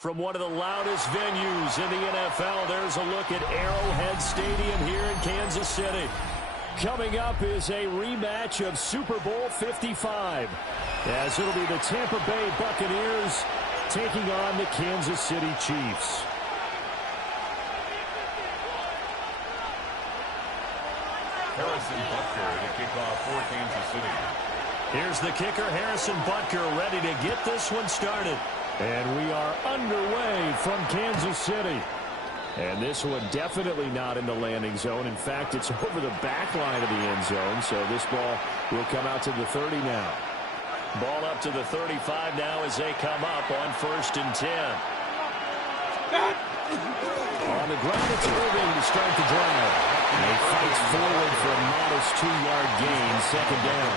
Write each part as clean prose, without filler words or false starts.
From one of the loudest venues in the NFL, there's a look at Arrowhead Stadium here in Kansas City. Coming up is a rematch of Super Bowl 55, as it'll be the Tampa Bay Buccaneers taking on the Kansas City Chiefs. Harrison Butker to kick off for Kansas City. Here's the kicker, Harrison Butker, ready to get this one started. And we are underway from Kansas City. And this one definitely not in the landing zone. In fact, it's over the back line of the end zone. So this ball will come out to the 30 now. Ball up to the 35 now as they come up on 1st and 10. On the ground, it's Irving to start the drive. And he fights forward for a modest 2-yard gain, 2nd down.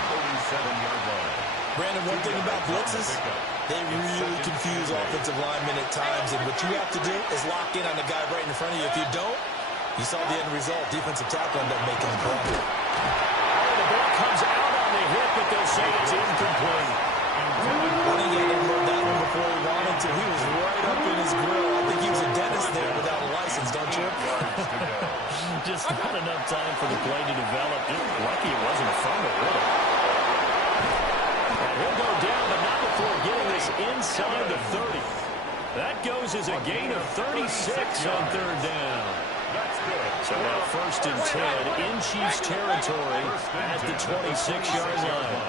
37-yard line. Brandon, one thing about blitzes, they really confuse offensive linemen at times, and what you have to do is lock in on the guy right in front of you. If you don't, you saw the end result. Defensive tackle ended up making the play. Oh, the ball comes out on the hit, but they'll say it's incomplete. I think he had heard that one before he wanted to. He was right up in his grill. I think he was a dentist there without a license, don't you? Just not enough time for the play to develop. Lucky it wasn't a fumble, really. And he'll go down, but not before getting this inside the 30. That goes as a gain of 36 on 3rd down. So now 1st and 10 in Chiefs territory at the 26-yard line.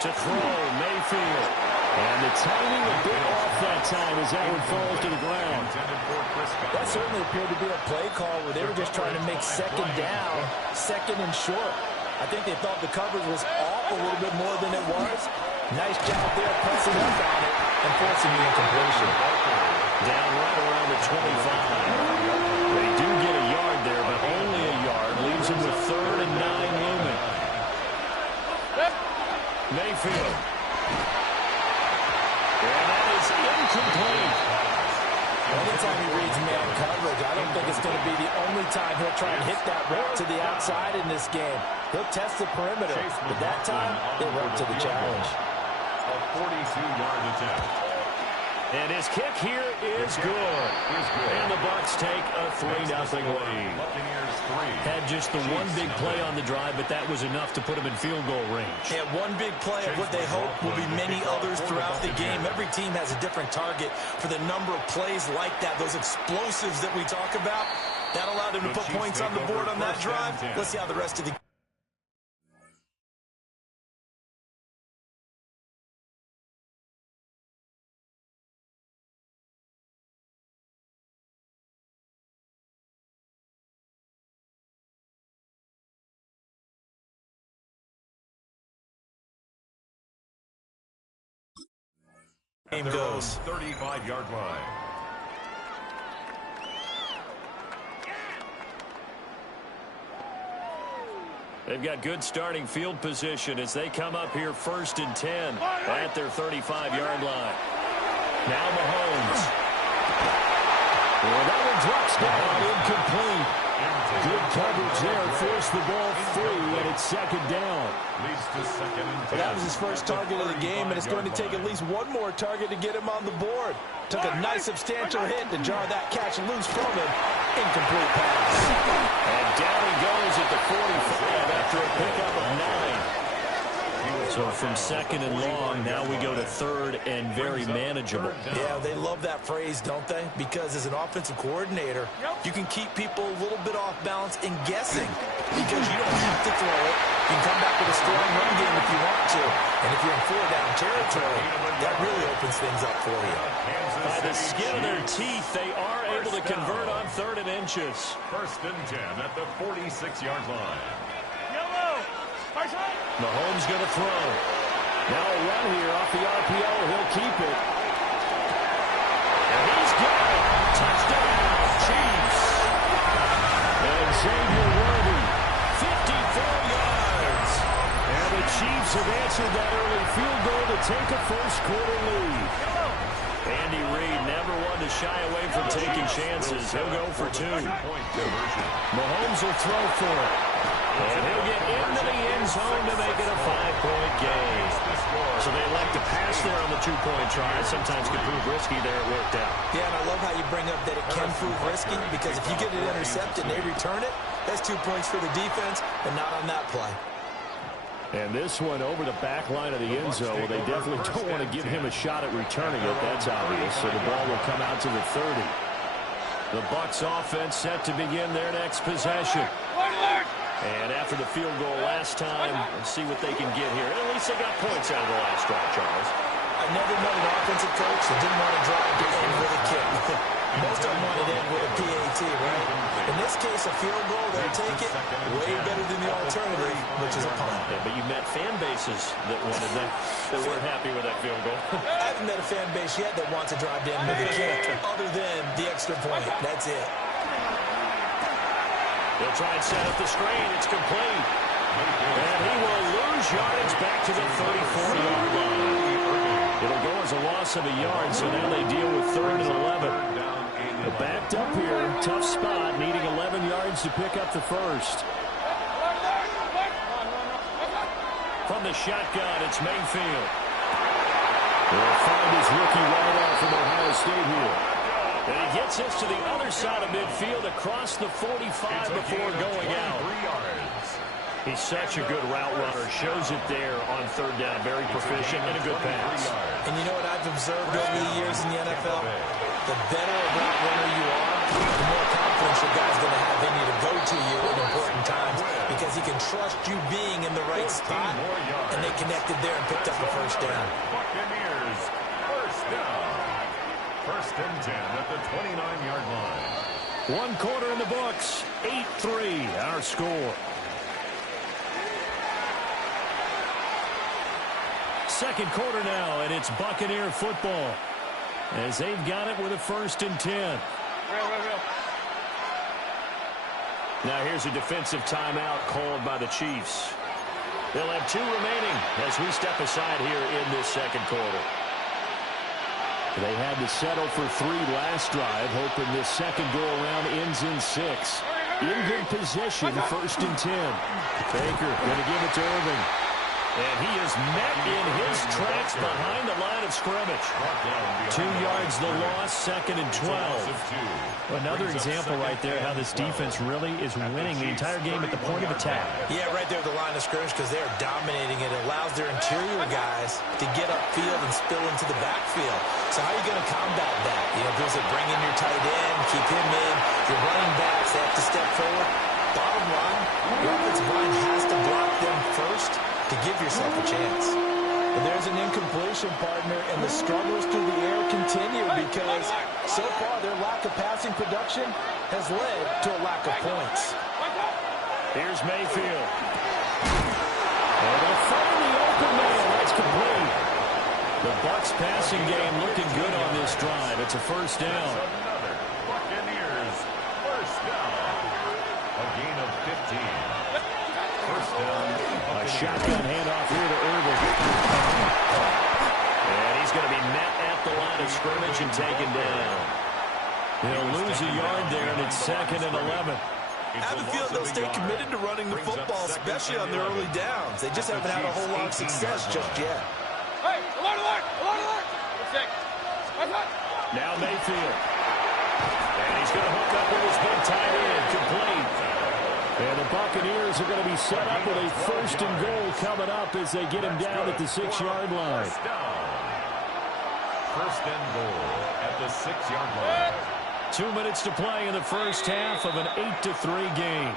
To throw, Mayfield. And the timing a bit off that time as that one falls to the ground. That certainly appeared to be a play call where they were just trying to make 2nd down, 2nd and short. I think they thought the coverage was off a little bit more than it was. Nice job there pressing up on it and forcing the incompletion. Down right around the 25. They do get a yard there, but only a yard. Leaves them with 3rd and 9 looming. Mayfield. And that is incomplete. Anytime he reads man coverage, I don't think it's going to be the only time he'll try and hit that route to the outside in this game. He'll test the perimeter, but that time, they went to the challenge. A 42-yard attempt. And his kick here is good. And the Bucs take a 3-0 lead. Had just the one big play on the drive, but that was enough to put him in field goal range. And one big play of what they hope will be many others throughout the game. Every team has a different target for the number of plays like that, those explosives that we talk about. That allowed them to put points on the board on that drive. Let's see how the rest of the game goes. 35-yard line. They've got good starting field position as they come up here 1st and 10 at their 35-yard line. Now Mahomes. Well, that one drops down, incomplete. Good coverage there, forced the ball free, and it's 2nd down. Leads to 2nd and 10. Well, that was his first target of the game, and it's going to take at least one more target to get him on the board. Took a nice substantial hit to jar that catch loose from him. Incomplete pass. And down he goes at the 45 after a pickup of 9. So from 2nd and long, now we go to 3rd and very manageable. Yeah, they love that phrase, don't they? Because as an offensive coordinator, you can keep people a little bit off balance and guessing because you don't have to throw it. You can come back with a strong run game if you want to. And if you're in 4-down territory, that really opens things up for you. By the skin of their teeth, they are able to convert on 3rd and inches. 1st and 10 at the 46-yard line. Mahomes going to throw. Now a run here off the RPO. He'll keep it. And he's got it. Touchdown, Chiefs. And Xavier Worthy, 54 yards. And the Chiefs have answered that early field goal to take a first-quarter lead. Andy Reid never one to shy away from taking chances. He'll go for 2. Mahomes will throw for it. And he'll get into the end zone to make it a 5-point game. So they elect to pass there on the 2-point try. Sometimes can prove risky. There it worked out. Yeah, and I love how you bring up that it can prove risky, because if you get it intercepted and they return it, that's 2 points for the defense, but not on that play. And this one over the back line of the end zone. Well, they definitely don't want to give him a shot at returning it. That's obvious. So the ball will come out to the 30. The Bucs offense set to begin their next possession. And after the field goal last time, let's see what they can get here. At least they got points out of the last drive, Charles. I never met an offensive coach that didn't want to drive to end with a kick. Most of them wanted to end with a PAT, right? In this case, a field goal, they'll take it. Way better than the alternative, which is a punt. Yeah, but you met fan bases that wanted that weren't happy with that field goal. I haven't met a fan base yet that wants to drive to end with a kick, other than the extra point. That's it. They'll try and set up the screen. It's complete. And he will lose yardage back to the 34-yard line. It'll go as a loss of a yard, so now they deal with 3rd and 11. They're backed up here. Tough spot, needing 11 yards to pick up the first. From the shotgun, it's Mayfield. They'll find his rookie wideout from Ohio State here. And he gets us to the other side of midfield across the 45 before going out. He's such a good route runner. Shows it there on 3rd down. Very proficient and a good pass. And you know what I've observed over the years in the NFL? The better a route runner you are, the more confidence your guy's going to have in you to go to you in important times, because he can trust you being in the right spot, and they connected there and picked up the first down. Buccaneers, first down. 1st and 10 at the 29-yard line. 1 quarter in the books. 8-3, our score. Second quarter now, and it's Buccaneer football, as they've got it with a 1st and 10. Now here's a defensive timeout called by the Chiefs. They'll have 2 remaining as we step aside here in this second quarter. They had to settle for 3 last drive, hoping this second go-around ends in 6. In good position, 1st and 10. Baker going to give it to Irving. And he is met in his tracks behind the line of scrimmage. 2 yards the loss, 2nd and 12. Another example right there how this defense really is winning the entire game at the point of attack. Yeah, right there at the line of scrimmage, because they're dominating it. It allows their interior guys to get upfield and spill into the backfield. So how are you going to combat that? You know, does it bring in your tight end, keep him in? Your running backs, they have to step forward. Bottom line, your offensive line has to block them first to give yourself a chance. And there's an incompletion, partner, and the struggles through the air continue, because so far their lack of passing production has led to a lack of points. Here's Mayfield. And they'll find the open man. That's complete. The Bucs passing game looking good on this drive. It's a 1st down. Buccaneers, 1st down. A gain of 15. 1st down. A shotgun handoff here to Irving. And he's going to be met at the line of scrimmage and taken down. He'll lose a yard there, and it's 2nd and 11. I have a feeling they'll stay committed to running the football, especially on their early downs. They just haven't had a whole lot of success just yet. Hey, alert, alert, alert, alert. Now Mayfield. And he's going to hook up with his big tight end, complete. And the Buccaneers are going to be set up with a 1st and goal coming up as they get him down at the 6-yard line. 1st and goal at the 6-yard line. 2 minutes to play in the first half of an 8-3 game.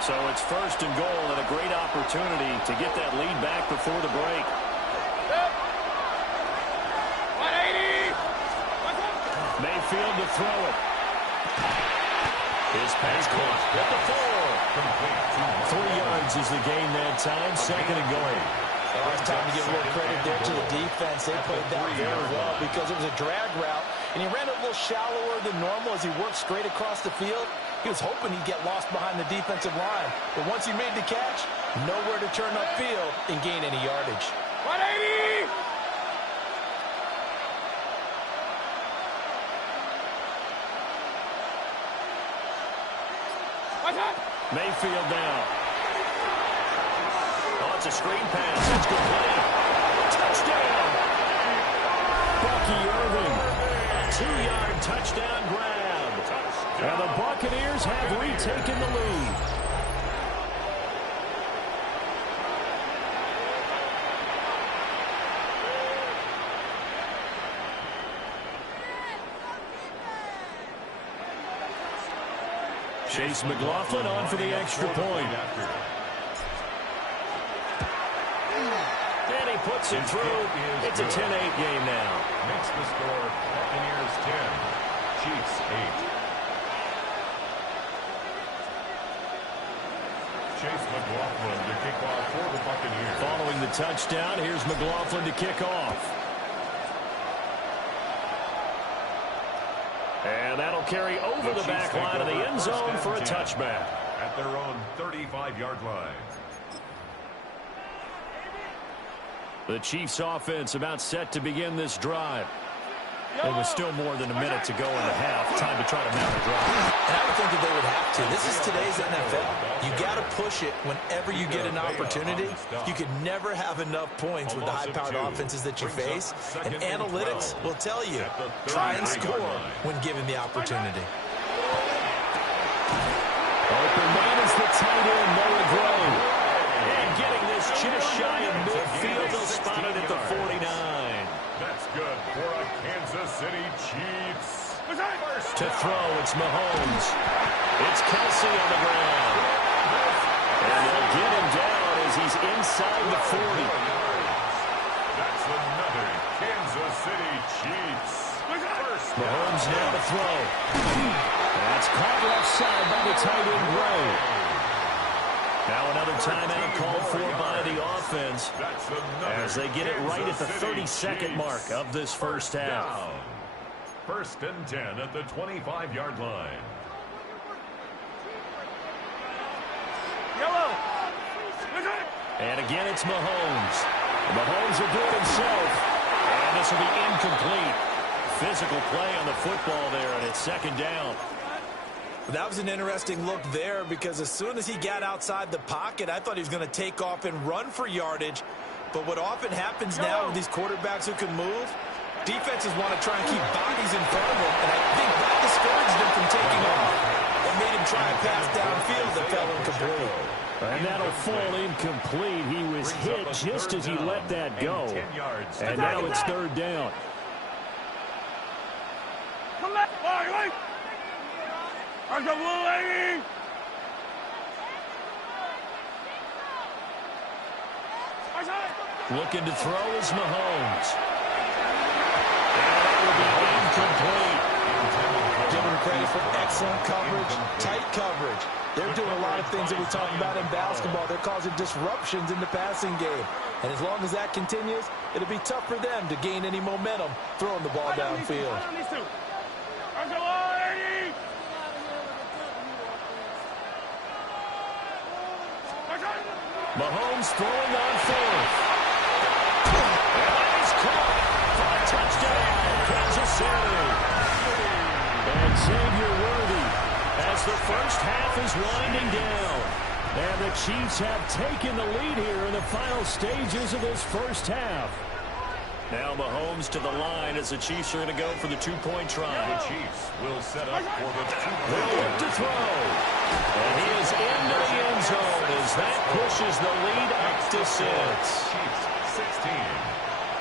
So it's 1st and goal and a great opportunity to get that lead back before the break. Mayfield to throw it. His pass caught at the 4. 3 yards is the gain that time. 2nd and goal. Well, it's time to give a little credit there to the defense. They played that very well, because it was a drag route, and he ran a little shallower than normal as he worked straight across the field. He was hoping he'd get lost behind the defensive line, but once he made the catch, nowhere to turn upfield and gain any yardage. 180! Mayfield now. Oh, it's a screen pass. It's complete. Touchdown. Bucky Irving. A 2-yard touchdown grab. And the Buccaneers have retaken the lead. Chase McLaughlin on for the extra point. And he puts it through. It's a 10-8 game now. Makes the score Buccaneers 10, Chiefs 8. Chase McLaughlin to kick off for the Buccaneers. Following the touchdown, here's McLaughlin to kick off. And that'll carry over the back line of the end zone for a touchback. At their own 35-yard line. The Chiefs offense about set to begin this drive. It was still more than a minute to go in the half. Time to try to mount a drive. And I would think that they would have to. This is today's NFL. You got to push it whenever you get an opportunity. You can never have enough points with the high-powered offenses that you face. And analytics will tell you, try and score when given the opportunity. Open man is the tight end, Noah Gray. And getting this just shy of midfield, they'll spot it at the 49. That's good for a Kansas City Chiefs. To throw, it's Mahomes. It's Kelsey on the ground. And they'll get him down as he's inside the 40. That's another Kansas City Chiefs. Mahomes now to throw. That's caught left side by the tight end Gray. Now another timeout called for by the offense as they get it right at the 32nd mark of this first half. First and 10 at the 25-yard line. And again, it's Mahomes. Mahomes will do it himself. And this will be incomplete. Physical play on the football there, and it's second down. That was an interesting look there because as soon as he got outside the pocket, I thought he was going to take off and run for yardage. But what often happens now with these quarterbacks who can move, defenses want to try and keep bodies in front of them, and I think that discouraged him from taking off and made him try a pass downfield that fell incomplete. And that'll fall incomplete. He was hit just as he let that go. And now it's third down. Looking to throw is Mahomes. And that will be incomplete. Giving credit for excellent coverage, tight coverage. They're doing a lot of things that we talk about in basketball. They're causing disruptions in the passing game. And as long as that continues, it'll be tough for them to gain any momentum throwing the ball downfield. Mahomes throwing on fourth. And he's caught for a touchdown, Kansas City. And Xavier Worthy as the first half is winding down. And the Chiefs have taken the lead here in the final stages of this first half. Now Mahomes to the line as the Chiefs are going to go for the two-point try. The Chiefs will set up for the two-point. They'll look to throw. And he is into the end zone as that pushes the lead up to 6. Chiefs 16,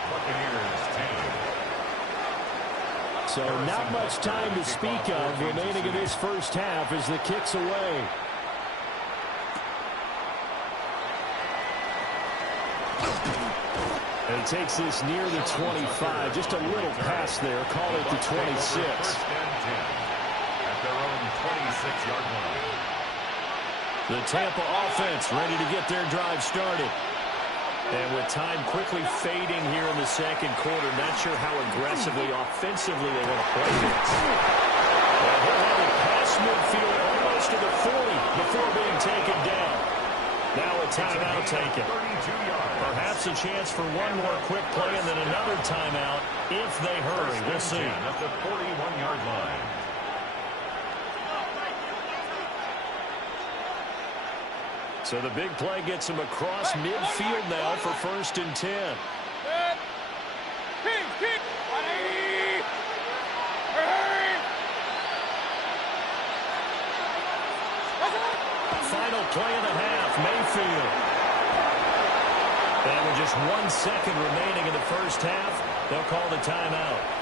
Buccaneers 10. So not much time to speak of remaining in this first half as the kick's away. And he takes this near the 25. Just a little pass there. Call it the 26. First and 10 at their own 26-yard line. The Tampa offense ready to get their drive started. And with time quickly fading here in the second quarter, not sure how aggressively, offensively they want to play this. And he'll have it past midfield almost to the 40 before being taken down. Now a timeout taken. Perhaps a chance for one more quick play and then another timeout if they hurry. We'll see. At the 41-yard line. So the big play gets him across midfield now for 1st and 10. Final play of the half, Mayfield. And with just 1 second remaining in the first half, they'll call the timeout.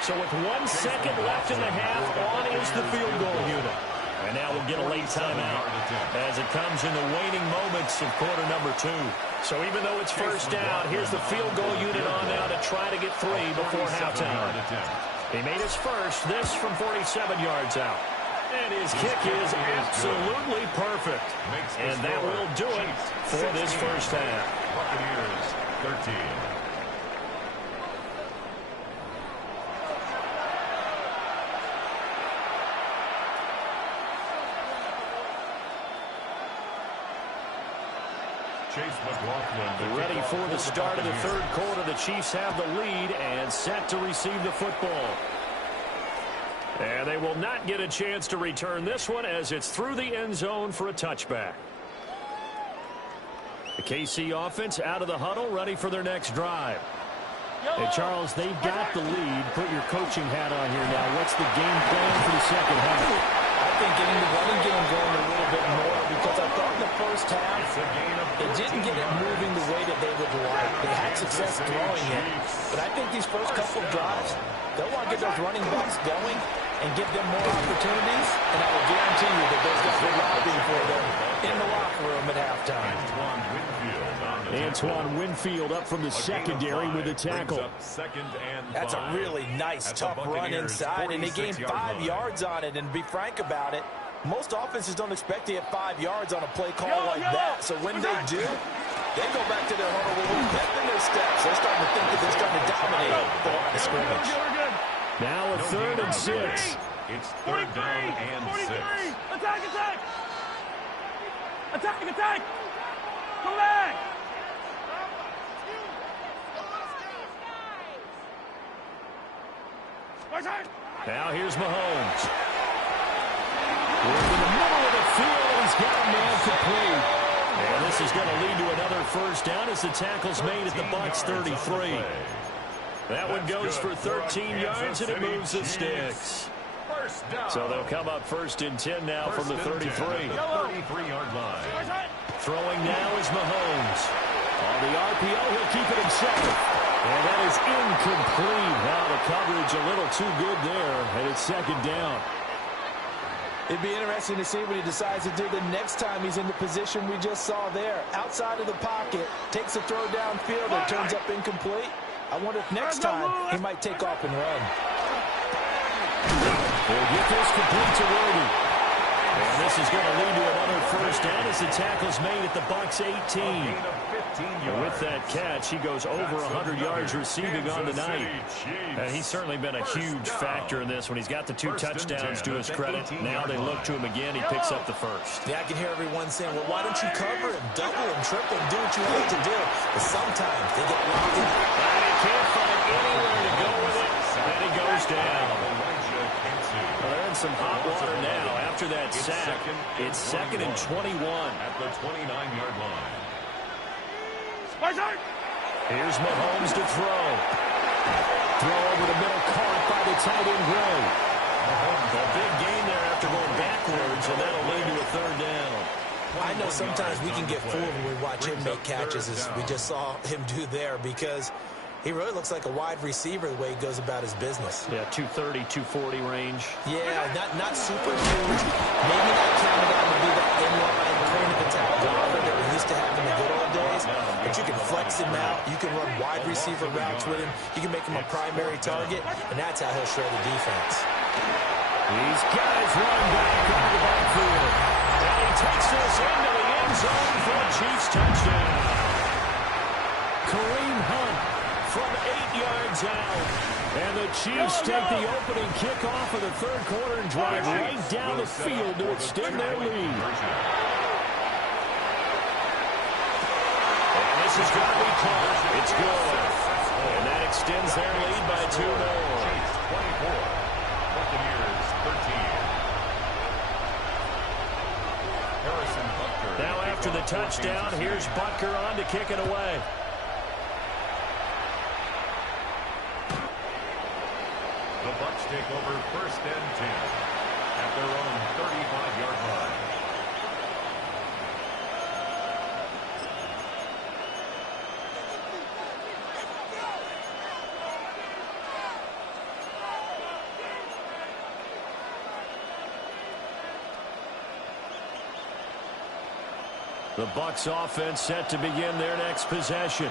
So with 1 second left in the half, on is the field goal unit. And now we'll get a late timeout as it comes in the waning moments of quarter number 2. So even though it's first down, here's the field goal unit on now to try to get 3 before halftime. He made his first, this from 47 yards out. And his kick is absolutely perfect. And that will do it for this first half. Buccaneers 13. Ready for the start of the third quarter. The Chiefs have the lead and set to receive the football. And they will not get a chance to return this one as it's through the end zone for a touchback. The KC offense out of the huddle, ready for their next drive. Hey, Charles, they've got the lead. Put your coaching hat on here now. What's the game plan for the second half? I think getting the running game going a little bit more because I thought in the first half it didn't get it moving the way that they would like. They had success throwing it, but I think these first couple of drives, they'll want to get those running backs going and give them more opportunities, and I will guarantee you that those guys are lobbying for them in the locker room at halftime. Antoine Winfield up from the secondary with a tackle. That's a really nice, tough run inside, and they gained 5 yards on it. And to be frank about it, most offenses don't expect to get 5 yards on a play call like that. So when they do, they go back to their huddle with a pep in their steps. They're starting to think that they're starting to dominate the line of scrimmage. Now a 3rd and 6. It's 3rd down and 6. Attack, attack! Attack, attack! Come back! Now here's Mahomes. We're in the middle of the field. He's got a man complete. And this is going to lead to another first down as the tackle's made at the Bucs 33. That one goes for 13 yards, and it moves the sticks. So they'll come up 1st and 10 now from the 33. 33-yard line. Throwing now is Mahomes. On the RPO, he'll keep it himself. And that is incomplete. Now the coverage a little too good there, and it's 2nd down. It'd be interesting to see what he decides to do the next time he's in the position we just saw there. Outside of the pocket, takes a throw downfield, or turns up incomplete. I wonder if next time he might take off and run. They'll get this complete to Worthy. And this is going to lead to another first down as the tackle's made at the Bucs 18. And with that catch, he goes over 100 yards receiving on the night. And he's certainly been a huge factor in this when he's got the 2 touchdowns to his credit. Now they look to him again. He picks up the first. Yeah, I can hear everyone saying, well, why don't you cover him, double him, triple him, do what you have to do. But sometimes they get locked in. And he can't find anywhere to go with it. And he goes down. Well, they're in some hot water now. After that sack, it's 2nd and 21. At the 29-yard line. Here's Mahomes to throw. Throw over the middle, caught by the tight end, Gray. A big gain there after going backwards, and that'll lead to a 3rd down. I know sometimes we can get fooled when we watch him make catches, as we just saw him do there, because he really looks like a wide receiver the way he goes about his business. Yeah, 230, 240 range. Yeah, not super huge. Maybe not counted out to be that inline point of attack golfer that we used to have in the good old days. But you can flex him out. You can run wide receiver routes with him. You can make him a primary target, and that's how he'll shred the defense. He's got his running back out of the backfield. And he takes this into the end zone for a Chiefs touchdown. Kareem Hunt from 8 yards out. And the Chiefs take the opening kickoff of the third quarter and drive right down the field to extend their lead. And this is going to be caught. It's good. And that extends their lead by 2 more. Buccaneers 13. Now after the touchdown, here's Butker on to kick it away. The Bucs take over 1st and 10 at their own 35-yard line. The Bucs offense set to begin their next possession.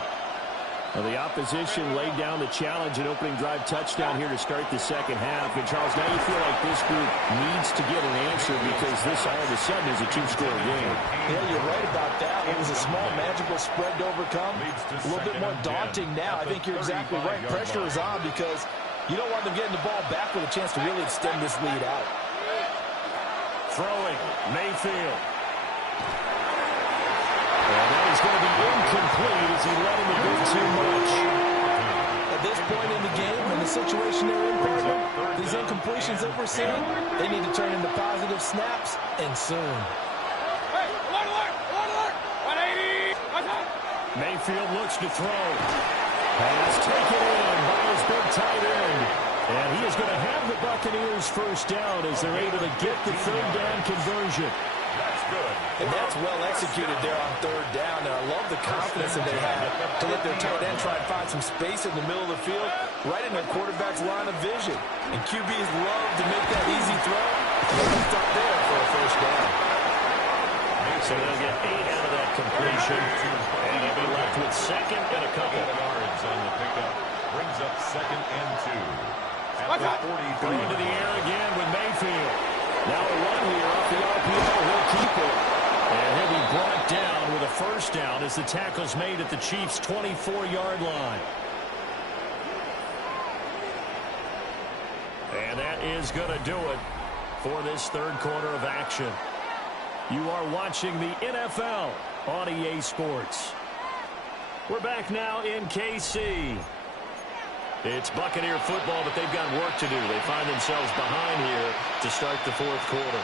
Well, the opposition laid down the challenge and opening drive touchdown here to start the second half. And, Charles, now you feel like this group needs to get an answer because this all of a sudden is a two-score game. Yeah, you're right about that. It was a small, magical spread to overcome. A little bit more daunting now. I think you're exactly right. Pressure is on because you don't want them getting the ball back with a chance to really extend this lead out. Throwing, Mayfield. And that is going to be incomplete as he let him a bit too much. At this point in the game, in the situation they're in, partner, these incompletions that we're seeing, they need to turn into positive snaps, and soon. Hey, alert! 180! Mayfield looks to throw. Pass taken in by his big tight end. And he is going to have the Buccaneers first down as they're able to get the third down conversion. That's good. And that's well executed there on third down. And I love the confidence that they had to let their tight end try and find some space in the middle of the field, right in their quarterback's line of vision. And QBs love to make that easy throw. They'll stop there for a first down. So they'll get 8 out of that completion. And they'll be left with second and a couple. Yards on the pickup. Brings up 2nd and 2. At the 43. Into the air again with Mayfield. Now a run here off the RPO. He'll keep it. And he'll be brought down with a first down as the tackle's made at the Chiefs' 24-yard line. And that is going to do it for this third quarter of action. You are watching the NFL on EA Sports. We're back now in KC. It's Buccaneer football, but they've got work to do. They find themselves behind here to start the fourth quarter.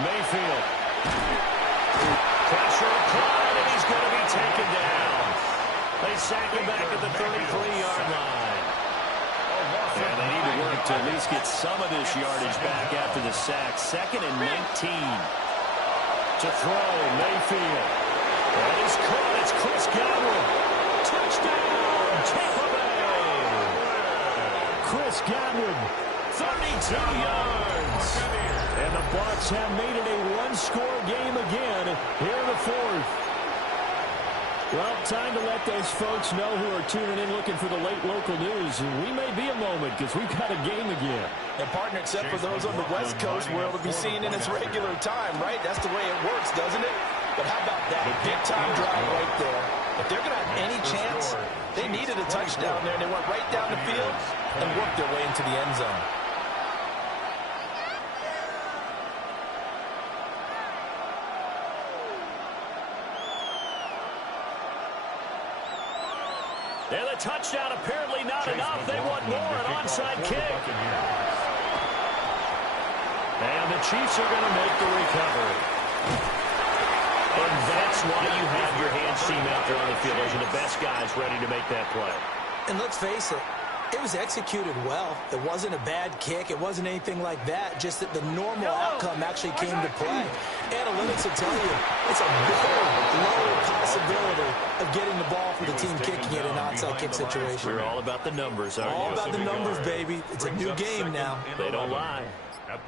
Mayfield. Pressure applied, and he's going to be taken down. They sack him back at the 33-yard line. And they need to work to at least get some of this yardage back after the sack. 2nd and 19. To throw, Mayfield. That is caught. It's Chris Godwin. Touchdown, Tampa Bay. Chris Godwin, 32 yards. And the Bucs have made it a one-score game again here in the fourth. Well, time to let those folks know who are tuning in looking for the late local news. We may be a moment because we've got a game again. And, partner, except for those on the West Coast, where it'll be seen in its regular time, right? That's the way it works, doesn't it? But how about that big-time drive right there? If they're going to have any chance, they needed a touchdown there, and they went right down the field and worked their way into the end zone. And the touchdown apparently not enough. They want more, an onside kick. And the Chiefs are going to make the recovery. And that's why you have your hands team out there on the field. Those are the best guys ready to make that play. And let's face it, it was executed well. It wasn't a bad kick. It wasn't anything like that. Just that the normal outcome actually came to play. Analytics will tell you it's a very low possibility of getting the ball for the team kicking it in an onside kick situation. We're all about the numbers, aren't All you? about the numbers, baby. It's a new game now. They don't lie.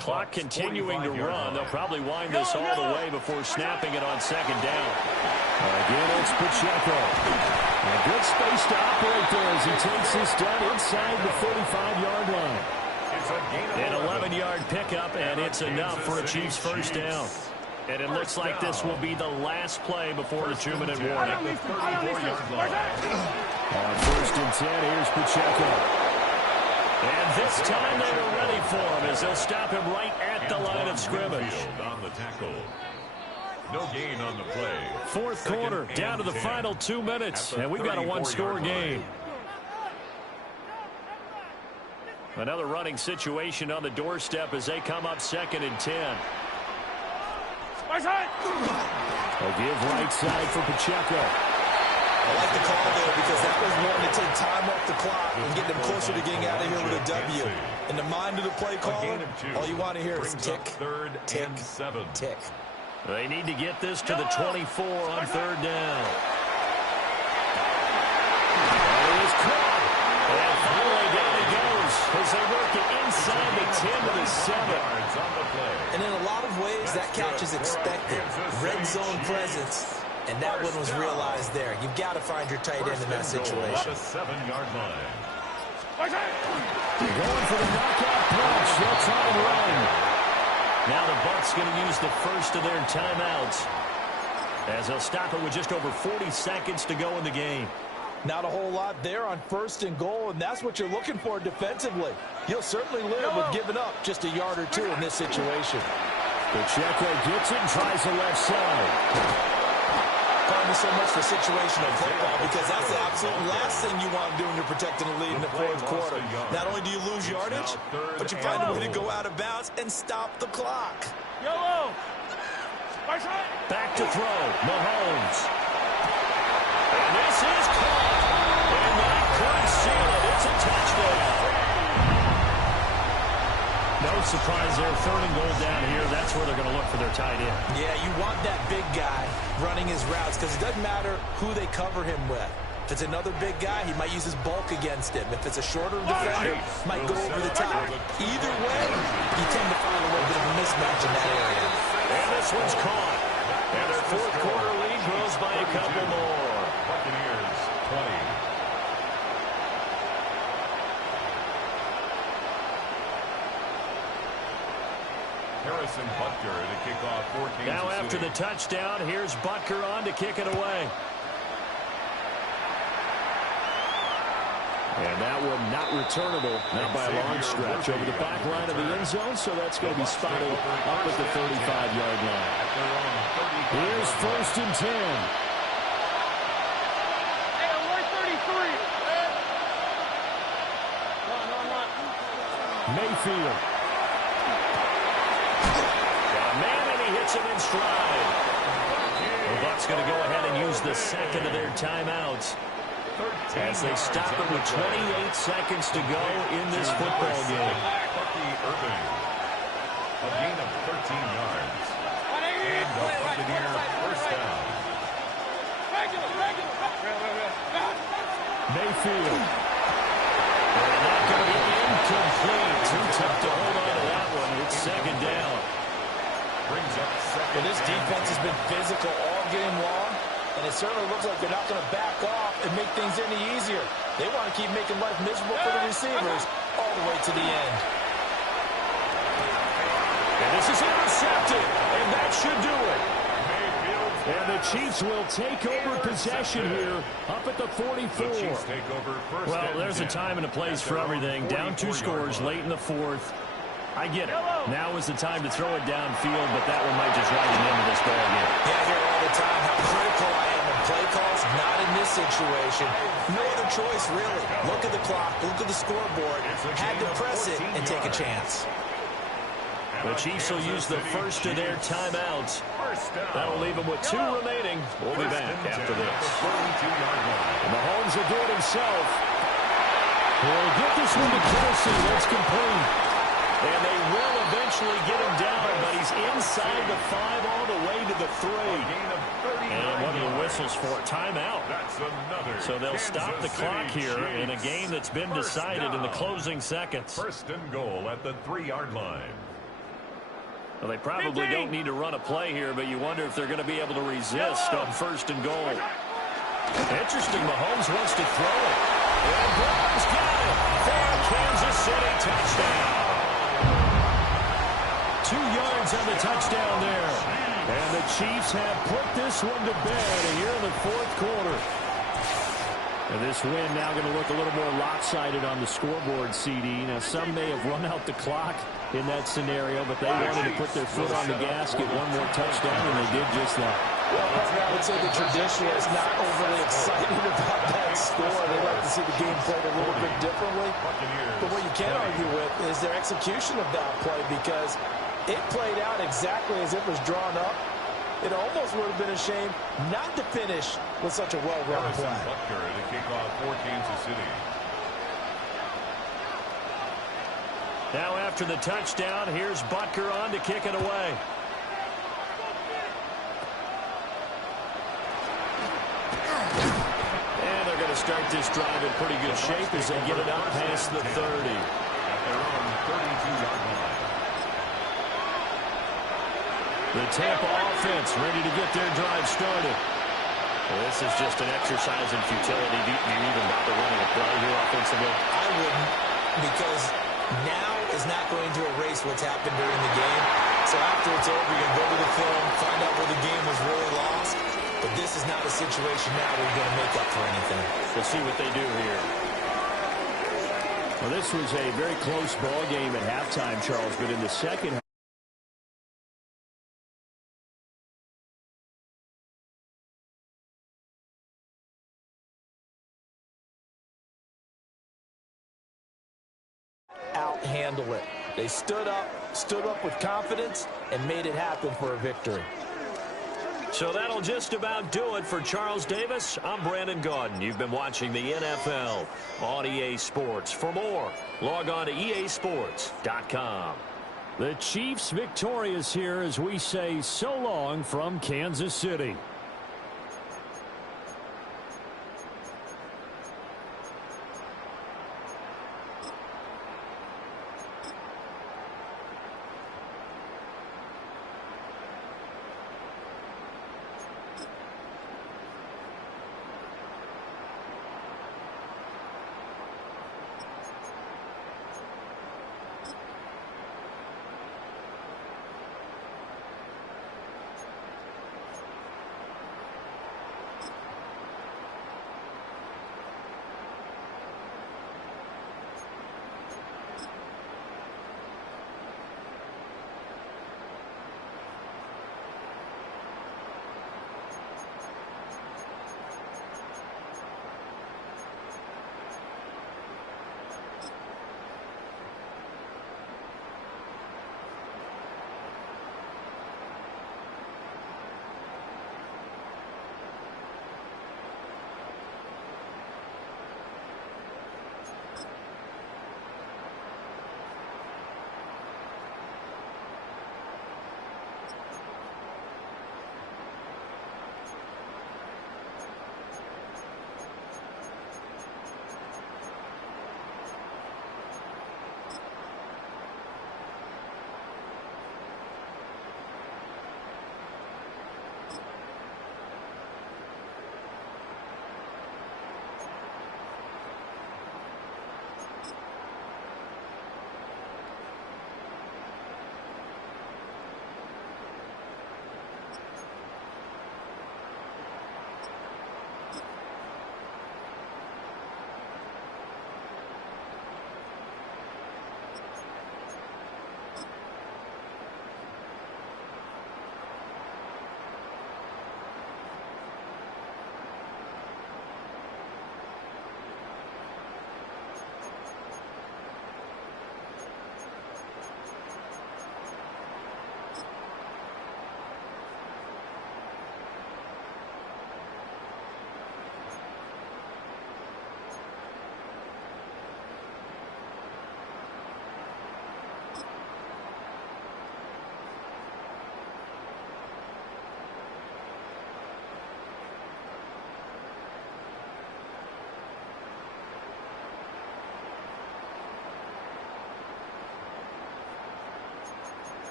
Clock continuing to run. They'll probably wind this all the way before snapping it on second down. Again, it's Pacheco. A good space to operate there as he takes this down inside the 45-yard line. An 11-yard pickup, and it's enough for a Chiefs first down. And it looks like this will be the last play before the 2-minute warning. On 1st and 10, here's Pacheco. And this time they were ready for him as they'll stop him right at the line of scrimmage. On the tackle. No gain on the play. Fourth quarter, down to the final 2 minutes, and we've got a one-score game. Another running situation on the doorstep as they come up 2nd and 10. Right side. They'll give right side for Pacheco. I like the call there because that was one to take time off the clock and get them closer to getting out of here with a W. In the mind of the play caller, all you want to hear is tick, tick, tick. They need to get this to the 24 on 3rd down. It is caught. And finally down he goes as they work it inside the 10 to the 7. And in a lot of ways, that catch is expected. Red zone presence. And that one was realized there. You've got to find your tight end in that situation. 7-yard line. Going for the knockout punch. They'll try and run. Now the Bucs going to use the first of their timeouts as they'll stop it with just over 40 seconds to go in the game. Not a whole lot there on 1st and goal, and that's what you're looking for defensively. You'll certainly live with giving up just a yard or two in this situation. Pacheco gets it and tries the left side. Pardon me so much for situational football because that's the absolute last thing you want to do when you're protecting a lead in the 4th quarter. Not only do you lose yardage, but you find a way to go out of bounds and stop the clock. Yellow. Back to throw. Mahomes. And this is caught. And that could seal it. It's a touchdown. No surprise there. 3rd and goal down here. That's where they're going to look for their tight end. Yeah, you want that big guy running his routes because it doesn't matter who they cover him with. If it's another big guy, he might use his bulk against him. If it's a shorter defender, might go over the top. Either way, you tend to find a little bit of a mismatch in that area. And this one's caught. And their 4th quarter lead grows by a couple more. Buccaneers 20. Harrison Butker to kick off for Kansas City. Now after the touchdown, here's Butker on to kick it away. And that one not returnable, not by a long stretch, over the back line of the end zone, so that's going to be spotted up at the 35-yard line. Here's 1st and 10. Hey, we're 33. Run. Mayfield. Hits him in stride. The Bucs going to go ahead and use the 2nd of their timeouts as they stop it with 28 seconds to go in this football game. A gain of 13 yards. And the Buccaneers 1st down. Mayfield. And not going to be incomplete. Too tough to hold on to that one. It's 2nd down. Well, this defense has been physical all game long, and it certainly looks like they're not going to back off and make things any easier. They want to keep making life miserable for the receivers all the way to the end. And this is intercepted, and that should do it. And the Chiefs will take over possession here up at the 44. Well, there's a time and a place for everything. Down 2 scores late in the 4th. I get it. Now is the time to throw it downfield, but that one might just write an end to this ball game. Yeah, I hear all the time how critical I am of play calls. Not in this situation. No other choice, really. Look at the clock. Look at the scoreboard. Had to press it and take a chance. The Chiefs will use the first of their timeouts. That'll leave them with 2 remaining. We'll be back after this. And Mahomes will do it himself. He'll get this one to Kelsey. That's complete. And they will eventually get him down, but he's inside the 5 all the way to the 3. And one of the whistles for timeout. So they'll stop the clock here in a game that's been decided in the closing seconds. 1st and goal at the 3-yard line. Well, they probably don't need to run a play here, but you wonder if they're going to be able to resist on 1st and goal. Interesting, Mahomes wants to throw it. And Brown's got it for a Kansas City touchdown. 2 yards on the touchdown there. And the Chiefs have put this one to bed here in the 4th quarter. And this win now going to look a little more lopsided on the scoreboard, CD. Now, some may have run out the clock in that scenario, but they wanted to put their foot on the gas, get one more touchdown, and they did just that. Well, I would say the traditionalists not overly excited about that that score. They'd like to see the game played a little bit differently. But what you can't argue with is their execution of that play, because it played out exactly as it was drawn up. It almost would have been a shame not to finish with such a well-run play. Butker to kick off for Kansas City. Now after the touchdown, here's Butker on to kick it away. And they're going to start this drive in pretty good shape as they get it up past the 30. At their own 32-yard line. The Tampa offense ready to get their drive started. Well, this is just an exercise in futility. Do you even bother running a play here offensively? I wouldn't, because now is not going to erase what's happened during the game. So after it's over, you're going to go to the film, find out where the game was really lost. But this is not a situation now where you're going to make up for anything. We'll see what they do here. Well, this was a very close ball game at halftime, Charles, but in the second half, out-handle it. They stood up with confidence, and made it happen for a victory. So that'll just about do it for Charles Davis. I'm Brandon Gaudin. You've been watching the NFL on EA Sports. For more, log on to easports.com. the Chiefs victorious here as we say so long from Kansas City.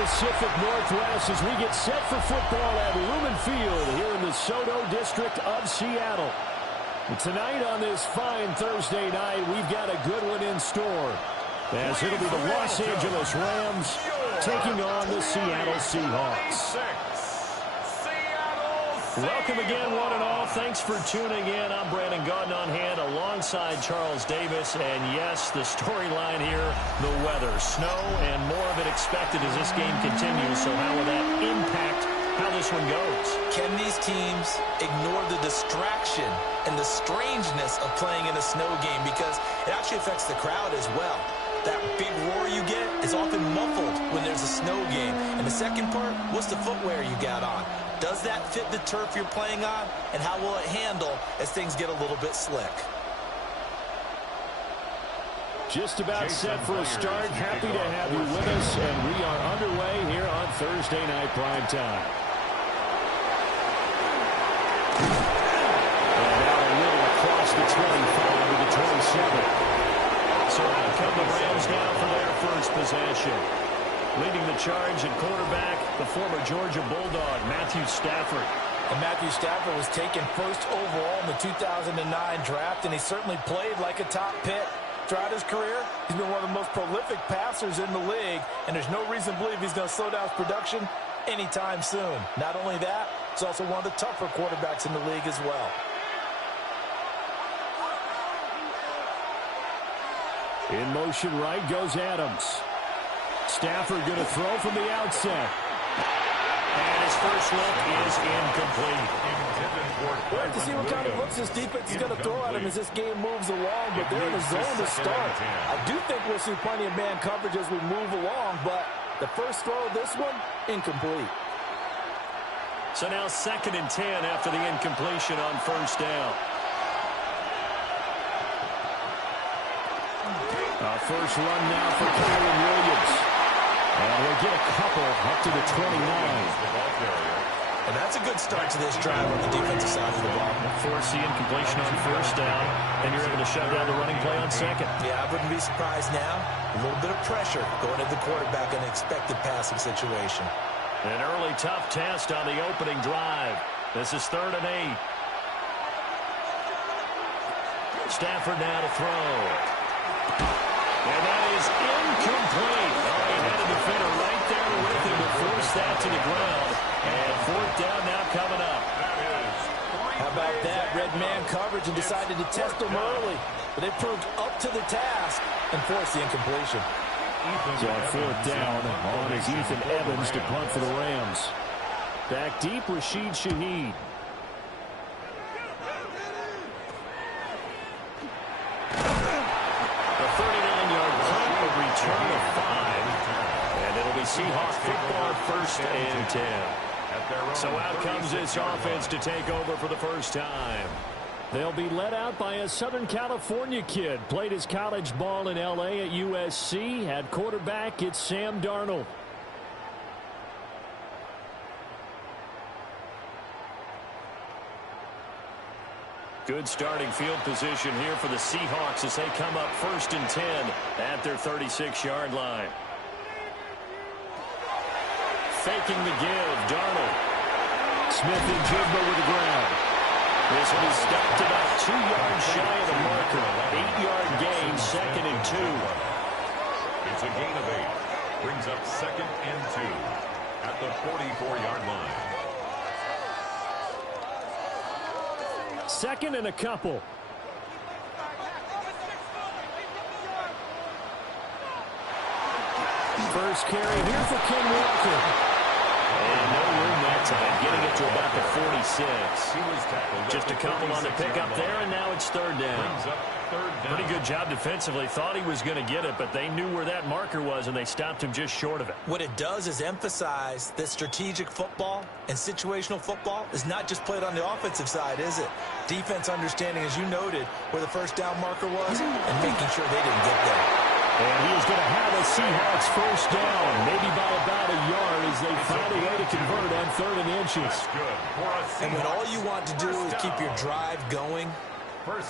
Pacific Northwest as we get set for football at Lumen Field here in the SoDo district of Seattle. And tonight on this fine Thursday night, we've got a good one in store, as it'll be the Los Angeles Rams taking on the Seattle Seahawks. Welcome again, one and all. Thanks for tuning in. I'm Brandon Gaudin on hand alongside Charles Davis. And yes, the storyline here, the weather, snow, and more of it expected as this game continues. So how will that impact how this one goes? Can these teams ignore the distraction and the strangeness of playing in a snow game? Because it actually affects the crowd as well. That big roar you get is often muffled when there's a snow game. And the second part, what's the footwear you got on? Does that fit the turf you're playing on? And how will it handle as things get a little bit slick? Just about set for a start. Happy to have you with us, and we are underway here on Thursday Night Prime Time. And out a little across the 25 to the 27. So out come the Rams now for their first possession. Leading the charge at quarterback, the former Georgia Bulldog, Matthew Stafford. And Matthew Stafford was taken first overall in the 2009 draft, and he certainly played like a top pick. Throughout his career, he's been one of the most prolific passers in the league, and there's no reason to believe he's going to slow down his production anytime soon. Not only that, he's also one of the tougher quarterbacks in the league as well. In motion right goes Adams. Stafford going to throw from the outset. And his first look is incomplete. We'll have to see what kind of looks this defense is going to throw at him as this game moves along, but they're in a zone to start. I do think we'll see plenty of man coverage as we move along, but the first throw of this one, incomplete. So now 2nd and 10 after the incompletion on first down. First run now for Kyren Williams. And we'll get a couple up to the 29. And that's a good start to this drive on the defensive side of the ball. Force the incompletion on first down, and you're able to shut down the running play on second. Yeah, I wouldn't be surprised now. A little bit of pressure going at the quarterback in an expected passing situation. An early tough test on the opening drive. This is 3rd and 8. Stafford now to throw. And that is incomplete. Oh, he had a defender right there with him to force that to the ground. And 4th down now coming up. How about that? Red man coverage and decided to test him early. But they proved up to the task and forced the incompletion. So on 4th down, on is Ethan Evans to punt for the Rams. Back deep, Rashid Shaheed. Return of 5, and it'll be Seahawks football 1st and 10. So out comes this offense to take over for the first time. They'll be led out by a Southern California kid. Played his college ball in L.A. at USC. At quarterback, it's Sam Darnold. Good starting field position here for the Seahawks as they come up 1st and 10 at their 36-yard line. Faking the give, Darnold. Smith and Jigba with the ground. This one is stopped about 2 yards shy of the marker. 8-yard gain, 2nd and 2. It's a gain of 8. Brings up 2nd and 2 at the 44-yard line. 2nd and a couple. First carry here for Ken Walker. And no room that time, getting it to about the 46. Just a couple on the pickup there, and now it's 3rd down. Pretty good job defensively. Thought he was going to get it, but they knew where that marker was, and they stopped him just short of it. What it does is emphasize that strategic football and situational football is not just played on the offensive side, is it? Defense understanding, as you noted, where the first down marker was and making sure they didn't get there. And he is going to have a Seahawks first down, maybe by about a yard as they find a way to convert on 3rd and inches. And when all you want to do is keep your drive going,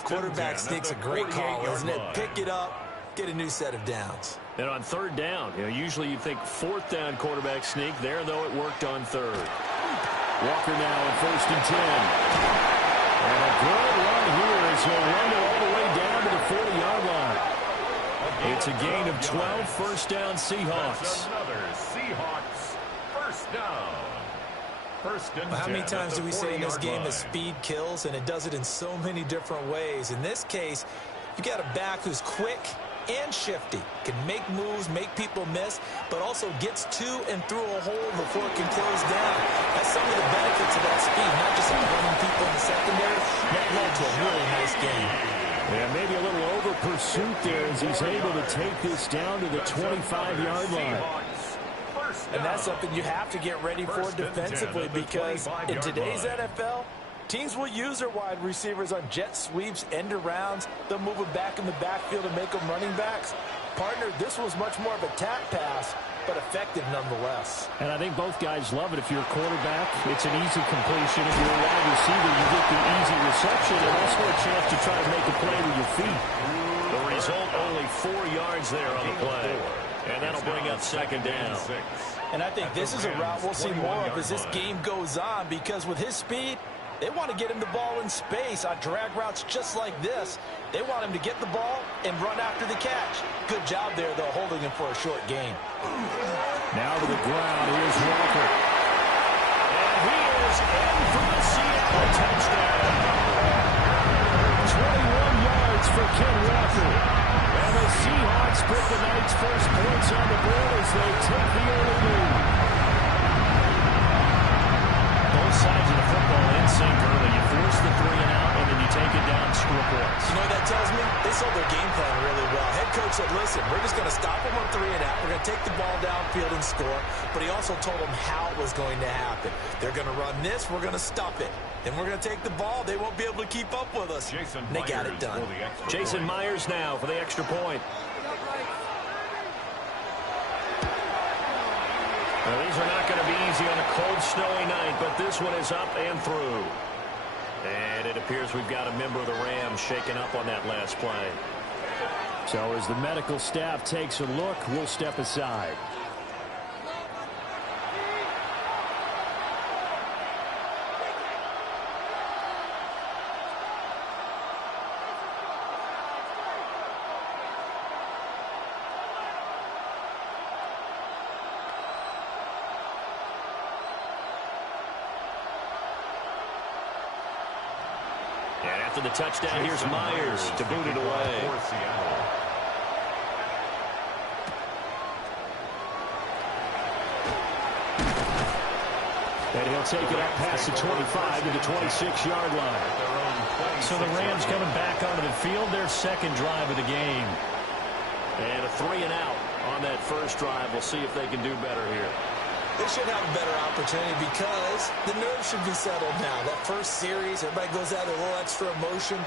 quarterback sneaks a great call, isn't it? Pick it up, get a new set of downs. And on third down, usually you'd think fourth down quarterback sneak. There, though, it worked on third. Walker now on 1st and 10. And a good run here as he'll run all the way down to the 40-yard line. It's a gain of 12, first down Seahawks. That's another Seahawks first down. First and 10. How many times do we say in this game that line. speed kills, and it does it in so many different ways? In this case, you got a back who's quick and shifty, can make moves, make people miss, but also gets to and through a hole before it can close down. That's some of the benefits of that speed, not just running people in the secondary. That led to a really nice game. Yeah, maybe a little over pursuit there as he's able to take this down to the 25-yard line. And that's something you have to get ready for defensively, because in today's NFL, teams will use their wide receivers on jet sweeps, end arounds. They'll move them back in the backfield and make them running backs. Partner, this was much more of a tap pass, but effective nonetheless. And I think both guys love it. If you're a quarterback, it's an easy completion. If you're a wide receiver, you get the easy reception and also a chance to try to make a play with your feet. The result, only 4 yards there on the play. And that'll bring up second down. And I think this is a route we'll see more of as this game goes on, because with his speed, they want to get him the ball in space on drag routes just like this. They want him to get the ball and run after the catch. Good job there, though, holding him for a short gain. Now to the ground. Here's Walker. And he is in for the Seattle touchdown. 21 yards for Ken Walker. And the Seahawks put the night's first points on the board as they take the early lead. Both sides of the football in sync early. You force the 3 and out, and then you take it down, score points. You know what that tells me? They sold their game plan really well. Head coach said, listen, we're just going to stop them on 3 and out. We're going to take the ball downfield and score. But he also told them how it was going to happen. They're going to run this. We're going to stop it. Then we're going to take the ball. They won't be able to keep up with us. And they got it done. Jason Myers now for the extra point. Now, these are not going to be easy on a cold, snowy night, but this one is up and through. And it appears we've got a member of the Rams shaken up on that last play. So as the medical staff takes a look, we'll step aside. And after the touchdown, here's Myers to boot it away. And he'll take it up past the 25 to the 26-yard line. So the Rams coming back onto the field, their second drive of the game. And a 3 and out on that first drive. We'll see if they can do better here. They should have a better opportunity because the nerves should be settled now. That first series, everybody goes out with a little extra emotion.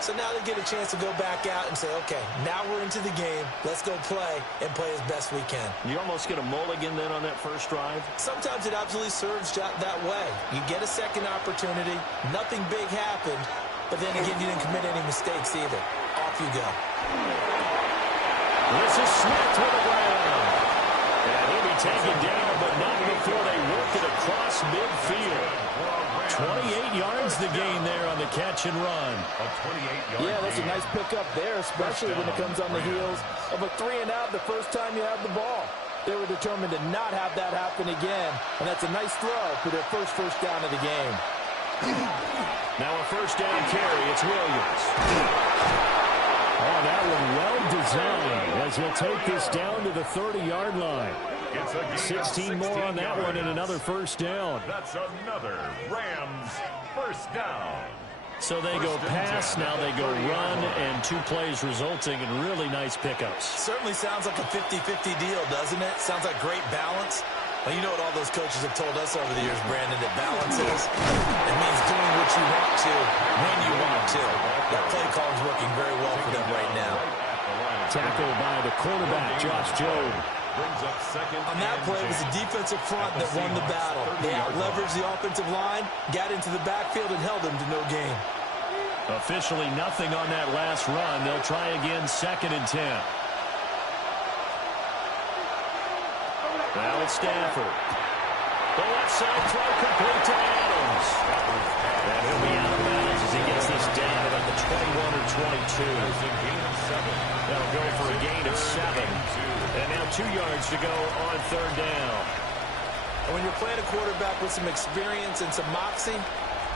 So now they get a chance to go back out and say, okay, now we're into the game. Let's go play and play as best we can. You almost get a mulligan then on that first drive? Sometimes it absolutely serves that way. You get a second opportunity. Nothing big happened. But then again, you didn't commit any mistakes either. Off you go. This is Smith to the ground. And he'll be taken down, but not before they work it across midfield. 28 yards the gain there on the catch and run. Yeah, that's a nice pickup there, especially when it comes on the heels of a 3 and out the first time you have the ball. They were determined to not have that happen again, and that's a nice throw for their first down of the game. Now a first down carry. It's Williams. Oh, that one well designed as he'll take this down to the 30-yard line. 16 more on that one and another first down. That's another Rams first down. So they go pass, now they go run, and 2 plays resulting in really nice pickups. Certainly sounds like a 50-50 deal, doesn't it? Sounds like great balance. Well, you know what all those coaches have told us over the years, Brandon, that balance is? It means doing what you want to, when you want to. That play call is working very well for them right now. Tackled by the quarterback, Josh Jobe. On that play, it was the defensive front that won the battle. They out-leveraged the offensive line, got into the backfield, and held them to no gain. Officially nothing on that last run. They'll try again, 2nd and 10. Now it's Stafford. The left side throw complete to Adams. And he'll be out of bounds as he gets this down about the 21 or 22. That'll go for a gain of 7. And now 2 yards to go on third down. And when you're playing a quarterback with some experience and some moxie,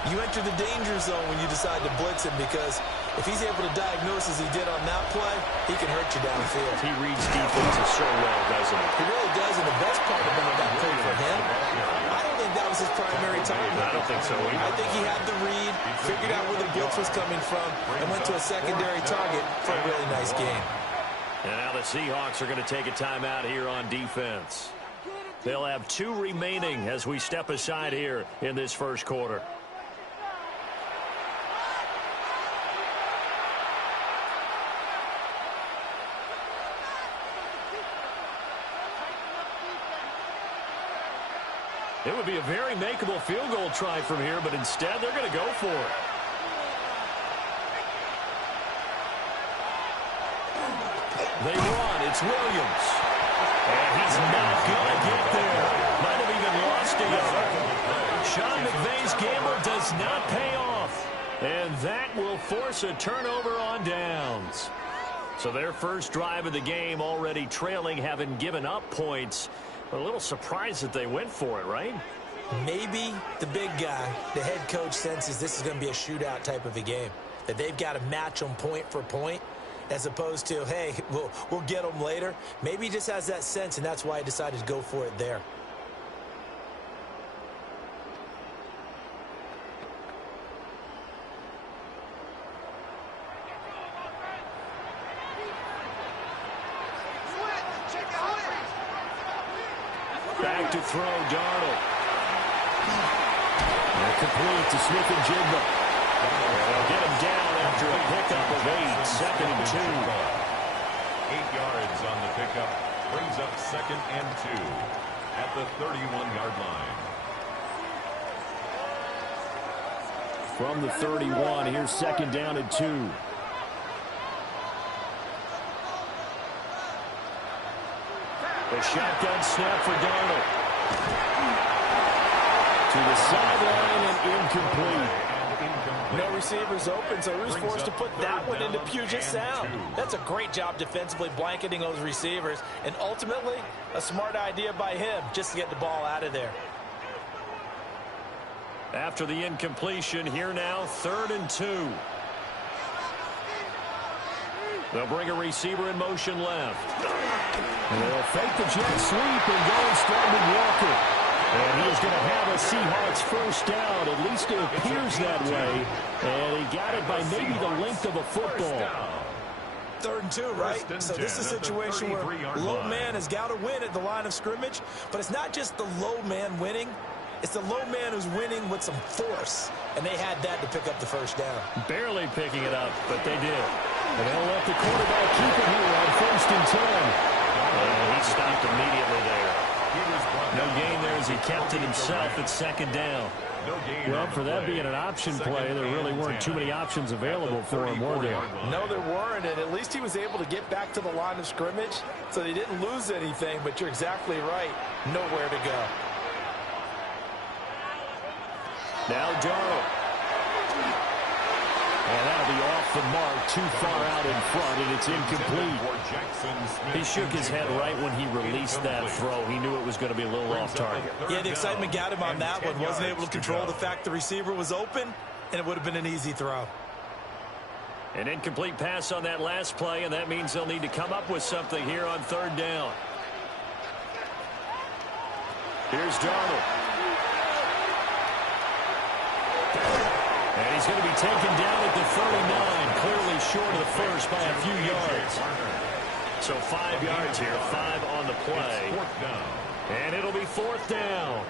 you enter the danger zone when you decide to blitz him, because if he's able to diagnose as he did on that play, he can hurt you downfield. He reads defenses so well, doesn't he? He really does, and the best part about that play for him, I don't think that was his primary target. I don't think so either. I think he had the read, figured out where the blitz was coming from, and went to a secondary target for a really nice game. And now the Seahawks are going to take a timeout here on defense. They'll have 2 remaining as we step aside here in this first quarter. It would be a very makeable field goal try from here, but instead they're going to go for it. They run. It's Williams. And he's not going to get there. Might have even lost a yard. Sean McVay's gamble does not pay off. And that will force a turnover on downs. So their first drive of the game already trailing, having given up points. A little surprised that they went for it, right? Maybe the big guy, the head coach, senses this is going to be a shootout type of a game, that they've got to match them point for point, as opposed to, hey, we'll get them later. Maybe he just has that sense, and that's why he decided to go for it there. Back to throw, Darnold. And complete to Smith-Njigba. They'll get him down after a pickup of 8, 2nd and 2. 8 yards on the pickup. Brings up 2nd and 2 at the 31-yard line. From the 31, here's 2nd down and 2. The shotgun snap for Darnold. To the sideline and incomplete. No receivers open, so Rue's forced to put that one into Puget Sound. That's a great job defensively blanketing those receivers, and ultimately a smart idea by him just to get the ball out of there. After the incompletion, here now, 3rd and 2. They'll bring a receiver in motion left. And they'll fake the jet sweep and go and start with Walker. And he is going to have a Seahawks first down. At least it appears that way. And he got it by maybe the length of a football. 3rd and 2, right? So this is a situation where low man has got to win at the line of scrimmage. But it's not just the low man winning. It's the low man who's winning with some force. And they had that to pick up the first down. Barely picking it up, but they did. And they'll let the quarterback keep it here on 1st and 10. And he stopped immediately there. No gain there as he kept it himself at 2nd down. Well, for that being an option play, there really weren't too many options available for him, were there? No, there weren't, and at least he was able to get back to the line of scrimmage, so they didn't lose anything, but you're exactly right. Nowhere to go. Now Darnold. And that'll be off the mark, too far out in front, and it's incomplete. He shook his head right when he released that throw. He knew it was going to be a little off target. Yeah, the excitement got him on that one. Wasn't able to control the fact the receiver was open, and it would have been an easy throw. An incomplete pass on that last play, and that means they'll need to come up with something here on 3rd down. Here's Darnold. And he's going to be taken down at the 39, clearly short of the first by a few yards. So 5 yards here, 5 on the play. And it'll be 4th down.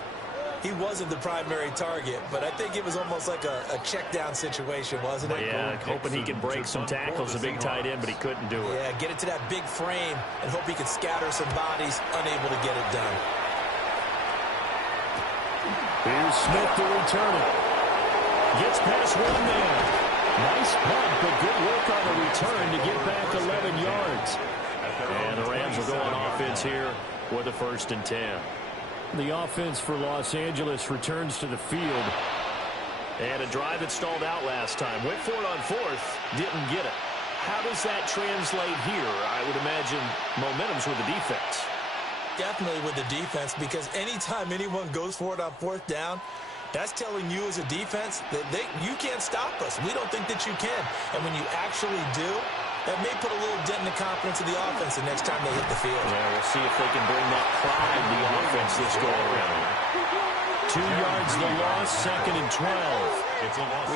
He wasn't the primary target, but I think it was almost like a check down situation, wasn't it? Yeah, hoping he could break some tackles, a big tight end, but he couldn't do it. Yeah, get it to that big frame and hope he could scatter some bodies, unable to get it done. Here's Smith to return it. Gets past one man. Nice punt, but good work on the return to get back 11 yards. And the Rams will go on offense here with a 1st and 10. The offense for Los Angeles returns to the field. And a drive that stalled out last time. Went for it on 4th, didn't get it. How does that translate here? I would imagine momentum's with the defense. Definitely with the defense, because anytime anyone goes for it on 4th down, that's telling you as a defense that you can't stop us. We don't think that you can. And when you actually do, that may put a little dent in the confidence of the offense the next time they hit the field. Yeah, we'll see if they can bring that pride to the offense this go around. 2 yards the loss, 2nd and 12.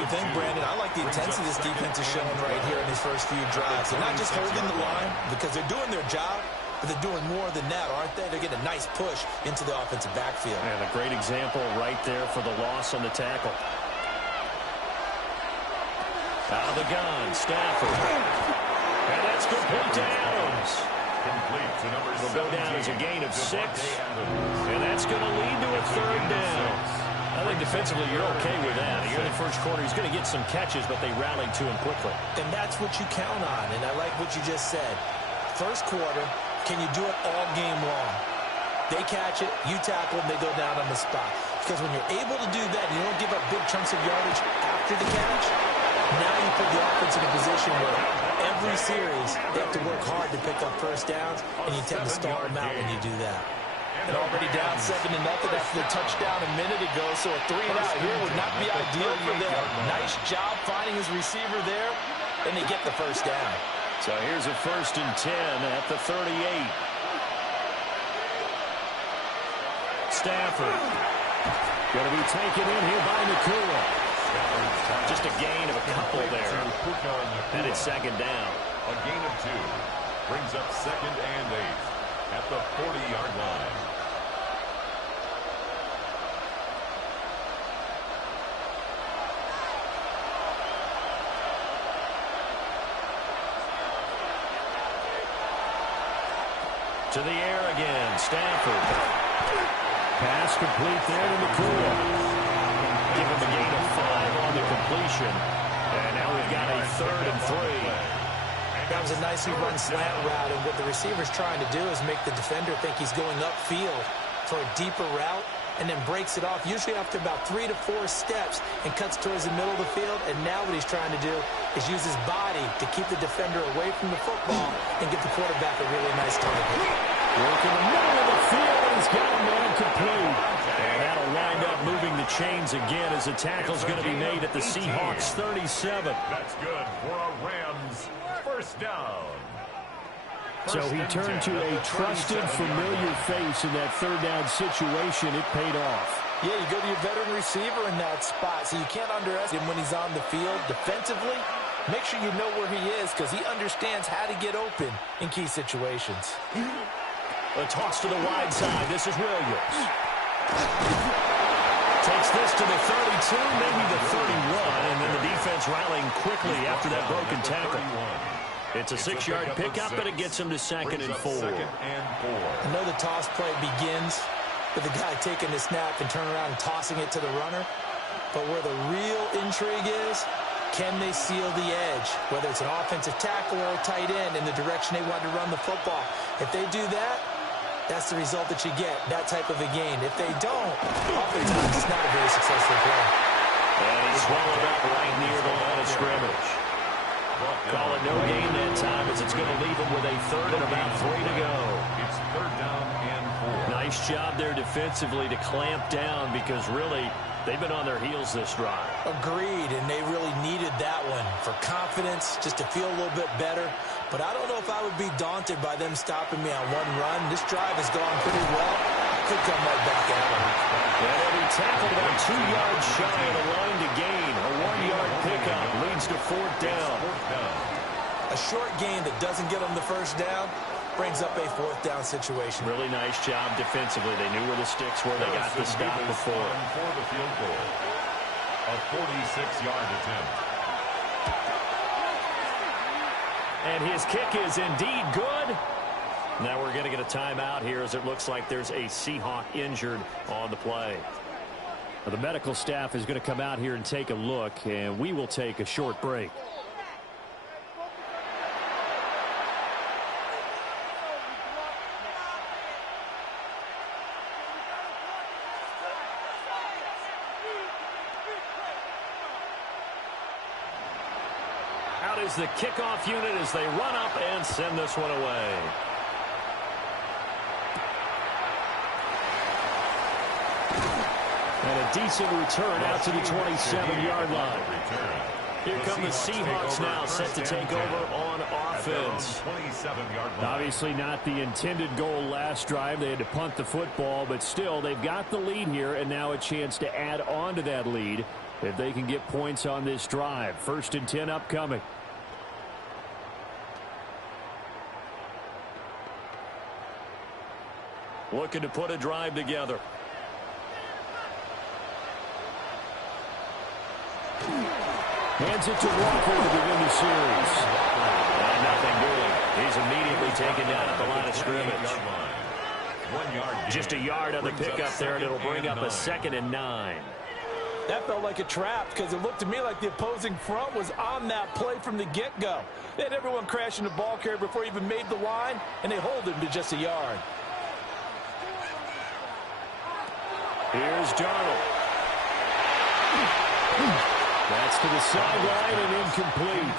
We think, Brandon, I like the intensity this defense is showing right here in these first few drives. They're not just holding the line because they're doing their job, but they're doing more than that, aren't they? They're getting a nice push into the offensive backfield. And a great example right there for the loss on the tackle. Out of the gun, Stafford. And that's complete to Adams. Will go down as a gain of 6. And that's going to lead to a 3rd down. I think defensively you're okay with that. Here in the first quarter, he's going to get some catches, but they rallied to him quickly. And that's what you count on, and I like what you just said. First quarter, can you do it all game long? They catch it, you tackle them, they go down on the spot. Because when you're able to do that, you don't give up big chunks of yardage after the catch, now you put the offense in a position where every series they have to work hard to pick up 1st downs, and you tend to stall them out when you do that. And already down 7-0 after the touchdown a minute ago, so a 3-and-out here would not be ideal for them. Nice job finding his receiver there, and they get the 1st down. So here's a 1st and 10 at the 38. Stafford. Going to be taken in here by Nakua. Just a gain of a couple there. And it's 2nd down. A gain of 2. Brings up 2nd and 8 at the 40-yard line. To the air again, Stafford. Pass complete there to Nakua. Give him a gain of 5 on the completion. And now we've got a 3rd and 3. That was a nicely run slant route, and what the receiver's trying to do is make the defender think he's going upfield for a deeper route, and then breaks it off, usually after about 3 to 4 steps, and cuts towards the middle of the field. And now what he's trying to do is use his body to keep the defender away from the football and get the quarterback a really nice target. Work in the middle of the field, and he's got a man complete. And that'll wind up moving the chains again as the tackle's going to be made at the Seahawks 37. That's good for a Rams 1st down. So he turned to a trusted, familiar face in that 3rd down situation. It paid off. Yeah, you go to your veteran receiver in that spot, so you can't underestimate him when he's on the field. Defensively, make sure you know where he is because he understands how to get open in key situations. A toss to the wide side. This is Williams. Takes this to the 32, maybe the 31, and then the defense rallying quickly after that broken tackle. It's a 6-yard pickup, and it gets him to 2nd and 4. I know the toss play begins with the guy taking the snap and turning around and tossing it to the runner. But where the real intrigue is, can they seal the edge? Whether it's an offensive tackle or a tight end in the direction they want to run the football. If they do that, that's the result that you get, that type of a gain. If they don't, oftentimes it's not a very successful play. And he's swallowed up right near the line of scrimmage. Call it no gain that time as it's going to leave him with a 3rd and about 3 to go. It's 3rd down and 4. Nice job there defensively to clamp down because really they've been on their heels this drive. Agreed, and they really needed that one for confidence, just to feel a little bit better. But I don't know if I would be daunted by them stopping me on one run. This drive has gone pretty well. Could come right back at them. And he'll be tackled about 2 yards shy of the line to gain. A 1-yard pickup leads to 4th down. A short gain that doesn't get them the 1st down brings up a 4th down situation. Really nice job defensively. They knew where the sticks were. They got the stop before. For the field goal. A 46-yard attempt. And his kick is indeed good. Now we're going to get a timeout here as it looks like there's a Seahawk injured on the play. Well, the medical staff is going to come out here and take a look, and we will take a short break. is the kickoff unit as they run up and send this one away. And a decent return out to the 27-yard line. Here come the Seahawks now, set to take over on offense. Obviously not the intended goal last drive. They had to punt the football, but still, they've got the lead here, and now a chance to add on to that lead if they can get points on this drive. 1st and 10 upcoming. Looking to put a drive together. Hands it to Walker to begin the series. And nothing doing. He's immediately taken down at the line of scrimmage. Just a yard on the pickup there, and it'll bring up a 2nd and 9. That felt like a trap because it looked to me like the opposing front was on that play from the get-go. They had everyone crashing the ball carrier before he even made the line, and they hold him to just a yard. Here's Darnold. That's to the sideline and incomplete.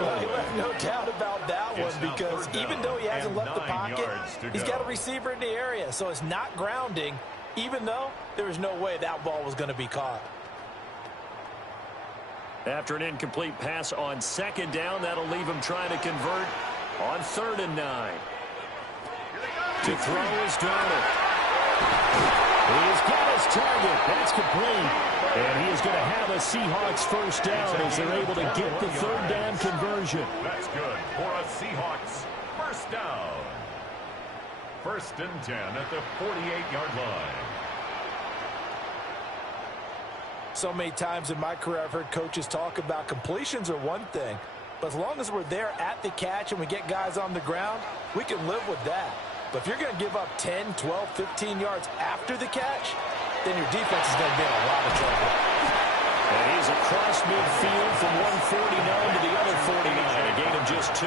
Well, no doubt about that one because even though he hasn't left the pocket, he's got a receiver in the area, so it's not grounding, even though there was no way that ball was going to be caught. After an incomplete pass on 2nd down, that'll leave him trying to convert on 3rd and 9. To throw is Darnold. He's got his target. That's complete. And he is going to have a Seahawks 1st down as they're able to get the 3rd down conversion. That's good for a Seahawks 1st down. 1st and 10 at the 48-yard line. So many times in my career I've heard coaches talk about completions are one thing, but as long as we're there at the catch and we get guys on the ground, we can live with that. But if you're going to give up 10, 12, 15 yards after the catch, then your defense is going to be in a lot of trouble. And he's across midfield from 149 to the other 49, a gain of just 2.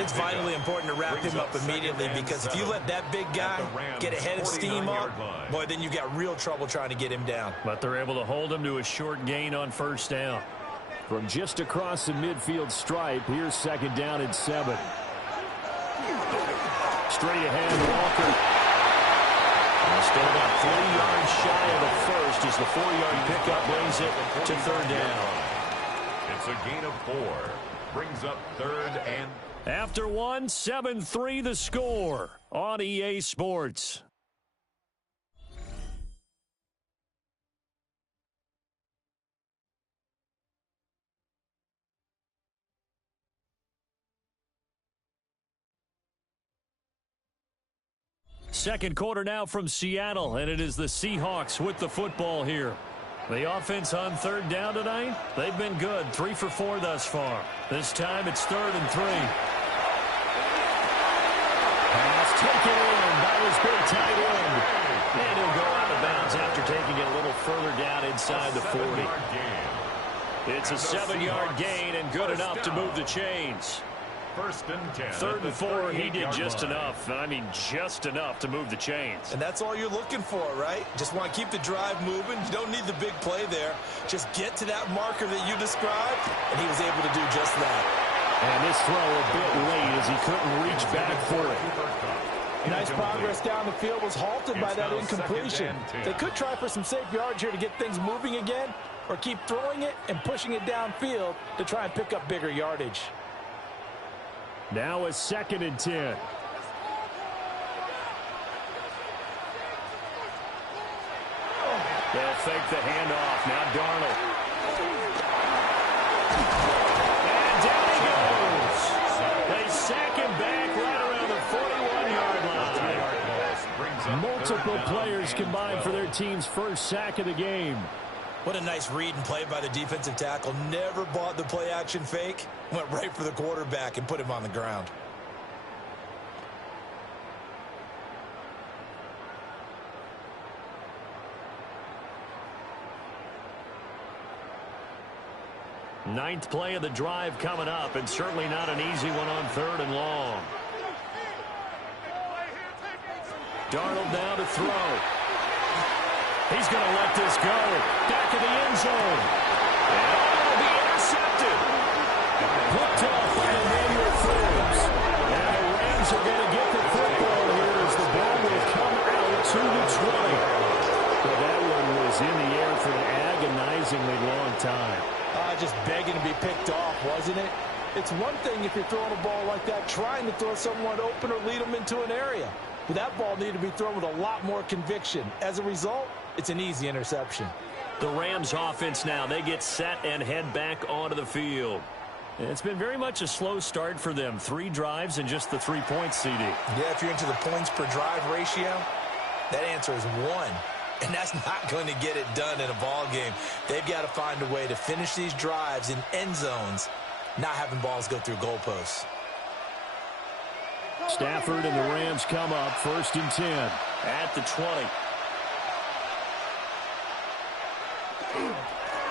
It's vitally important to wrap him up immediately because if you let that big guy get ahead of steam up, boy, then you've got real trouble trying to get him down. But they're able to hold him to a short gain on 1st down. From just across the midfield stripe, here's 2nd down and 7. Straight ahead, Walker. And still about 3 yards shy of the 1st as the 4-yard pickup brings it to 3rd down. It's a gain of 4. Brings up 3rd and... After 1, 7-3 the score on EA Sports. Second quarter now from Seattle, and it is the Seahawks with the football here. The offense on 3rd down tonight, they've been good. 3 for 4 thus far. This time it's 3rd and 3. Pass taken in by his big tight end. And he'll go out of bounds after taking it a little further down inside the 40. It's a 7-yard gain and good enough to move the chains. 1st and 10. 3rd and 4, he did just enough. I mean, just enough to move the chains. And that's all you're looking for, right? Just want to keep the drive moving. You don't need the big play there. Just get to that marker that you described, and he was able to do just that. And this throw a bit late as he couldn't reach back for it. Nice progress down the field was halted by that incompletion. They could try for some safe yards here to get things moving again, or keep throwing it and pushing it downfield to try and pick up bigger yardage. Now a 2nd and 10. They'll fake the handoff. Now Darnold. And down he goes. They sack him back right around the 41-yard line. Multiple players combined for their team's 1st sack of the game. What a nice read and play by the defensive tackle. Never bought the play-action fake. Went right for the quarterback and put him on the ground. Ninth play of the drive coming up, and certainly not an easy one on 3rd and long. Darnold now to throw. He's going to let this go. Back of the end zone. And it'll be intercepted. Rams are going to get the football here as the ball will come out to the 20. Well, that one was in the air for an agonizingly long time. Just begging to be picked off, wasn't it? It's one thing if you're throwing a ball like that, trying to throw someone open or lead them into an area. But that ball needed to be thrown with a lot more conviction. As a result, it's an easy interception. The Rams offense now, they get set and head back onto the field. It's been very much a slow start for them. 3 drives and just the 3 points, CD. Yeah, if you're into the points per drive ratio, that answer is 1. And that's not going to get it done in a ball game. They've got to find a way to finish these drives in end zones, not having balls go through goalposts. Stafford and the Rams come up 1st and 10 at the 20.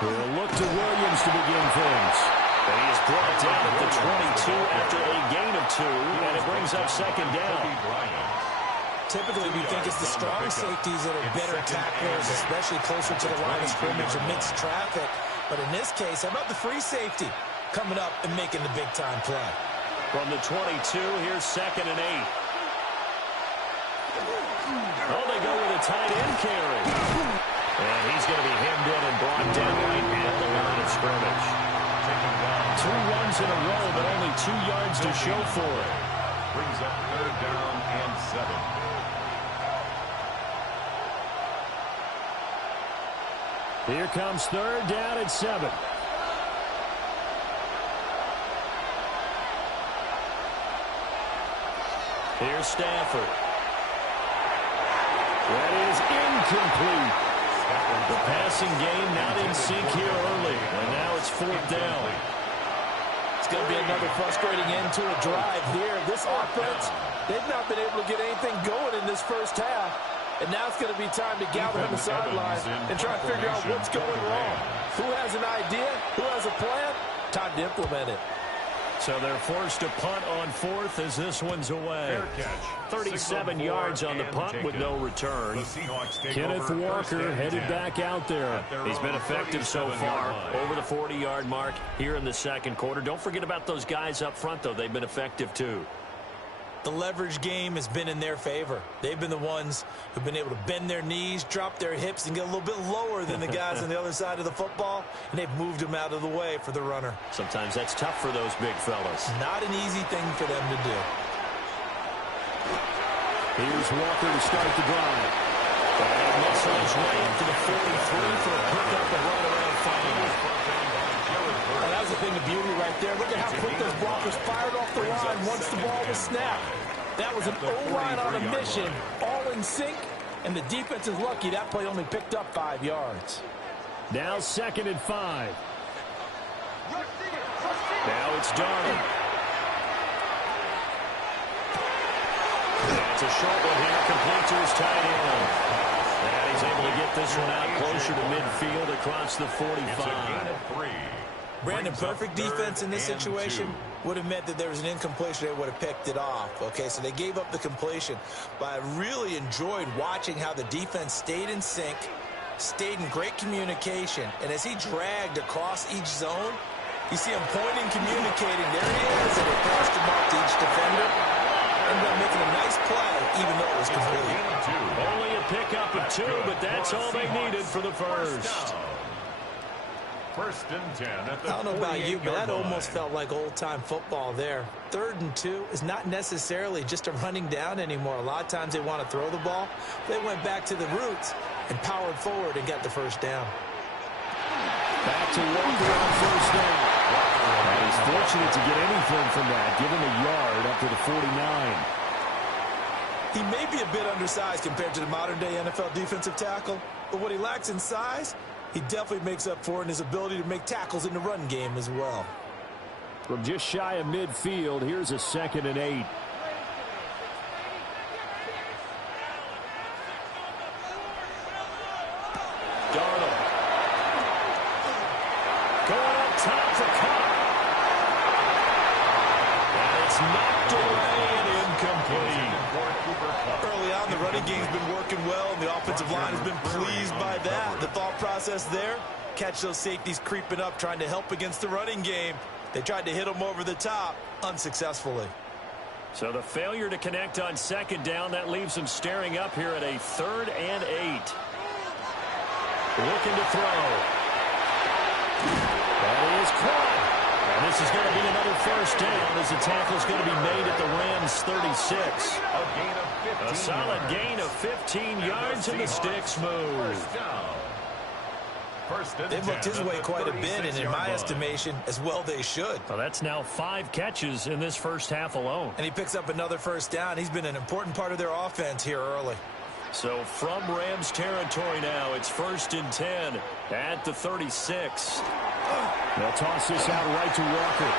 We'll look to Williams to begin things. And he is brought down at the 22 after a gain of 2, and it brings up 2nd down. Typically, we think it's the strong safeties that are better tacklers, especially closer to the line of scrimmage amidst traffic. But in this case, how about the free safety coming up and making the big-time play? From the 22, here's 2nd and 8. Oh, they go with a tight end carry. And he's going to be hemmed in and brought down right at the line of scrimmage. 2 runs in a row, but only 2 yards to show for it. Brings up 3rd down and 7. Here comes 3rd down and 7. Here's Stafford. That is incomplete. The passing game not in sync here early, and now it's 4th down. It's going to be another frustrating end to a drive here. This offense, they've not been able to get anything going in this first half. And now it's going to be time to gather on the sideline and try to figure out what's going wrong. Who has an idea? Who has a plan? Time to implement it. So they're forced to punt on 4th as this one's away. 37 yards on the punt with no return. Kenneth Walker headed back out there. He's been effective so far, over the 40-yard mark here in the 2nd quarter. Don't forget about those guys up front, though. They've been effective, too. The leverage game has been in their favor. They've been the ones who've been able to bend their knees, drop their hips, and get a little bit lower than the guys on the other side of the football, and they've moved them out of the way for the runner. Sometimes that's tough for those big fellas. Not an easy thing for them to do. Here's Walker to start the drive. And that's on his way up to the 43 for a pickup and right around 5. Well, that was the thing of beauty right there. Look at how quick those blockers fired off the line once the ball was snapped. That was an O-line on a mission, all in sync, and the defense is lucky that play only picked up 5 yards. Now 2nd and 5. Now it's Darnold. That's a short one here, complete to his tight end. And he's able to get this one out closer to midfield across the 45. Brandon, perfect defense in this situation would have meant that there was an incompletion. They would have picked it off. Okay, so they gave up the completion. But I really enjoyed watching how the defense stayed in sync, stayed in great communication. And as he dragged across each zone, you see him pointing, communicating. There he is, and he passed him off to each defender. Ended up making a nice play, even though it was complete. Only a pickup of 2, but that's all they needed for the first. 1st and 10 at the I don't know about you, but that almost felt like old-time football there. 3rd and 2 is not necessarily just a running down anymore. A lot of times they want to throw the ball. They went back to the roots and powered forward and got the first down. Back to Walker on 1st down. And he's fortunate to get anything from that, given a yard up to the 49. He may be a bit undersized compared to the modern-day NFL defensive tackle, but what he lacks in size, he definitely makes up for in his ability to make tackles in the run game as well. From just shy of midfield, here's a 2nd and 8. Darnold. Going up top for Cobb. And it's knocked away and incomplete. Early on, the running game's been working well, and the offensive line has been pleased by that. The thought process there, catch those safeties creeping up, trying to help against the running game. They tried to hit them over the top, unsuccessfully. So the failure to connect on second down, that leaves them staring up here at a 3rd and 8. Looking to throw. That is caught. And this is going to be another first down as the tackle is going to be made at the Rams 36. A solid gain of 15 yards and the sticks move. They've looked his way quite a bit, and in my estimation, as well they should. Well, that's now 5 catches in this first half alone. And he picks up another first down. He's been an important part of their offense here early. So from Rams territory now, it's 1st and 10 at the 36. They'll toss this out right to Walker.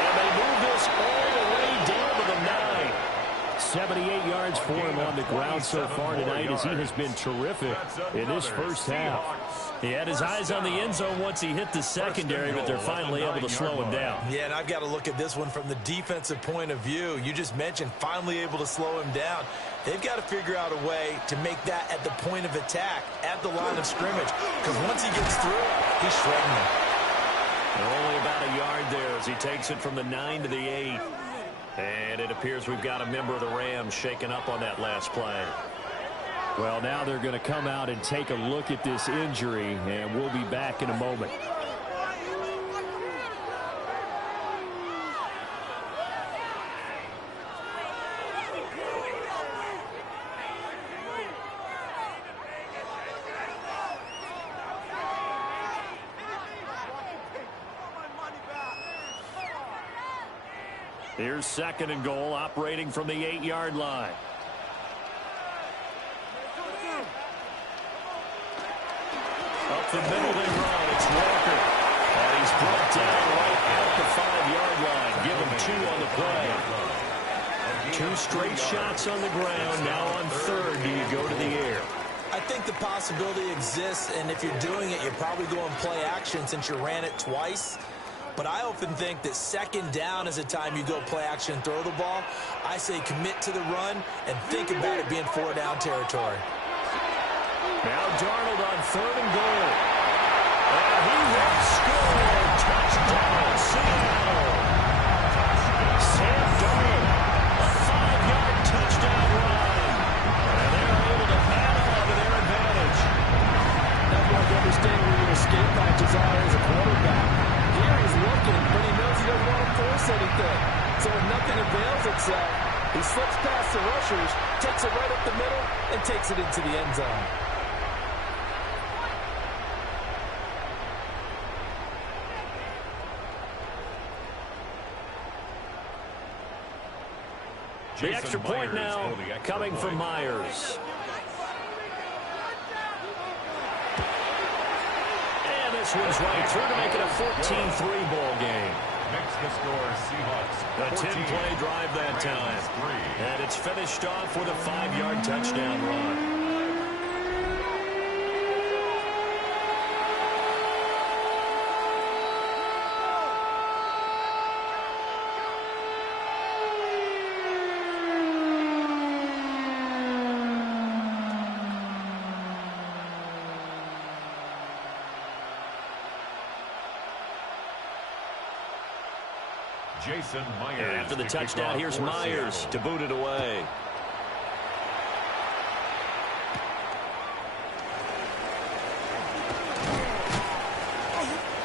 And they move this all the way down to the 9. 78 yards for him on the ground so far tonight as he has been terrific in this first half. He had his eyes on the end zone once he hit the secondary, but they're finally able to slow him down. Yeah, and I've got to look at this one from the defensive point of view. You just mentioned finally able to slow him down. They've got to figure out a way to make that at the point of attack, at the line of scrimmage, because once he gets through, he's shredding them. Only about a yard there as he takes it from the 9 to the 8. And it appears we've got a member of the Rams shaken up on that last play. Well, now they're going to come out and take a look at this injury, and we'll be back in a moment. Here's 2nd and goal, operating from the 8-yard line. Up the middle they run. It's Walker. And he's brought down right at the 5-yard line. Give him 2 on the play. 2 straight shots on the ground. Now on 3rd, do you go to the air? I think the possibility exists, and if you're doing it, you're probably going play action since you ran it twice. But I often think that 2nd down is a time you go play action and throw the ball. I say commit to the run and think about it being 4-down territory. Now Darnold on 3rd and goal. And he will score. Touchdown, Seattle. Sam Darnold, a 5-yard touchdown run. And they're able to add on to their advantage. Never like understand where your escape matches are as a quarterback. Here he's looking, but he knows he doesn't want to force anything. So when nothing avails itself, he slips past the rushers, takes it right up the middle, and takes it into the end zone. The extra point now coming from Myers. And this one's right through to make it a 14-3 ball game. Makes the score Seahawks. A 10-play drive that time. And it's finished off with a 5-yard touchdown run. Jason Myers. After the touchdown, here's Myers to boot it away.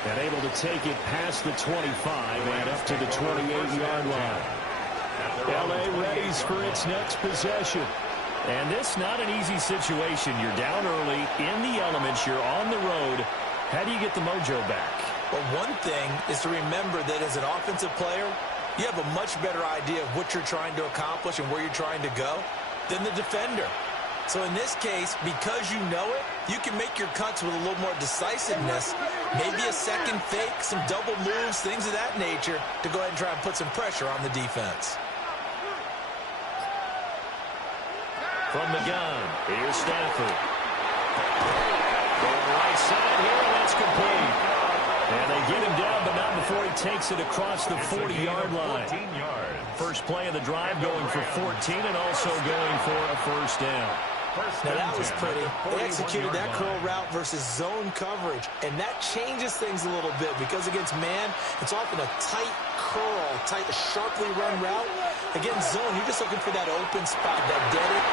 And able to take it past the 25 and up to the 28-yard line. L.A. readies for its next possession. And this not an easy situation. You're down early, in the elements, you're on the road. How do you get the mojo back? Well, one thing is to remember that as an offensive player, you have a much better idea of what you're trying to accomplish and where you're trying to go than the defender. So in this case, because you know it, you can make your cuts with a little more decisiveness, maybe a second fake, some double moves, things of that nature, to go ahead and try and put some pressure on the defense. From the gun, here's Stafford. Going right side here, and that's complete. And they get him down, but not before he takes it across the 40-yard line. First play of the drive going for 14 and also going for a first down. Now that was pretty. They executed that curl route versus zone coverage, and that changes things a little bit because against man, it's often a tight curl, tight, sharply run route. Against zone, you're just looking for that open spot, that dead end.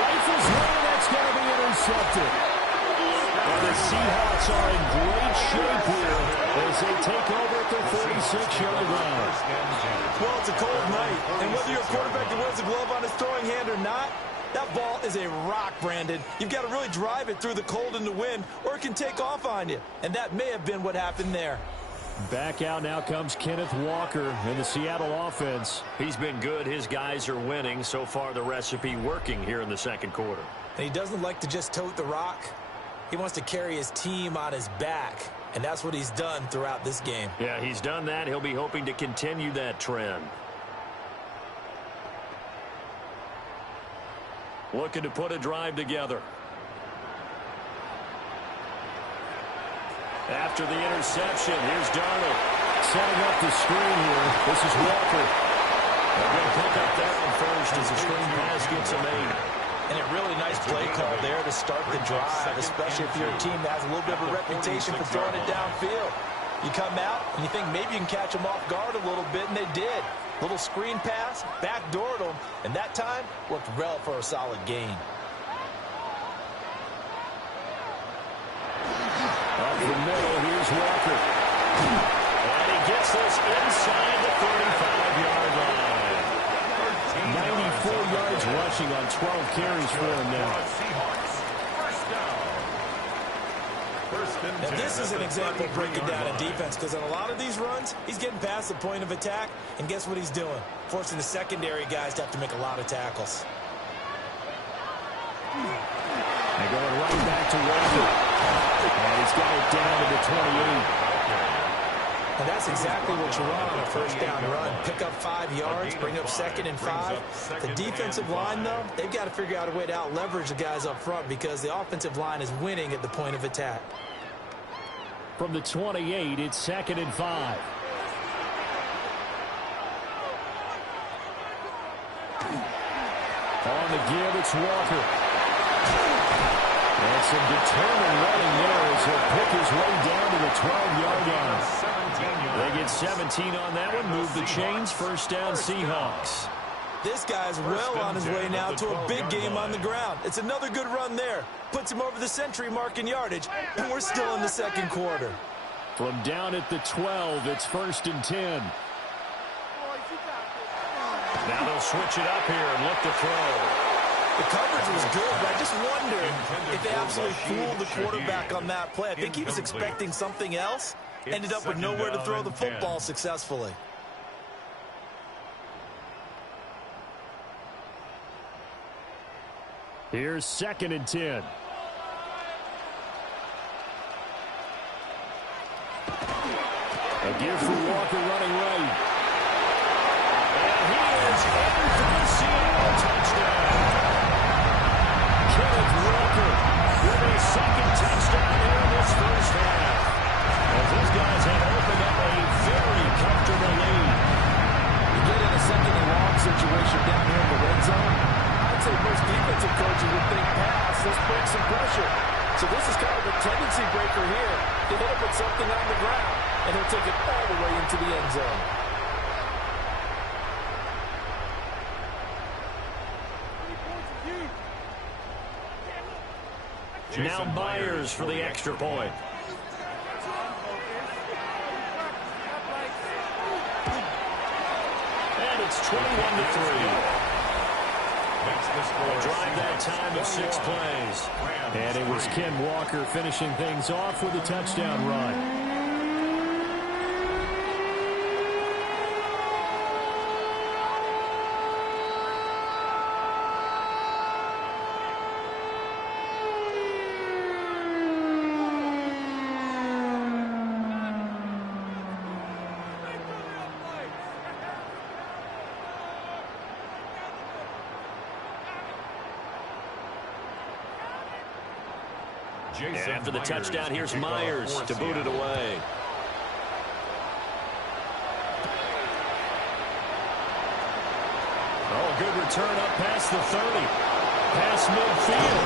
Rifles low, that's going to be intercepted. Well, the Seahawks are in great shape here as they take over at the 46-yard line. Well, it's a cold night, and whether you're a quarterback that wears a glove on his throwing hand or not, that ball is a rock, Brandon. You've got to really drive it through the cold and the wind, or it can take off on you. And that may have been what happened there. Back out now comes Kenneth Walker in the Seattle offense. He's been good. His guys are winning. So far, the recipe working here in the second quarter. And he doesn't like to just tote the rock. He wants to carry his team on his back. And that's what he's done throughout this game. Yeah, he's done that. He'll be hoping to continue that trend. Looking to put a drive together. After the interception, here's Darnold. Setting up the screen here. This is Walker. They're going to pick up there on first as the screen pass gets a made. And a really nice play call there to start the drive, especially if you're a team that has a little bit of a reputation for throwing it downfield. You come out and you think maybe you can catch them off guard a little bit, and they did. Little screen pass, backdoored them, and that time worked well for a solid gain. Up the middle, here's Walker. And he gets this inside the 35-yard line. 94 yards rushing on 12 carries for him now. Now this is an example of breaking down a defense, because on a lot of these runs, he's getting past the point of attack, and guess what he's doing? Forcing the secondary guys to have to make a lot of tackles. They're going right back to Walker. And he's got it down to the 28. And that's exactly what you want on a first down run. Pick up 5 yards, bring up 2nd and 5. The defensive line, though, they've got to figure out a way to out-leverage the guys up front because the offensive line is winning at the point of attack. From the 28, it's 2nd and 5. On the give, it's Walker. And some determined running there as he'll pick his way down to the 12-yard line. They get 17 on that one. Move the chains. First down, Seahawks. This guy's well on his way now to a big game on the ground. It's another good run there. Puts him over the century mark in yardage, and we're still in the second quarter. From down at the 12, it's 1st and 10. Now they'll switch it up here and look to throw. The coverage was good, but I just wonder if they absolutely fooled the quarterback on that play. I think he was expecting something else. Ended up with nowhere to throw the football successfully. Here's 2nd and 10. A give for Walker running right. And he is in for the Seattle touchdown. Kenneth Walker With a second touchdown here in this first half. As these guys have opened up a very comfortable lead. You get in a second and long situation down here in the red zone. I'd say most defensive coaches would think pass. Let's bring some pressure. So this is kind of a tendency breaker here. To hit him with something on the ground, and he'll take it all the way into the end zone. Now Myers for the extra point. And it's 21-3. A drive that time of 6 plays. And it was Ken Walker finishing things off with a touchdown run. After the touchdown, here's Myers to boot it away. Oh, good return up past the 30. past midfield.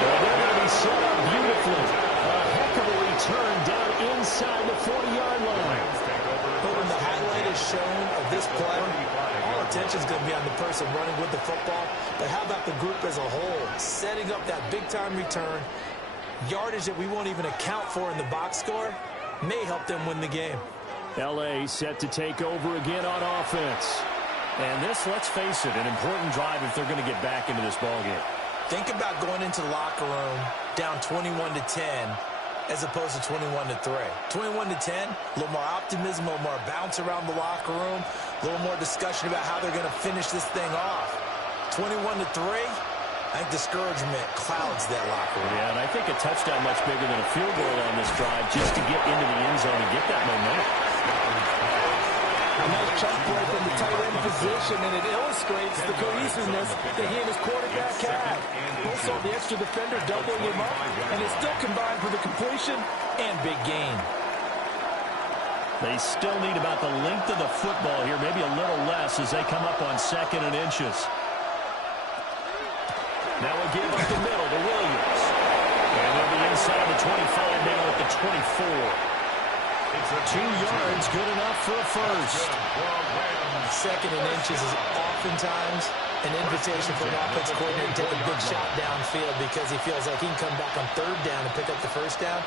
And they're going to be set up beautifully. A heck of a return down inside the 40-yard line. But when the highlight is shown of this play, all attention is going to be on the person running with the football. But how about the group as a whole? Setting up that big-time return, yardage that we won't even account for in the box score, may help them win the game. L.A. set to take over again on offense. And this, let's face it, an important drive if they're going to get back into this ballgame. Think about going into the locker room down 21-10 as opposed to 21-3. 21-10, a little more optimism, a little more bounce around the locker room, a little more discussion about how they're going to finish this thing off. 21-3, I think discouragement clouds that locker room. Yeah, and I think a touchdown much bigger than a field goal on this drive just to get into the end zone and get that momentum. A nice chunk play from the tight end position, and it illustrates the cohesiveness that he and his quarterback had. Both saw the extra defender doubling him up, and it still combined for the completion and big gain. They still need about the length of the football here, maybe a little less as they come up on 2nd and inches. Now we'll give up the middle to Williams. And they'll be inside the 25 now at the 24. 2 yards, good enough for a first. 2nd and inches is oftentimes an invitation for an offensive coordinator to take a big shot downfield because he feels like he can come back on 3rd down and pick up the first down.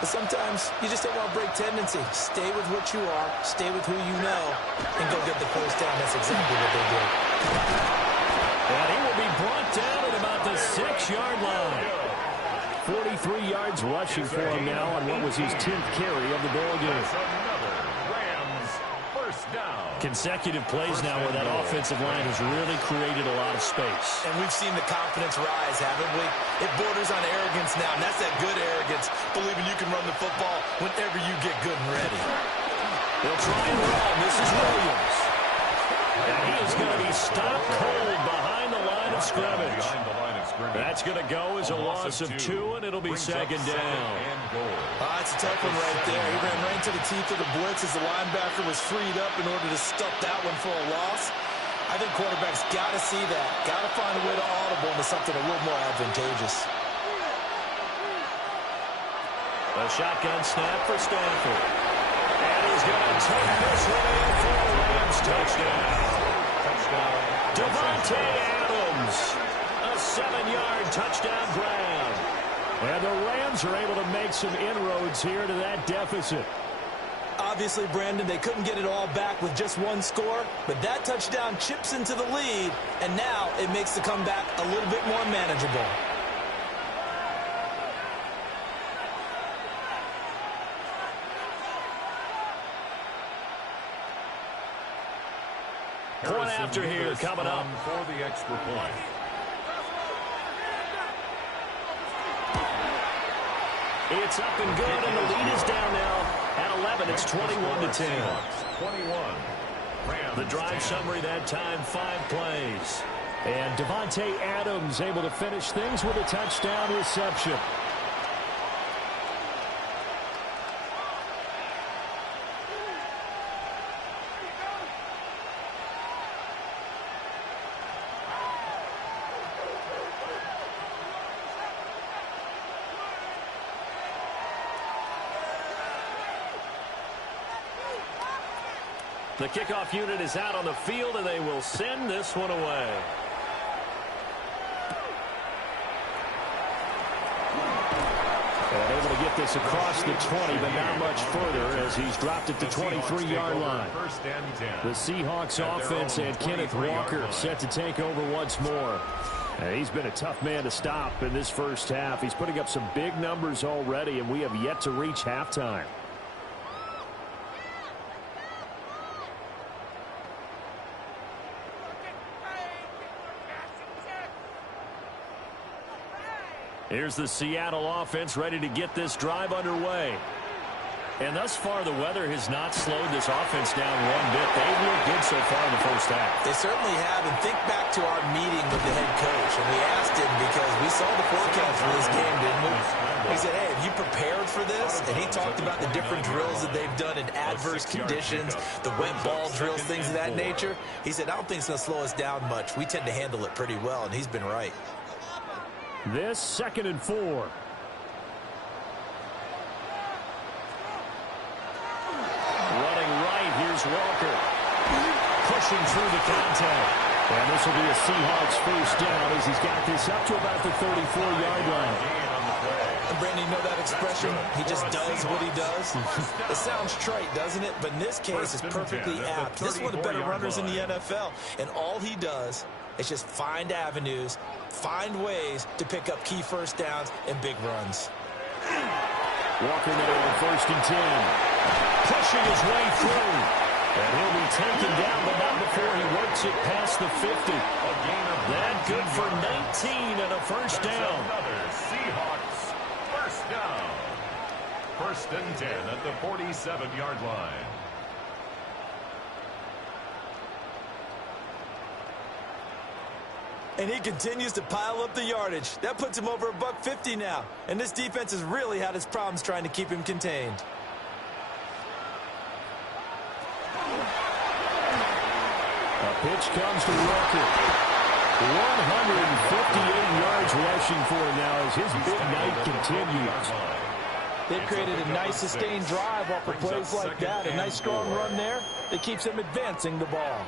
But sometimes you just don't want to break tendency. Stay with what you are, stay with who you know, and go get the first down. That's exactly what they did. And he will be brought down at about the 6-yard line. 43 yards rushing for him now on what was his 10th carry of the ball game. Consecutive plays now where that offensive line has really created a lot of space. And we've seen the confidence rise, haven't we? It borders on arrogance now, and that's that good arrogance, believing you can run the football whenever you get good and ready. They'll try and run. This is Williams. And he is going to be stopped cold behind the line of scrimmage. That's going to go as a loss of 2, and it'll be 2nd down. That's a tough one right there. He ran right into the teeth of the blitz as the linebacker was freed up in order to stuff that one for a loss. I think quarterbacks got to see that. Got to find a way to audible into something a little more advantageous. A shotgun snap for Stanford. And he's going to take this one in for a Rams touchdown. Davante Adams. A 7-yard touchdown grab. And the Rams are able to make some inroads here to that deficit. Obviously, Brandon, they couldn't get it all back with just one score, but that touchdown chips into the lead, and now it makes the comeback a little bit more manageable. Point after here coming up. For the extra point. It's up and good, and the lead is down now at 11. It's 21-10. 21. The drive summary that time, 5 plays. And Davante Adams able to finish things with a touchdown reception. The kickoff unit is out on the field, and they will send this one away. And able to get this across the 20, but not much further as he's dropped it to 23-yard line. The Seahawks offense and Kenneth Walker set to take over once more. And he's been a tough man to stop in this first half. He's putting up some big numbers already, and we have yet to reach halftime. Here's the Seattle offense ready to get this drive underway. And thus far, the weather has not slowed this offense down one bit. They've looked good so far in the first half. They certainly have. And think back to our meeting with the head coach. And we asked him because we saw the forecast for this game, didn't we? He said, hey, have you prepared for this? And he talked about the different drills that they've done in adverse conditions, the wet ball drills, things of that nature. He said, I don't think it's going to slow us down much. We tend to handle it pretty well, and he's been right. This 2nd and 4. Here's Walker pushing through the contact. And this will be a Seahawks first down as he's got this up to about the 34-yard line. And Brandon, you know that expression? He just does what he does. It sounds trite, doesn't it? But in this case, it's perfectly apt. This is one of the better runners in the NFL. And all he does is just find avenues, find ways to pick up key first downs and big runs. Walker now on 1st and 10. Pushing his way through. And he'll be taken down, but not before he works it past the 50. That good for 19 and a first down. Another Seahawks first down. 1st and 10 at the 47-yard line. And he continues to pile up the yardage. That puts him over $150 now. And this defense has really had its problems trying to keep him contained. A pitch comes to Walker. 158 yards rushing for him now as his big night continues. They've created a nice sustained drive off of plays like that. A nice strong run there that keeps them advancing the ball.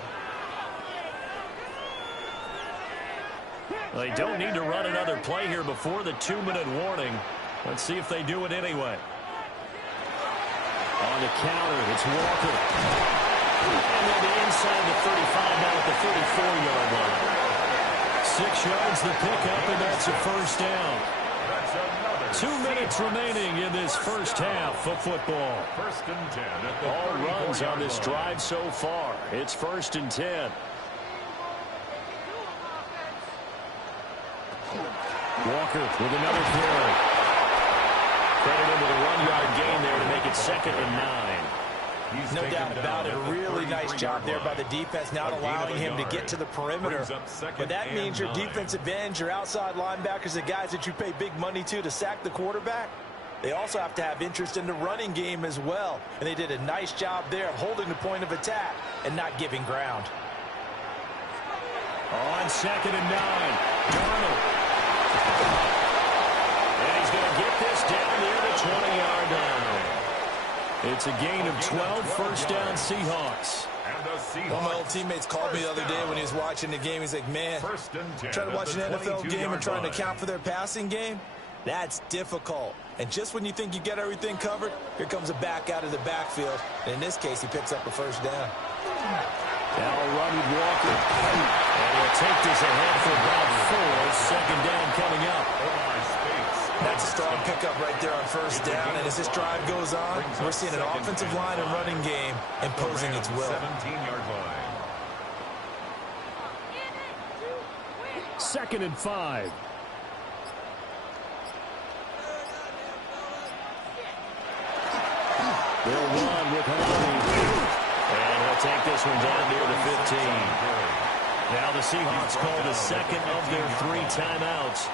They don't need to run another play here before the 2-minute warning. Let's see if they do it anyway. On the counter, it's Walker. And they'll be inside the 35 now at the 34-yard line. 6 yards the pickup, and that's a first down. 2 minutes remaining in this first half of football. 1st and 10 at the all runs on this drive so far. It's 1st and 10. Walker with another carry. Credit him with a 1-yard gain there to make it 2nd and 9. No doubt about it. A really nice job there by the defense, not allowing him to get to the perimeter. But that means your defensive ends, your outside linebackers, the guys that you pay big money to sack the quarterback, they also have to have interest in the running game as well. And they did a nice job there of holding the point of attack and not giving ground. On 2nd and 9, Darnold. And he's going to get this down near the 20-yard line. It's a gain of 12, first down Seahawks. One of my old teammates called me the other day when he was watching the game. He's like, man, trying to watch an NFL game and trying to account for their passing game, that's difficult. And just when you think you get everything covered, here comes a back out of the backfield. And in this case, he picks up a first down. Now a run with Walker. And he'll take this ahead for about 4. 2nd down coming up. That's a strong pickup right there on first down. And as this drive goes on, we're seeing an offensive line and running game imposing its will. 17-yard line. 2nd and 5. They'll run with Henry. And he'll take this one down near the 15. Now the Seahawks call the 2nd of their 3 timeouts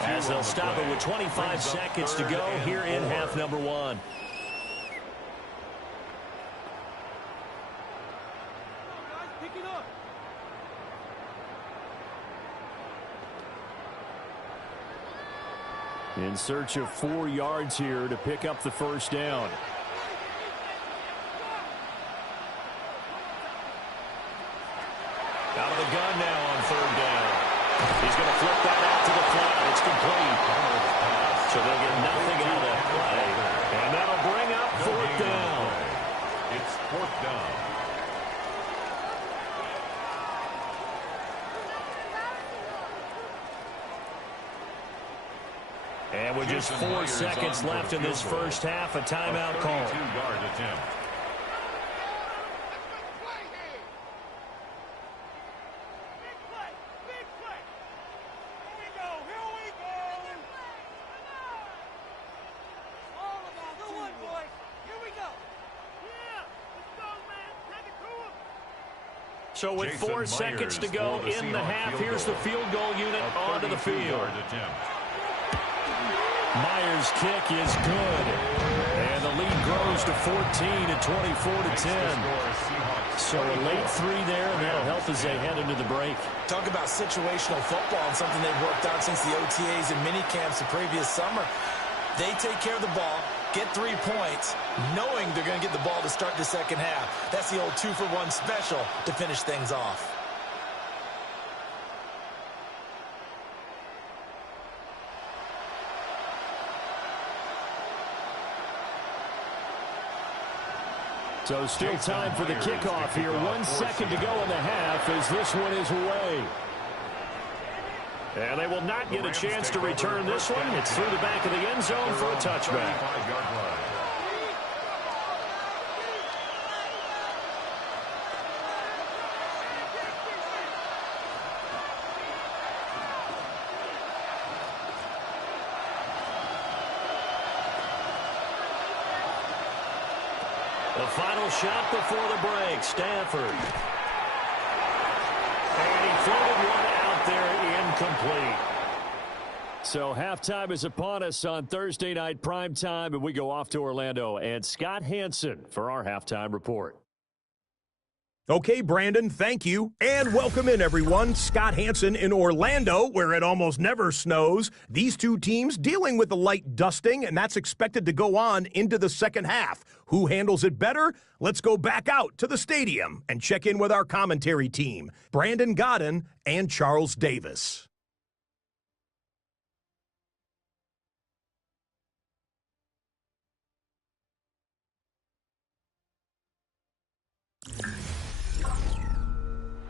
as they'll stop it with 25 seconds to go here in half number 1. In search of 4 yards here to pick up the first down. Out of the gun now on 3rd down. He's going to flip that out to the flat. It's complete. So they'll get nothing out of that play. And that'll bring up 4th down. It's 4th down. And with just 4 seconds left in this first half, a timeout call. 32-yard attempt. So with 4 seconds to go in the half, here's the field goal unit onto the field. Myers' kick is good. And the lead grows to 14 at 24-10. So a late 3 there, and that'll help as they head into the break. Talk about situational football and something they've worked on since the OTAs and mini camps the previous summer. They take care of the ball, get 3 points, knowing they're going to get the ball to start the second half. That's the old 2-for-1 special to finish things off. So still time for the kickoff here. 1 second to go in the half as this one is away. And they will not get a chance to return this one. It's through the back of the end zone for a touchback. The final shot before the break, Stafford. And he floated one out there, incomplete. So halftime is upon us on Thursday night primetime, and we go off to Orlando. And Scott Hansen for our halftime report. Okay, Brandon, thank you. And welcome in, everyone. Scott Hansen in Orlando, where it almost never snows. These two teams dealing with a light dusting, and that's expected to go on into the second half. Who handles it better? Let's go back out to the stadium and check in with our commentary team, Brandon Godden and Charles Davis.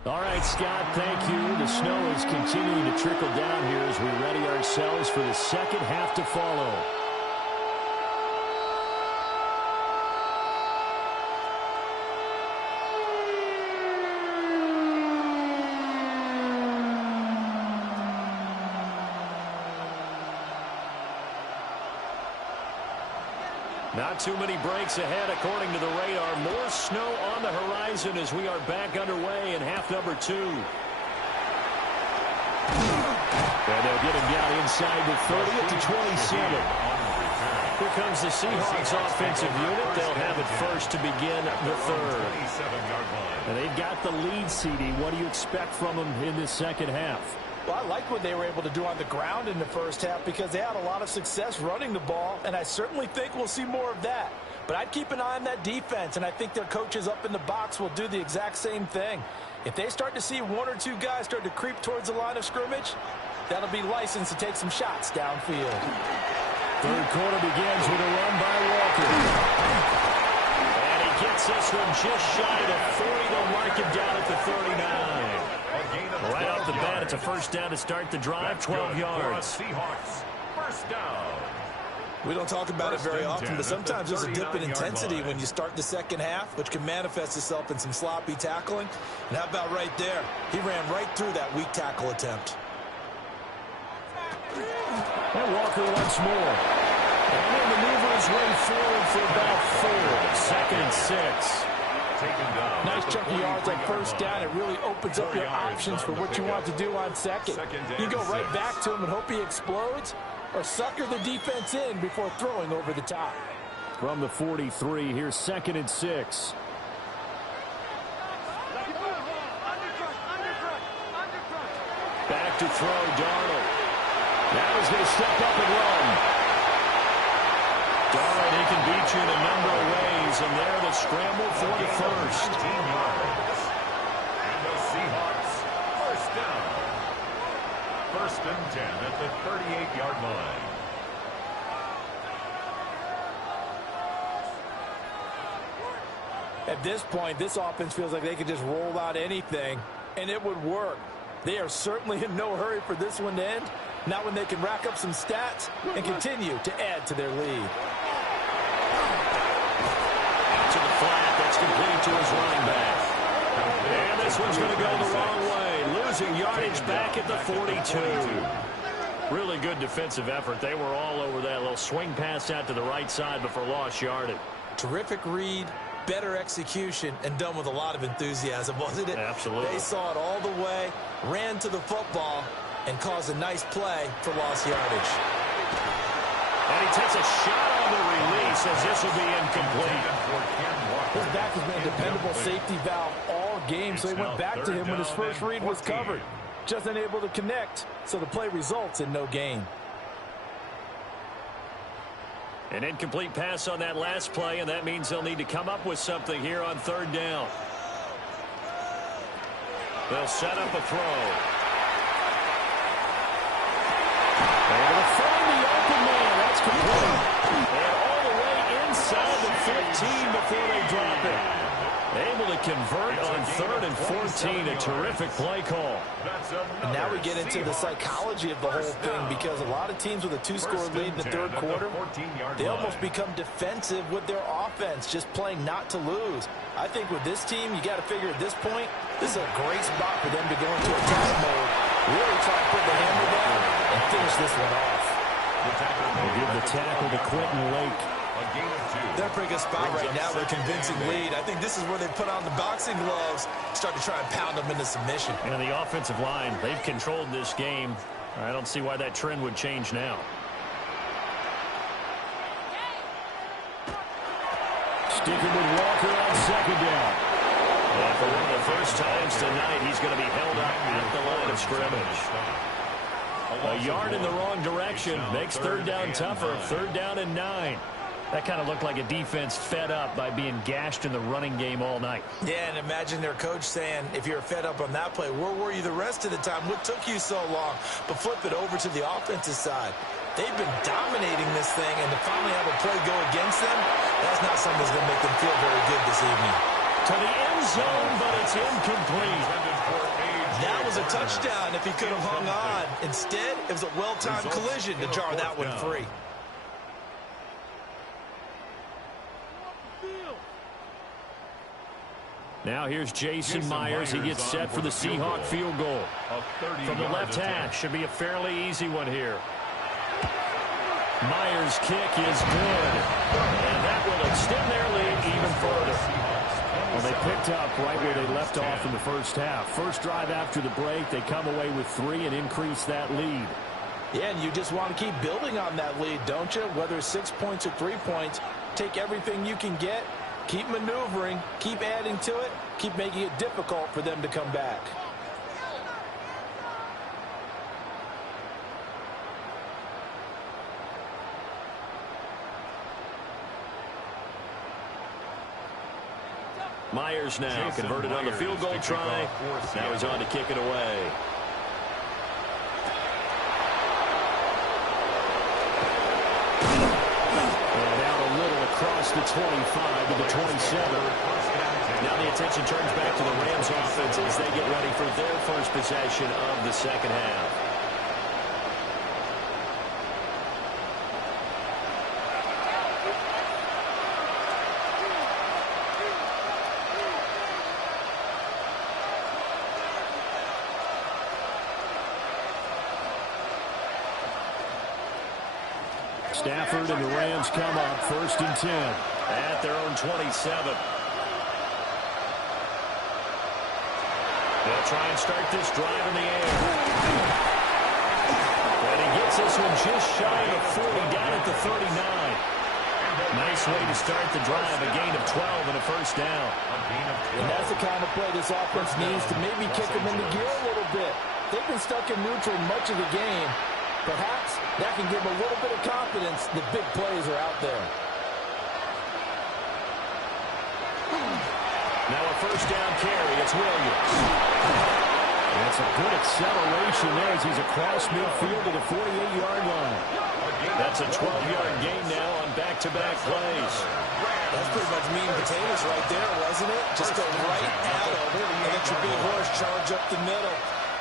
All right, Scott, thank you. The snow is continuing to trickle down here as we ready ourselves for the second half to follow. Not too many breaks ahead, according to the radar. More snow on the horizon as we are back underway in half number 2. And they'll get him down inside the 30 at the 27. Here comes the Seahawks offensive unit. They'll have it first to begin the third. And they've got the lead, CD. What do you expect from them in this second half? Well, I like what they were able to do on the ground in the first half because they had a lot of success running the ball, and I certainly think we'll see more of that. But I'd keep an eye on that defense, and I think their coaches up in the box will do the exact same thing. If they start to see 1 or 2 guys start to creep towards the line of scrimmage, that'll be licensed to take some shots downfield. Third quarter begins with a run by Walker. And he gets this one just shy of 40. They'll mark him down at the 39. Right off the bat, it's a first down to start the drive, 12 yards. Seahawks, first down. We don't talk about it very often, but sometimes there's a dip in intensity when you start the second half, which can manifest itself in some sloppy tackling. And how about right there? He ran right through that weak tackle attempt. And Walker once more. And he'll maneuver his way forward for about 4. Second and 6. Nice chunky yards on first down. It really opens up your options for what you want to do on second. You go right back to him and hope he explodes, or sucker the defense in before throwing over the top. From the 43, here's second and 6. Back to throw, Darnold. Now he's going to step up and run. Darnold, he can beat you in a number of ways, and there the scramble for the first. 19 yards. And the Seahawks, first down. First and 10 at the 38-yard line. At this point, this offense feels like they could just roll out anything, and it would work. They are certainly in no hurry for this one to end, not when they can rack up some stats and continue to add to their lead. To the flat, that's complete to his running back. And this one's going to go the wrong way, losing yardage back at the 42. Really good defensive effort. They were all over that little swing pass out to the right side, but for lost yardage. Terrific read, better execution and done with a lot of enthusiasm, wasn't it? Absolutely. They saw it all the way, ran to the football, and caused a nice play for lost yardage. And he takes a shot on the release as this will be incomplete. His back has been a dependable safety valve all game, so he went back to him when his first read was covered. Just unable to connect, so the play results in no gain. An incomplete pass on that last play, and that means they'll need to come up with something here on third down. They'll set up a throw. Able to find the open man. That's complete. And all the way inside the 15 before they drop it. Able to convert on 3rd and 14. A terrific play call. And now we get into the psychology of the whole thing, because a lot of teams with a 2-score lead in the third quarter, they almost become defensive with their offense, just playing not to lose. I think with this team, you got to figure at this point, this is a great spot for them to go into attack mode, really try to put the hammer down and finish this one off. We'll give the tackle to Quentin Lake. They're in a pretty good spot right now with a convincing lead. I think this is where they put on the boxing gloves, start to try and pound them into submission. And the offensive line, they've controlled this game. I don't see why that trend would change now. Sticking with Walker on second down. And for one of the first times tonight, he's going to be held up at the line of scrimmage. A yard in the wrong direction makes third down tougher. 3rd down and 9. That kind of looked like a defense fed up by being gashed in the running game all night. Yeah, and imagine their coach saying, if you're fed up on that play, where were you the rest of the time? What took you so long? But flip it over to the offensive side. They've been dominating this thing, and to finally have a play go against them, that's not something that's going to make them feel very good this evening. To the end zone, but it's incomplete. That was a touchdown if he could have hung on. Instead, it was a well-timed collision to jar that one free. Now here's Jason Myers. He gets set for the Seahawk field goal. From the left hash. Should be a fairly easy one here. Myers' kick is good. And that will extend their lead even further. Well, they picked up right where they left off in the first half. First drive after the break, they come away with 3 and increase that lead. Yeah, and you just want to keep building on that lead, don't you? Whether it's 6 points or 3 points, take everything you can get. Keep maneuvering, keep adding to it, keep making it difficult for them to come back. Myers now converted on the field goal try. Now he's on to kick it away. Across the 25 to the 27. Now the attention turns back to the Rams offense as they get ready for their first possession of the second half. Stafford and the Rams come up 1st and 10 at their own 27. They'll try and start this drive in the air. And he gets this one just shy of 40 down at the 39. Nice way to start the drive, a gain of 12 and a first down. And that's the kind of play this offense needs to maybe kick them into gear a little bit. They've been stuck in neutral much of the game. Perhaps that can give them a little bit of confidence that big plays are out there. Now a first down carry. It's Williams. That's a good acceleration there as he's across midfield to the 48-yard line. That's a 12-yard gain now on back-to-back plays. That's pretty much meat and potatoes right there, wasn't it? Just go right at him and let your big horse charge up the middle.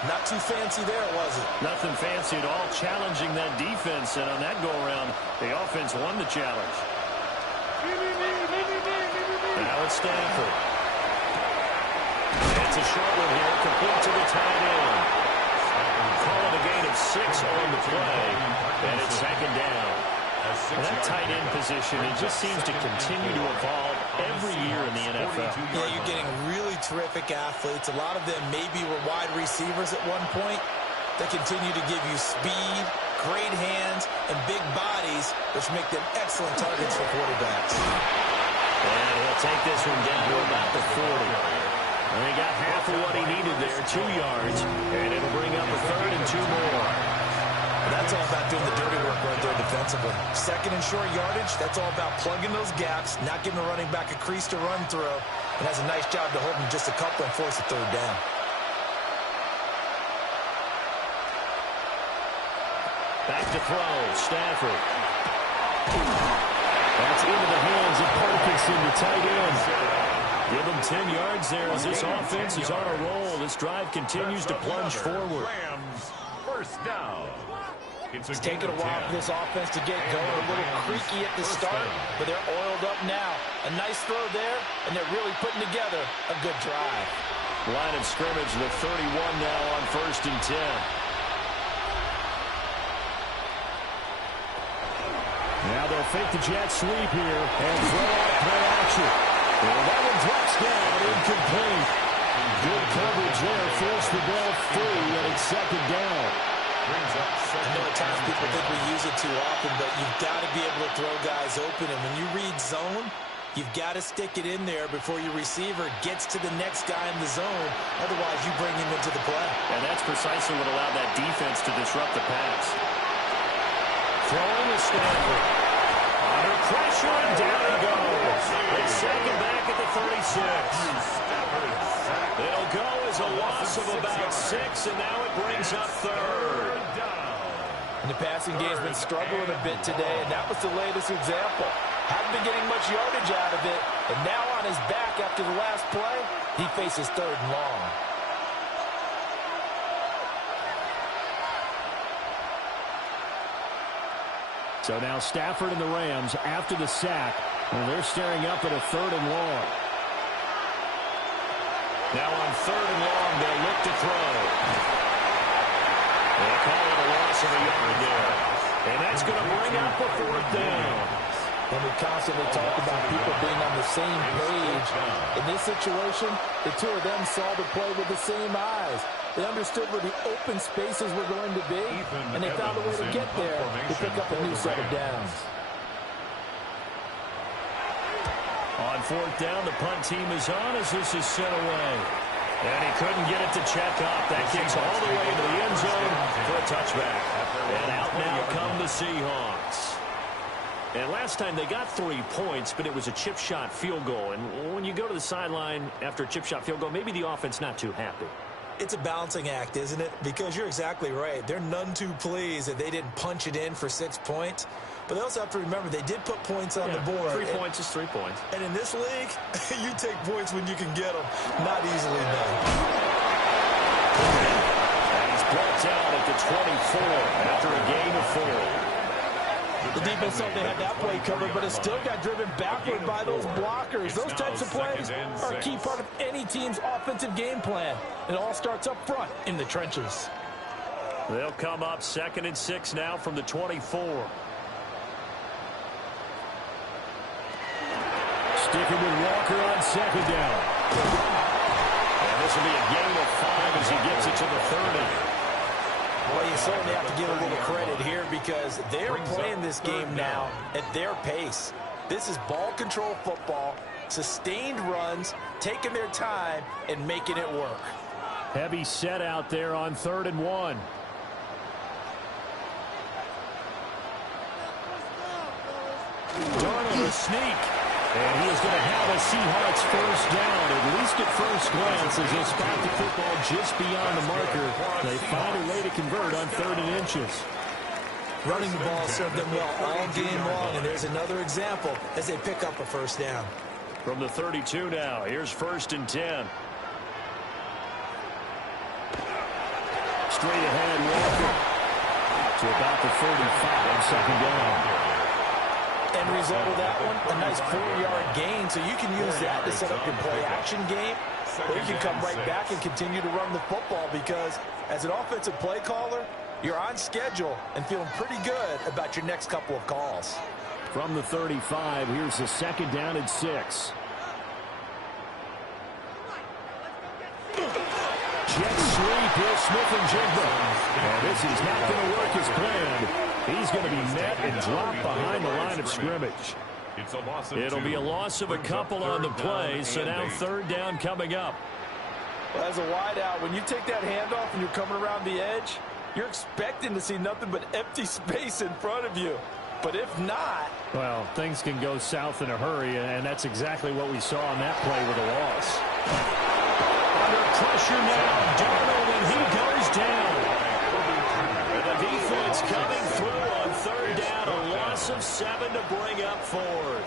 Not too fancy there, was it? Nothing fancy at all, challenging that defense, and on that go-around, the offense won the challenge. Now it's Stafford. That's a short one here, complete to the tight end. Call it a gain of 6 on the play, and it's second down. And that tight end position, it just seems to continue to evolve every year in the NFL. Yeah, you're getting really terrific athletes. A lot of them maybe were wide receivers at one point. They continue to give you speed, great hands, and big bodies, which make them excellent targets for quarterbacks. And he'll take this one down to about the 40. And he got half of what he needed there, 2 yards. And it'll bring up a 3rd and 2 more. That's all about doing the dirty work right there defensively. Second and short yardage, that's all about plugging those gaps, not giving the running back a crease to run through, and has a nice job to hold him just a couple and force a 3rd down. Back to throw, Stafford. That's into the hands of Parkinson, the tight end. Give him 10 yards there as this offense is on a roll. This drive continues to plunge forward. Rams, first down. It's taken a while for this offense to get going. A little creaky at the start, but they're oiled up now. A nice throw there, and they're really putting together a good drive. Line of scrimmage, the 31 now on 1st and 10. Now they'll fake the jet sweep here and throw out play action. And that one drops down, incomplete. Good coverage there, forced the ball free, and it's 2nd down. I know at times people think we use it too often, but you've got to be able to throw guys open. And when you read zone, you've got to stick it in there before your receiver gets to the next guy in the zone. Otherwise, you bring him into the play. And that's precisely what allowed that defense to disrupt the pass. Throwing to Stafford. Under pressure, and down he goes. It's 2nd back at the 36. It'll go as a loss of about 6, and now it brings up 3rd. And the passing game's been struggling a bit today, and that was the latest example. Hadn't been getting much yardage out of it, and now on his back after the last play, he faces 3rd and long. So now Stafford and the Rams after the sack, and they're staring up at a 3rd and long. Now on 3rd and long, they'll look to throw. They'll call it a loss of a yard there. And that's going to bring up a 4th down. And we constantly talk about people being on the same page. In this situation, the two of them saw the play with the same eyes. They understood where the open spaces were going to be, and they found a way to get there to pick up a new set of downs. On 4th down, the punt team is on as this is sent away. And he couldn't get it to check up. That kicks all the way to the end zone for a touchback. And out now come the Seahawks. And last time they got 3 points, but it was a chip shot field goal. And when you go to the sideline after a chip shot field goal, maybe the offense not too happy. It's a balancing act, isn't it? Because you're exactly right. They're none too pleased that they didn't punch it in for 6 points. But they also have to remember they did put points on the board. 3 points is 3 points. And in this league, you take points when you can get them. Not easily done. And he's brought down at the 24 after a gain of 4. The defense thought they had that play covered, but it still got driven backward by those blockers. Those types of plays are a key part of any team's offensive game plan. It all starts up front in the trenches. They'll come up 2nd and 6 now from the 24. Sticking with Walker on 2nd down. And this will be a gain of 5 as he gets it to the 30. Well, you certainly have to give a little credit here because they're playing this game now at their pace. This is ball control football, sustained runs, taking their time, and making it work. Heavy set out there on 3rd and 1. Darnold a sneak. And he is going to have a Seahawks first down, at least at first glance, as they spot the football just beyond the marker. They find a way to convert on 3rd and inches. Running the ball served them well all game long, and there's another example as they pick up a first down. From the 32 now, here's 1st and 10. Straight ahead, Walker to about the 35, 2nd down. End result of that one, a nice 4-yard gain, so you can use that to set up your play-action game, or you can come right back and continue to run the football because as an offensive play caller, you're on schedule and feeling pretty good about your next couple of calls. From the 35, here's the 2nd down and 6. Jet sweep here, Smith-Njigba. And this is not going to work as planned. He's going to be met and dropped behind the line of scrimmage. It'll be a loss of a couple on the play, so now 3rd down coming up. Well, as a wideout, when you take that handoff and you're coming around the edge, you're expecting to see nothing but empty space in front of you. But if not... Well, things can go south in a hurry, and that's exactly what we saw on that play with a loss. Under pressure now, Darnold, and he goes down. And the defense coming through on 3rd down, a loss of 7 to bring up 4th.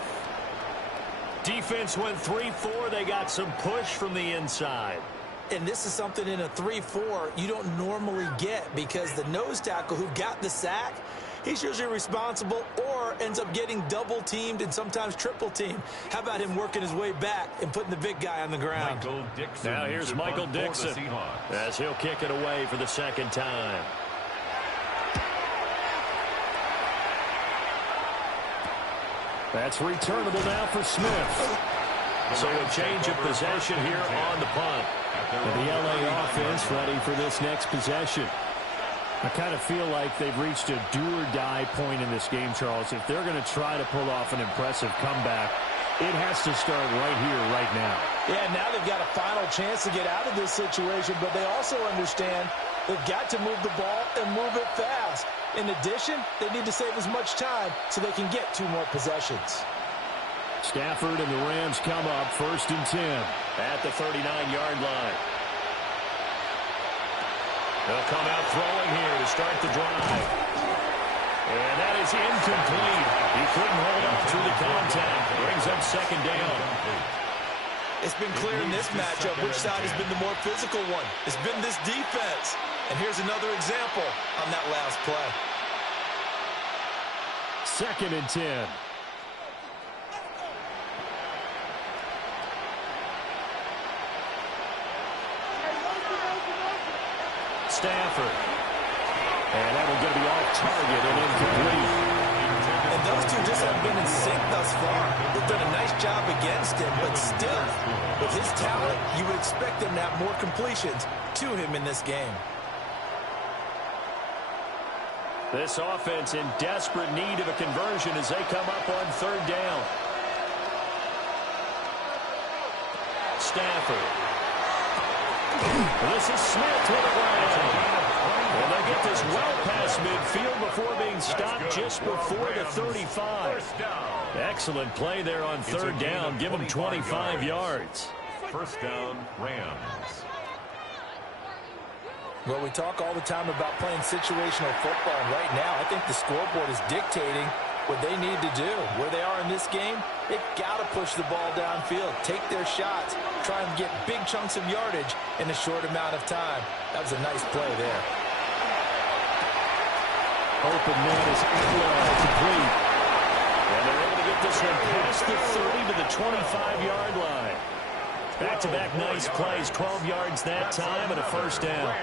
Defense went 3-4. They got some push from the inside. And this is something in a 3-4 you don't normally get, because the nose tackle who got the sack, he's usually responsible or ends up getting double-teamed and sometimes triple-teamed. How about him working his way back and putting the big guy on the ground? Now here's Michael Dixon as he'll kick it away for the 2nd time. That's returnable now for Smith. So a change of possession here on the punt. And the LA offense ready for this next possession. I kind of feel like they've reached a do-or-die point in this game, Charles. If they're going to try to pull off an impressive comeback, it has to start right here, right now. Yeah, now they've got a final chance to get out of this situation, but they also understand they've got to move the ball and move it fast. In addition, they need to save as much time so they can get 2 more possessions. Stafford and the Rams come up 1st and 10. At the 39-yard line. They'll come out throwing here to start the drive. And that is incomplete. He couldn't hold up through the contact. Brings up 2nd down. It's been clear in this matchup which side has been the more physical one. It's been this defense. And here's another example on that last play. 2nd and 10. Stafford. And that will get me off target and incomplete. And those two just haven't been in sync thus far. They've done a nice job against him, but still, with his talent, you would expect him to have more completions to him in this game. This offense in desperate need of a conversion as they come up on 3rd down. Stafford. This is Smith with a run. And they get this well past midfield before being stopped just before the 35. Excellent play there on 3rd down. Give them 25 yards. 1st down, Rams. Well, we talk all the time about playing situational football, and right now I think the scoreboard is dictating what they need to do. Where they are in this game, they've got to push the ball downfield, take their shots, try and get big chunks of yardage in a short amount of time. That was a nice play there. Open man is complete. And they're able to get this one past the 30 to the 25-yard line. Back-to-back nice plays, 12 yards that time and a 1st down.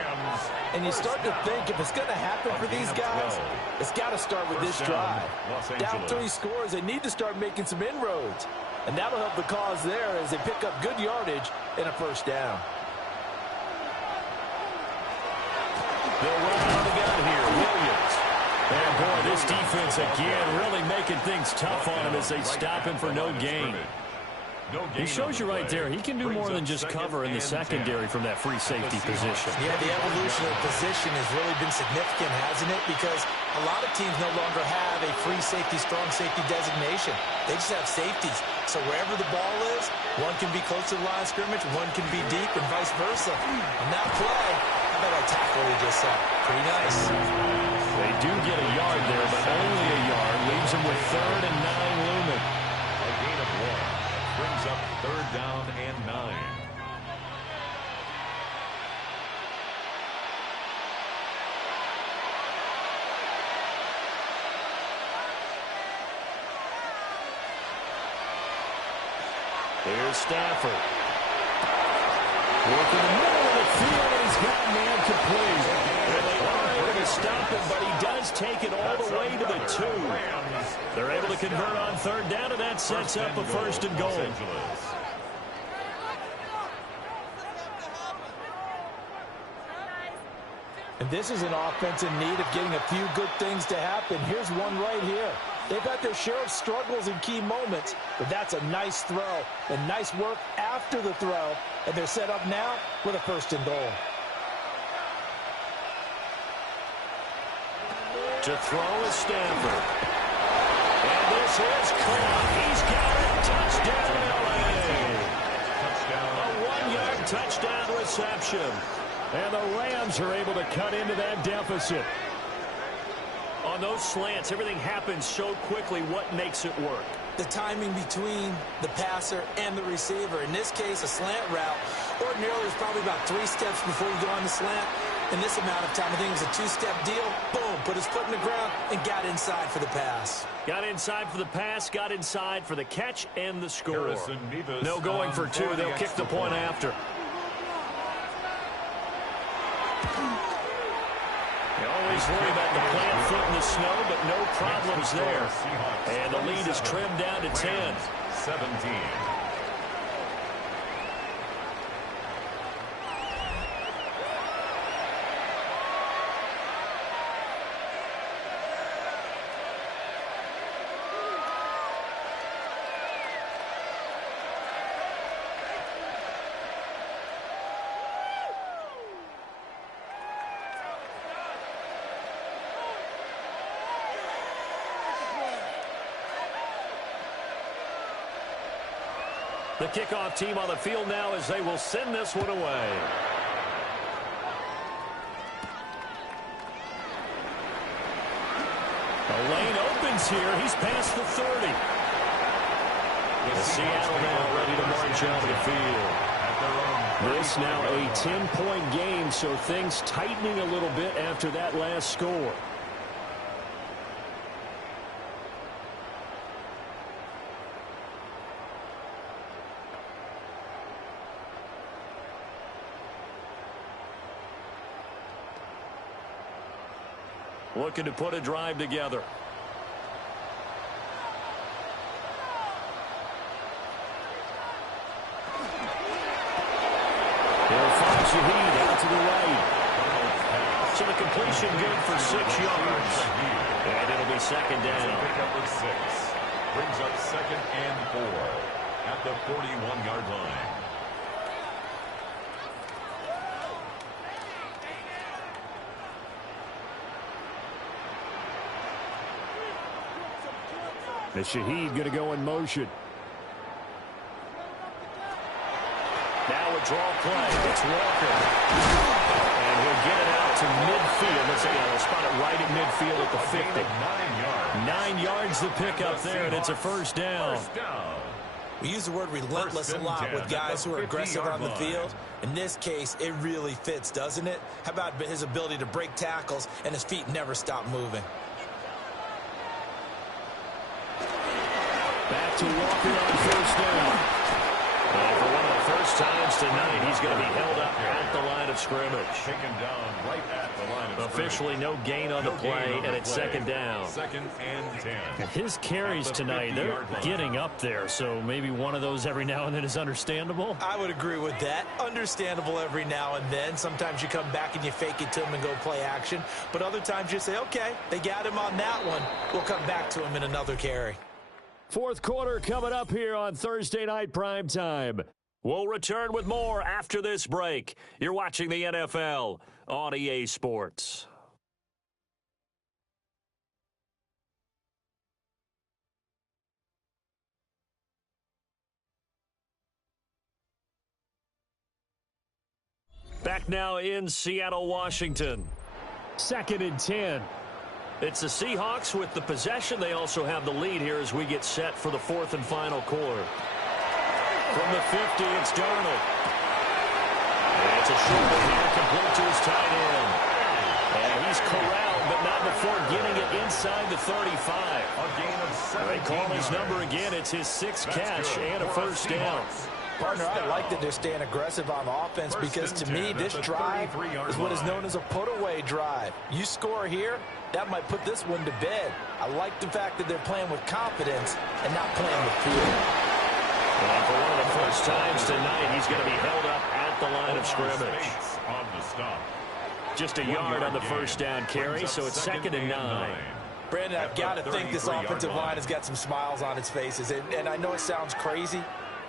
And you start to think if it's going to happen for these guys, it's got to start with this drive. Down 3 scores, they need to start making some inroads. And that'll help the cause there as they pick up good yardage and a 1st down. They'll run out of the gun here, Williams. And boy, this defense again really making things tough on him as they stop him for no gain. He shows you right there, he can do more than just cover in the secondary from that free safety position. Yeah, the evolution of the position has really been significant, hasn't it? Because a lot of teams no longer have a free safety, strong safety designation. They just have safeties. So wherever the ball is, one can be close to the line of scrimmage, one can be deep, and vice versa. On that play, how about that tackle he just saw? Pretty nice. They do get a yard there, but only a yard. Leaves them with 3rd and 9 looming. A gain of 1. Brings up 3rd down and 9. Here's Stafford. Working the middle of the field, and he's got man complete. And they are able to stop take it all the way to the 2. They're able to convert on third down, and that sets up a first and goal. And this is an offense in need of getting a few good things to happen. Here's one right here. They've had their share of struggles in key moments, but that's a nice throw and nice work after the throw. And they're set up now with a first and goal. To throw is Stanford. And this is caught. He's got it. Touchdown, L.A. A 1-yard touchdown reception. And the Rams are able to cut into that deficit. On those slants, everything happens so quickly. What makes it work? The timing between the passer and the receiver. In this case, a slant route. Ordinarily, it's probably about 3 steps before you go on the slant. In this amount of time, I think it was a 2-step deal. Boom, put his foot in the ground and got inside for the pass. Got inside for the pass, got inside for the catch and the score. No going for 2. They'll kick the point after. You always worry about the plant foot in the snow, but no problems there. And the lead is trimmed down to 10. 17. The kickoff team on the field now as they will send this one away. The lane opens here. He's past the 30. Seattle now ready to march out of the field. This now a 10-point game, so things tightening a little bit after that last score. Looking to put a drive together. He'll find Shaheed out to the right. So the completion good for 6 yards. And it'll be second down. Pick up with 6. Brings up 2nd and 4 at the 41-yard line. And Shaheed going to go in motion. Now a draw play. It's Walker. And he'll get it out to midfield. Let's say he'll spot it right at midfield at the 50. 9 yards. 9 yards the pickup there, and it's a first down. We use the word relentless a lot with guys who are aggressive on the field. In this case, it really fits, doesn't it? How about his ability to break tackles and his feet never stop moving? Back to Walker on first down. And for one of the first times tonight, he's going to be held up at the line of scrimmage. Taken down right at the line of Officially no gain on the play, and it's second down. 2nd and 10. His carries tonight, they're getting up there, so maybe one of those every now and then is understandable. I would agree with that. Understandable every now and then. Sometimes you come back and you fake it to him and go play action. But other times you say, okay, they got him on that one. We'll come back to him in another carry. Fourth quarter coming up here on Thursday Night Prime Time. We'll return with more after this break. You're watching the NFL on EA Sports. Back now in Seattle, Washington. 2nd and 10. It's the Seahawks with the possession. They also have the lead here as we get set for the 4th and final quarter. From the 50, it's Darnold. And it's a short one here, complete to his tight end. And he's corralled, but not before getting it inside the 35. A gain of 7. They call his number again. It's his 6th catch and a first down. Partner, I like that they're staying aggressive on offense because to me, this drive is what is known as a put-away drive. You score here, that might put this one to bed. I like the fact that they're playing with confidence and not playing with fear. And for one of the first times tonight, he's going to be held up at the line of scrimmage. On the stop. Just a yard on the first down carry, so it's 2nd and 9. Brandon, I've got to think this offensive line has got some smiles on its faces. And I know it sounds crazy,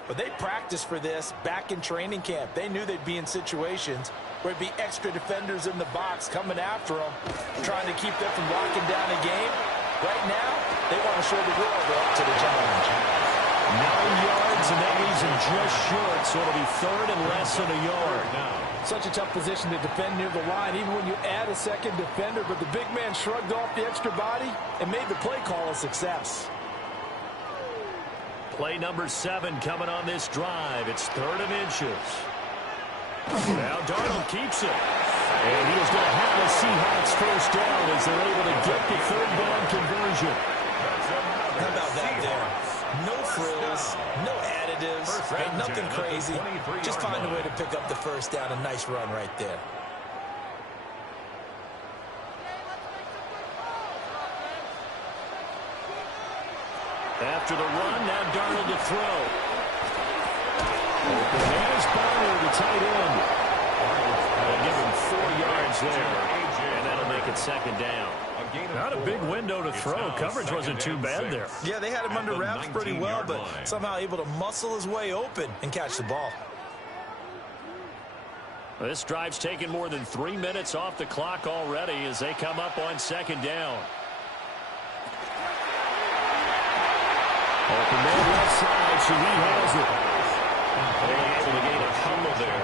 but they practiced for this back in training camp. They knew they'd be in situations where it'd be extra defenders in the box coming after them, trying to keep them from locking down a game. Right now, they want to show the world they're up to the challenge. 9 yards, and that leaves him just short, so it'll be 3rd and less than a yard. Such a tough position to defend near the line, even when you add a second defender, but the big man shrugged off the extra body and made the play call a success. Play number 7 coming on this drive. It's 3rd and inches. Now Darnold keeps it. And he is going to have the Seahawks first down as they're able to get the 3rd down conversion. How about that there? No frills, no additives, right? Nothing crazy. Just find a way to pick up the first down. A nice run right there. After the run, now Darnold to throw. Open man is Bonner, the tight end. They'll give him 4 yards there, and that'll make it 2nd down. Not a big window to throw. Coverage wasn't too bad there. Yeah, they had him under wraps pretty well, but somehow able to muscle his way open and catch the ball. This drive's taken more than 3 minutes off the clock already as they come up on 2nd down. Open man left side, so he has it. They're able to gain a couple there.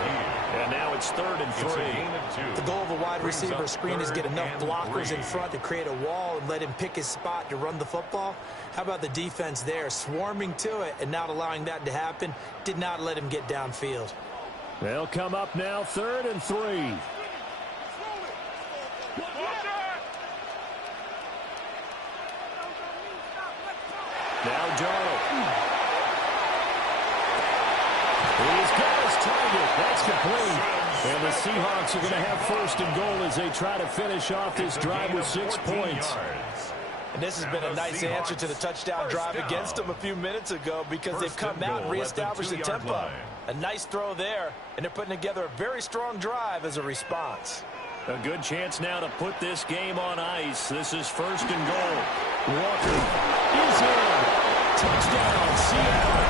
And now it's 3rd and 3. The goal of a wide receiver screen is get enough blockers in front to create a wall and let him pick his spot to run the football. How about the defense there, swarming to it and not allowing that to happen? Did not let him get downfield. They'll come up now 3rd and 3. Now Darnold. He's got his target. That's complete. And the Seahawks are going to have 1st and goal as they try to finish off this drive with 6 points. And this has been a nice answer to the touchdown drive against them a few minutes ago because they've come out and reestablished the tempo. A nice throw there, and they're putting together a very strong drive as a response. A good chance now to put this game on ice. This is 1st and goal. Walker is in. Touchdown, Seattle.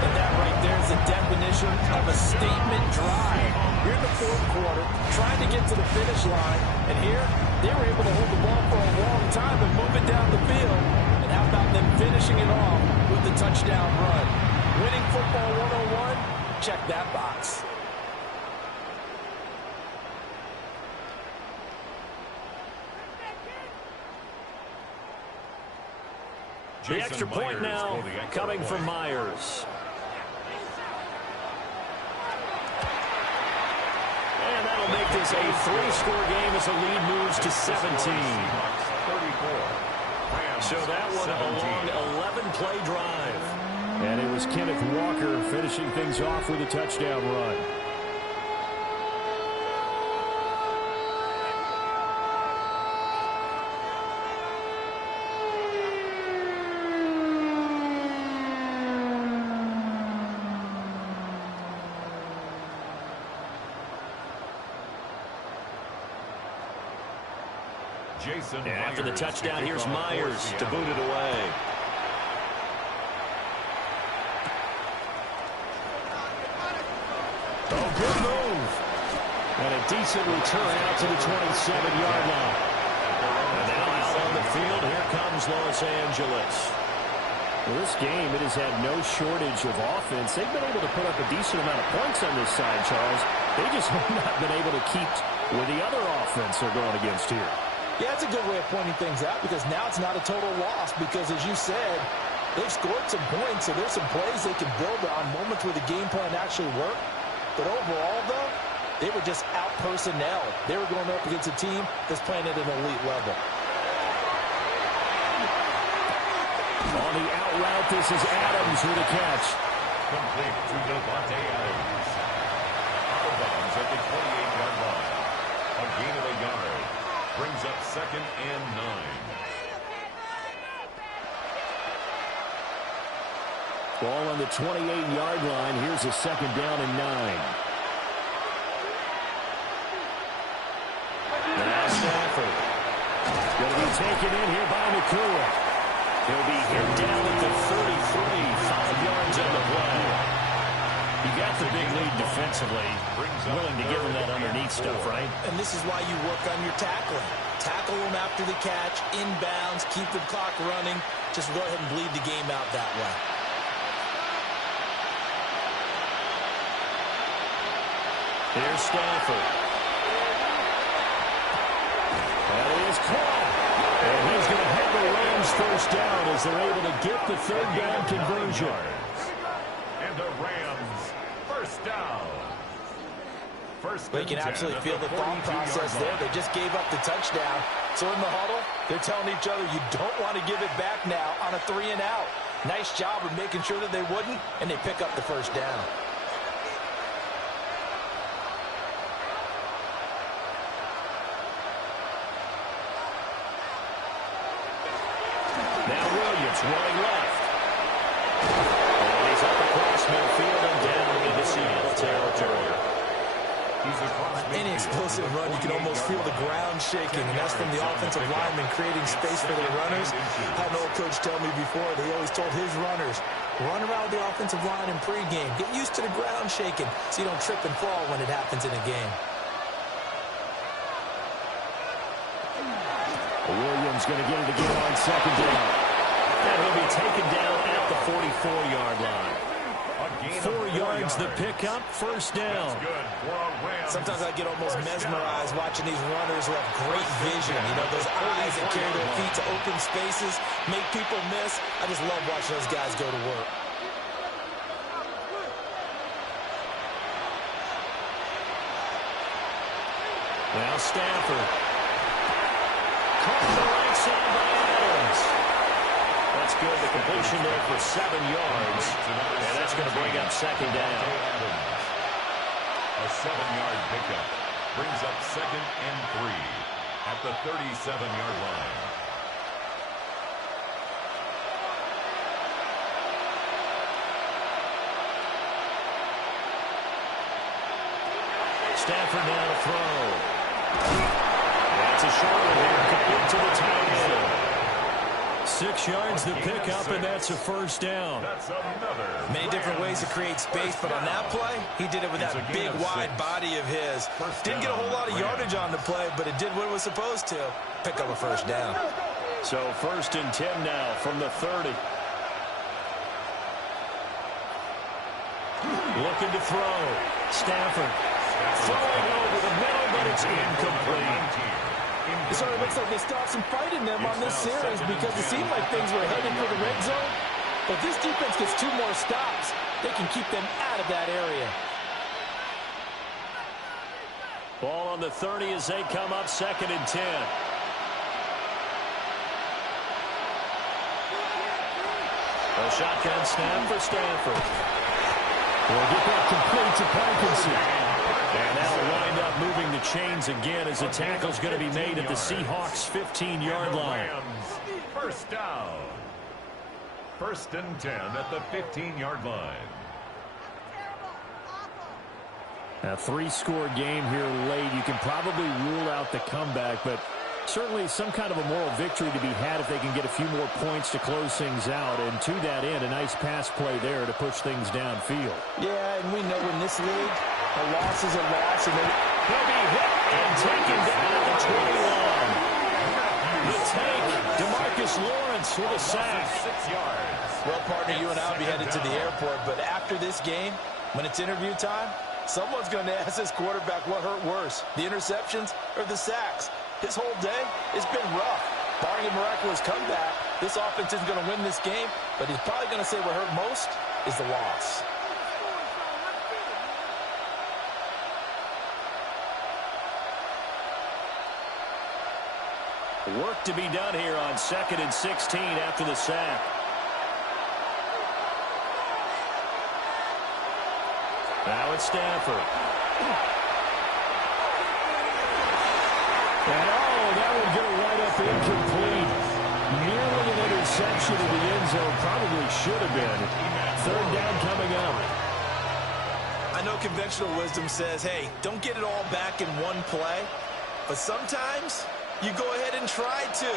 And that right there is the definition of a statement drive. You're in the 4th quarter, trying to get to the finish line, and here they were able to hold the ball for a long time and move it down the field. And how about them finishing it off with the touchdown run? Winning football 101, check that box. The extra point now coming from Myers. And that'll make this a 3-score game as the lead moves to 17. So that one a long 11-play drive. And it was Kenneth Walker finishing things off with a touchdown run. After the touchdown, here's Myers to boot it away. Oh, good move. And a decent return out to the 27-yard line. And now out on the field, here comes Los Angeles. Well, this game, it has had no shortage of offense. They've been able to put up a decent amount of points on this side, Charles. They just have not been able to keep where the other offense are going against here. Yeah, it's a good way of pointing things out because now it's not a total loss because, as you said, they've scored some points, so there's some plays they can build on, moments where the game plan actually worked. But overall, though, they were just out personnel. They were going up against a team that's playing at an elite level. On the out route, this is Adams with a catch. complete to Devontae Adams. Out of bounds at the 28-yard line. A gain of a yard. Brings up 2nd and 9. Ball on the 28-yard line. Here's a 2nd down and 9. Now Stafford. Going to be taken in here by Nakua. He'll be hit down at the 33. 5 yards on the play. You got the big lead defensively. Willing to give him that underneath stuff, right? And this is why you work on your tackling. Tackle them after the catch, inbounds, keep the clock running. Just go ahead and bleed the game out that way. Here's Stafford. That is caught. And he's going to have the Rams first down as they're able to get the 3rd down conversion. And the Rams first down. They can absolutely feel the thought process there. They just gave up the touchdown. So in the huddle, they're telling each other, you don't want to give it back now on a 3 and out. Nice job of making sure that they wouldn't, and they pick up the first down. Now Williams running left. And he's up across midfield and down into Seattle territory. Any explosive run, you can almost feel the ground shaking, and that's from the offensive linemen creating space for their runners. I had an old coach tell me before, they always told his runners, run around the offensive line in pregame. Get used to the ground shaking so you don't trip and fall when it happens in a game. Williams going to get it again on 2nd down. And he'll be taken down at the 44-yard line. 4 yards the pickup, first down. Sometimes I get almost mesmerized watching these runners who have great vision. You know, those eyes that carry their feet to open spaces, make people miss. I just love watching those guys go to work. Now Stafford. Caught on the right side by Adams. That's good. The completion there for 7 yards. And that's going to bring up 2nd down. A 7-yard pickup brings up 2nd and 3 at the 37-yard line. Stafford now to throw. That's a short one here. Complete to the tight end. 6 yards the pickup, and that's a first down. Many different ways to create space, but on that play, he did it with that big, wide body of his. Didn't get a whole lot of yardage on the play, but it did what it was supposed to. Pick up a first down. So 1st and 10 now from the 30. Looking to throw. Stafford. Throwing over the middle, but it's incomplete. It sort of looks like they stopped some fight in them on this series because it seemed like things were headed for the red zone. But this defense gets 2 more stops. They can keep them out of that area. Ball on the 30 as they come up 2nd and 10. A shotgun snap for Stafford. We'll get that complete to Parkinson. And that'll wind up moving the chains again as the tackle's going to be made at the Seahawks' 15-yard line. First down. 1st and 10 at the 15-yard line. A 3-score game here late. You can probably rule out the comeback, but certainly some kind of a moral victory to be had if they can get a few more points to close things out. And to that end, a nice pass play there to push things downfield. Yeah, and we know in this league, a loss is a loss. And he'll be hit and taken down at the 21. The tank, DeMarcus Lawrence with a sack. 6 yards. Well, partner, you and I will be headed to the airport, but after this game, when it's interview time, someone's going to ask this quarterback what hurt worse, the interceptions or the sacks. His whole day, it's been rough. Barring a miraculous comeback, this offense isn't going to win this game, but he's probably going to say what hurt most is the loss. Work to be done here on 2nd and 16 after the sack. Now it's Stafford. And that one's going to wind up incomplete. Nearly an interception in the end zone. Probably should have been. Third down coming up. I know conventional wisdom says, hey, don't get it all back in one play. But sometimes you go ahead and try to.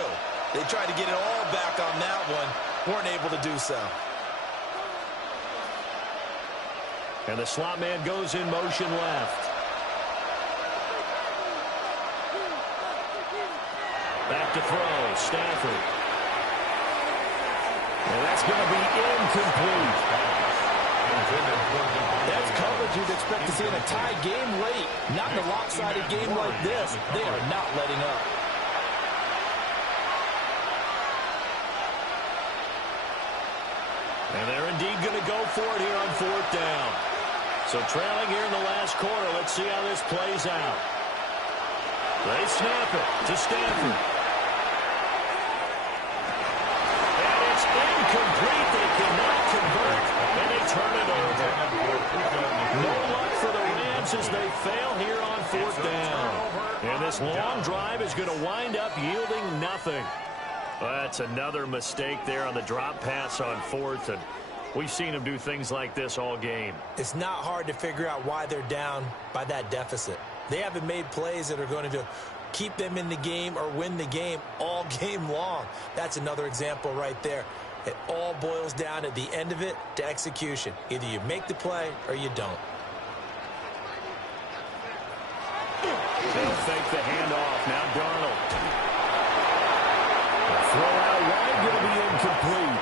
They tried to get it all back on that one. Weren't able to do so. And the slot man goes in motion left. Back to throw, Stafford. And that's going to be incomplete. That's coverage you'd expect to see in a tie game late. Not in a lopsided game like this. They are not letting up. And they're indeed going to go for it here on fourth down. So trailing here in the last quarter. Let's see how this plays out. They snap it to Stafford. And it's incomplete. They cannot convert. And they turn it over. No luck for the Rams as they fail here on fourth down. And this long drive is going to wind up yielding nothing. That's another mistake there on the drop pass on fourth. And we've seen them do things like this all game. It's not hard to figure out why they're down by that deficit. They haven't made plays that are going to keep them in the game or win the game all game long. That's another example right there. It all boils down at the end of it to execution. Either you make the play or you don't. They'll fake the handoff. Now Darnold. Throw out wide, going to be incomplete.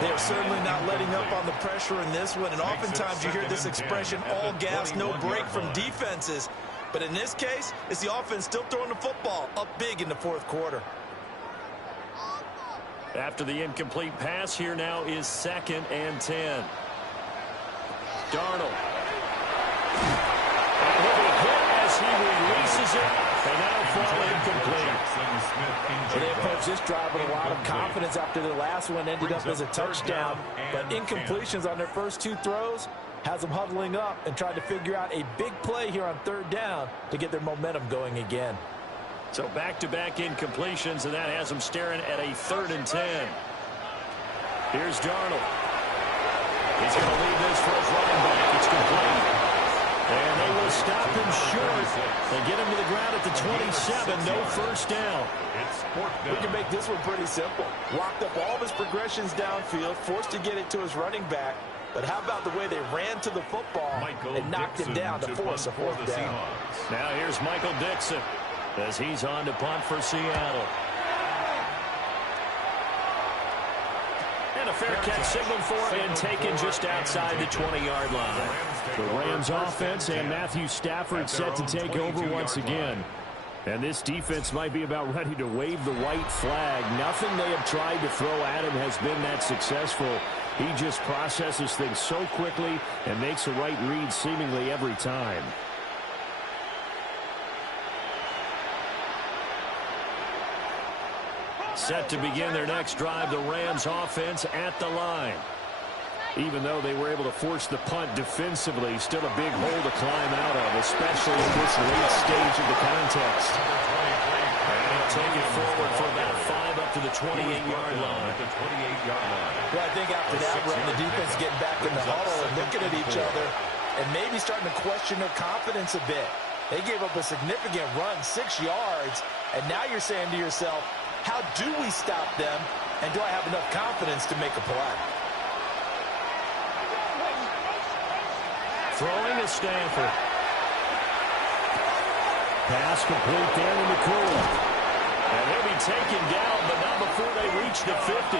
They're certainly not letting up on the pressure in this one, and oftentimes you hear this expression, all gas, no break from defenses. But in this case, it's the offense still throwing the football up big in the fourth quarter. After the incomplete pass, here now is 2nd and 10. Darnold. And he'll be hit as he releases it, and that'll fall incomplete. Well, they approached this drive with a lot of confidence after their last one ended up as a touchdown. But incompletions on their first two throws has them huddling up and trying to figure out a big play here on third down to get their momentum going again. So back-to-back incompletions, and that has them staring at a 3rd and 10. Here's Darnold. He's going to leave this for his running back. It's complete. And they will stop him short. They get him to the ground at the 27. No first down. We can make this one pretty simple. Locked up all of his progressions downfield, forced to get it to his running back. But how about the way they ran to the football and knocked him down to force a fourth down? Now here's Michael Dixon as he's on to punt for Seattle. And a fair catch signaled for and taken just outside the 20-yard line. The Rams offense and Matthew Stafford set to take over once again. And this defense might be about ready to wave the white flag. Nothing they have tried to throw at him has been that successful. He just processes things so quickly and makes the right read seemingly every time. Set to begin their next drive, the Rams offense at the line. Even though they were able to force the punt defensively, still a big hole to climb out of, especially in this late stage of the contest. And they'll take it forward for about 5 up to the 28-yard line. Well, I think after that run, the defense getting back in the huddle and looking at each other and maybe starting to question their confidence a bit. They gave up a significant run, 6 yards, and now you're saying to yourself, how do we stop them, and do I have enough confidence to make a play? Throwing is Stafford. Pass complete down in the corner. And he'll be taken down, but not before they reach the 50.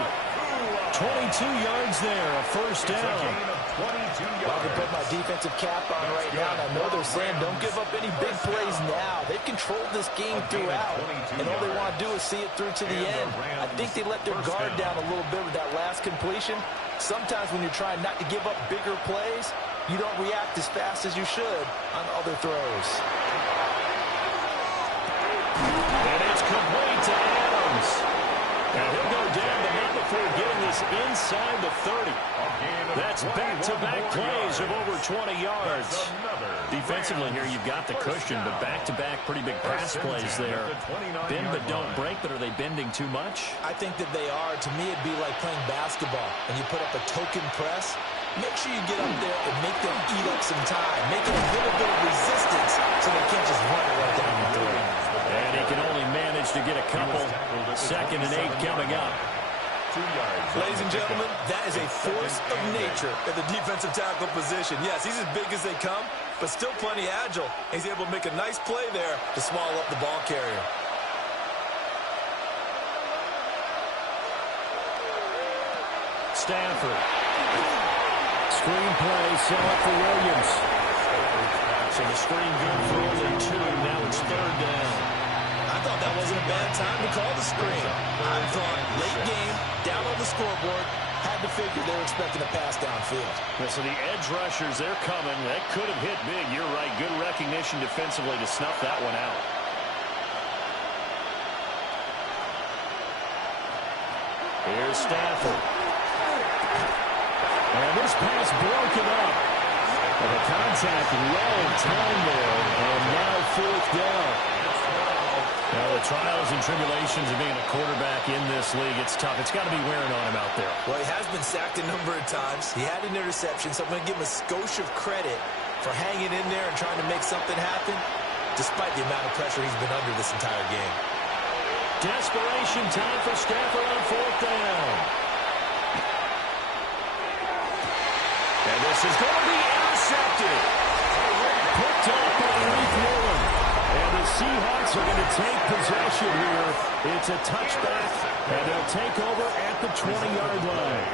22 yards there, a first down. Well, I can put my defensive cap on right now, and I know they're saying don't give up any big plays now. They've controlled this game throughout, and all they want to do is see it through to the end. I think they let their guard down a little bit with that last completion. Sometimes when you're trying not to give up bigger plays, you don't react as fast as you should on other throws. And it's complete to Adams. And he'll go down, but not before getting this this inside the 30. That's back-to-back plays of over 20 yards. Defensively here, you've got the cushion, but back-to-back pretty big pass plays there. Bend but don't break, but are they bending too much? I think that they are. To me, it'd be like playing basketball, and you put up a token press. Make sure you get up there and make them eat up some time. Make it a little bit of resistance so they can't just run it right down the throat. And he can only manage to get a couple. 2nd and 8 coming up. 2 yards. Ladies and gentlemen, that is a force of nature at the defensive tackle position. Yes, he's as big as they come, but still plenty agile. He's able to make a nice play there to swallow up the ball carrier. Stafford. Screen play set up for Williams. So the screen good for only 2. Now it's 3rd down. I thought that wasn't a bad time to call the screen. I thought late game, down on the scoreboard, had to figure they were expecting a pass downfield. So the edge rushers, they're coming. That could have hit big. You're right. Good recognition defensively to snuff that one out. Here's Stafford. And this pass broken up. And the contact well in time there. And now 4th down. Now the trials and tribulations of being a quarterback in this league, it's tough. It's got to be wearing on him out there. Well, he has been sacked a number of times. He had an interception, so I'm going to give him a skosh of credit for hanging in there and trying to make something happen, despite the amount of pressure he's been under this entire game. Desperation time for Stafford on 4th down. And this is going to be intercepted. Picked up by Reith Woolen. And the Seahawks are going to take possession here. It's a touchback, and they'll take over at the 20-yard line.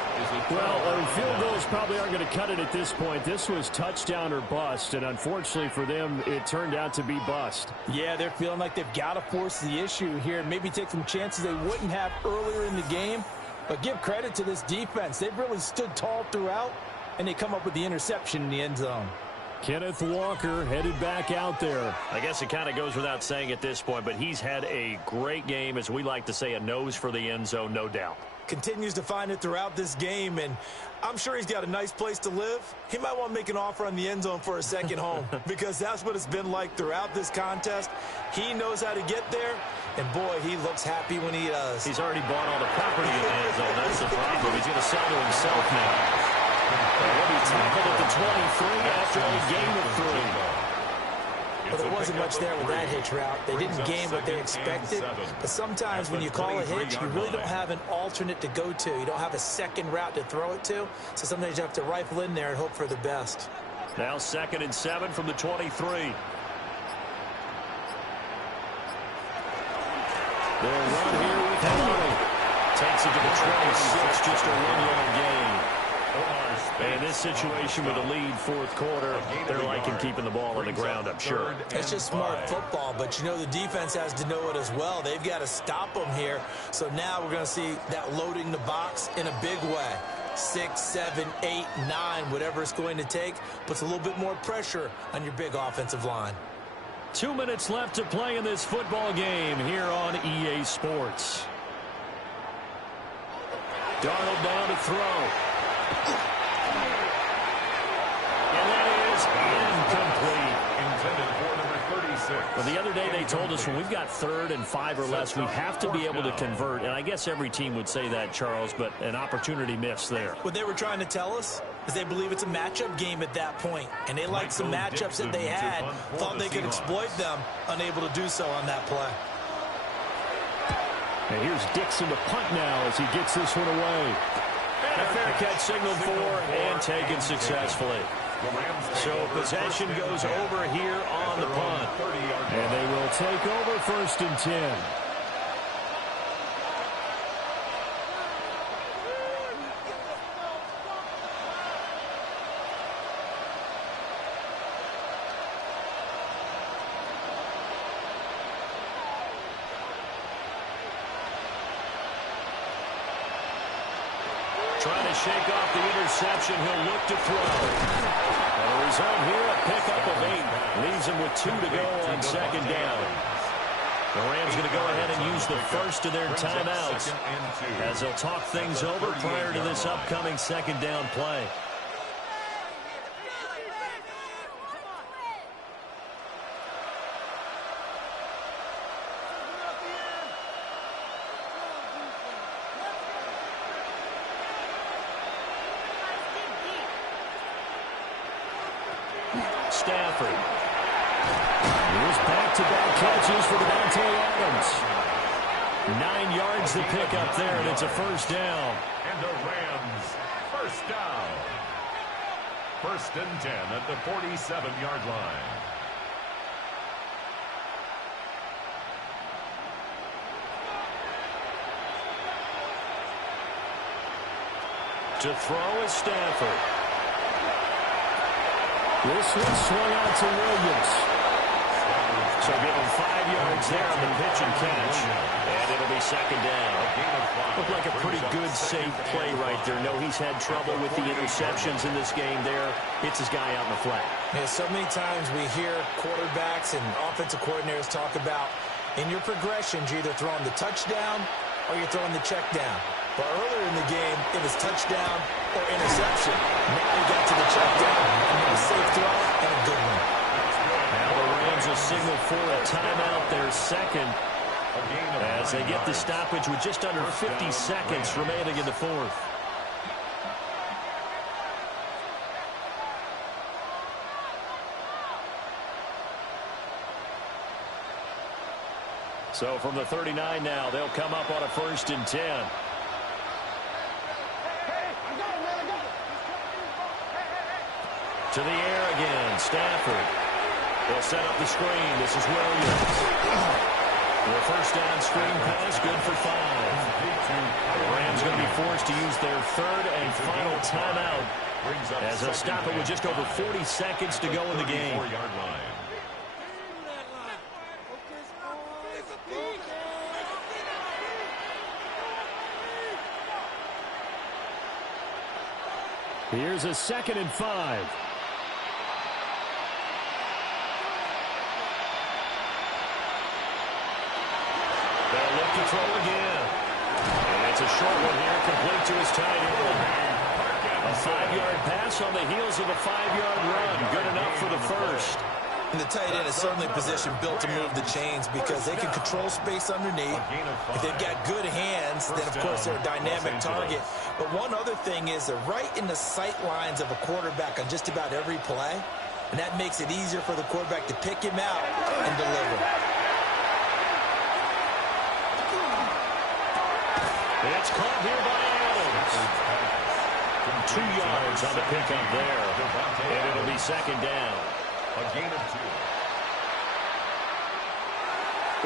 Well, field goals probably aren't going to cut it at this point. This was touchdown or bust, and unfortunately for them, it turned out to be bust. Yeah, they're feeling like they've got to force the issue here and maybe take some chances they wouldn't have earlier in the game. But give credit to this defense. They've really stood tall throughout, and they come up with the interception in the end zone. Kenneth Walker headed back out there. I guess it kind of goes without saying at this point, but he's had a great game, as we like to say, a nose for the end zone, no doubt. Continues to find it throughout this game, and I'm sure he's got a nice place to live. He might want to make an offer on the end zone for a second home because that's what it's been like throughout this contest. He knows how to get there, and boy, he looks happy when he does. He's already bought all the property in the end zone. That's the problem. He's going to sell to himself now. He'll be tackled at the 23 after a gain of 3. Well, there wasn't much there with that hitch route. They didn't gain what they expected, but sometimes when you call a hitch, you really don't have an alternate to go to. You don't have a second route to throw it to, so sometimes you have to rifle in there and hope for the best. Now 2nd and 7 from the 23. They'll run here with Henry. Takes it to the 26, just a 1-yard gain. In this situation with a lead 4th quarter, they're liking keeping the ball on the ground, I'm sure. It's just smart football, but you know the defense has to know it as well. They've got to stop them here. So now we're going to see that loading the box in a big way. 6, 7, 8, 9, whatever it's going to take, puts a little bit more pressure on your big offensive line. 2 minutes left to play in this football game here on EA Sports. Darnold down to throw. And that is incomplete. Intended for number 36. Well, the other day they told us when we've got 3rd and 5 or less, we have to be able to convert. And I guess every team would say that, Charles, but an opportunity missed there. What they were trying to tell us is they believe it's a matchup game at that point. And they liked some matchups that they had, thought they could exploit them, unable to do so on that play. And here's Dixon to punt now as he gets this one away. And a fair catch signaled for and taken successfully. So possession goes over here on the punt. And they will take over 1st and 10. Trying to shake off the interception. He'll look to throw. And a result here, a pickup of 8. Leaves him with 2 to go on 2nd down. The Rams going to go ahead and use the first of their timeouts as they'll talk things over prior to this upcoming second down play. Stafford. Here's back-to-back catches for Devontae Adams. 9 yards to pick up there, and it's a first down. And the Rams, first down. 1st and 10 at the 47-yard line. To throw is Stafford. This one swung out to Williams. So give him 5 yards there on the pitch and catch. And it'll be second down. Looked like a pretty good, safe play right there. No, he's had trouble with the interceptions in this game there. Hits his guy out in the flat. Yeah, so many times we hear quarterbacks and offensive coordinators talk about in your progressions, you're either throwing the touchdown or you're throwing the check down. But earlier in the game, it was touchdown or interception. Now you got to the check down. A safe throw and a good one. Now the Rams will signal for a timeout, their second, as they get the stoppage with just under 50 seconds remaining in the fourth. So from the 39 now, they'll come up on a 1st and 10. To the air again, Stafford. They'll set up the screen. This is Williams. The first down screen pass, good for 5. The Rams going to be forced to use their 3rd and final timeout as they'll stop it with just over 40 seconds to go in the game. Here's a 2nd and 5. They'll look to throw again. And it's a short one here, complete to his tight end. A 5-yard pass on the heels of a 5-yard run. Good enough for the first. And the tight end is certainly a position built to move the chains because they can control space underneath. If they've got good hands, then, of course, they're a dynamic target. But one other thing is they're right in the sight lines of a quarterback on just about every play, and that makes it easier for the quarterback to pick him out and deliver. It's caught here by Adams. 2 yards on the pickup there, and it'll be second down. A gain of 2.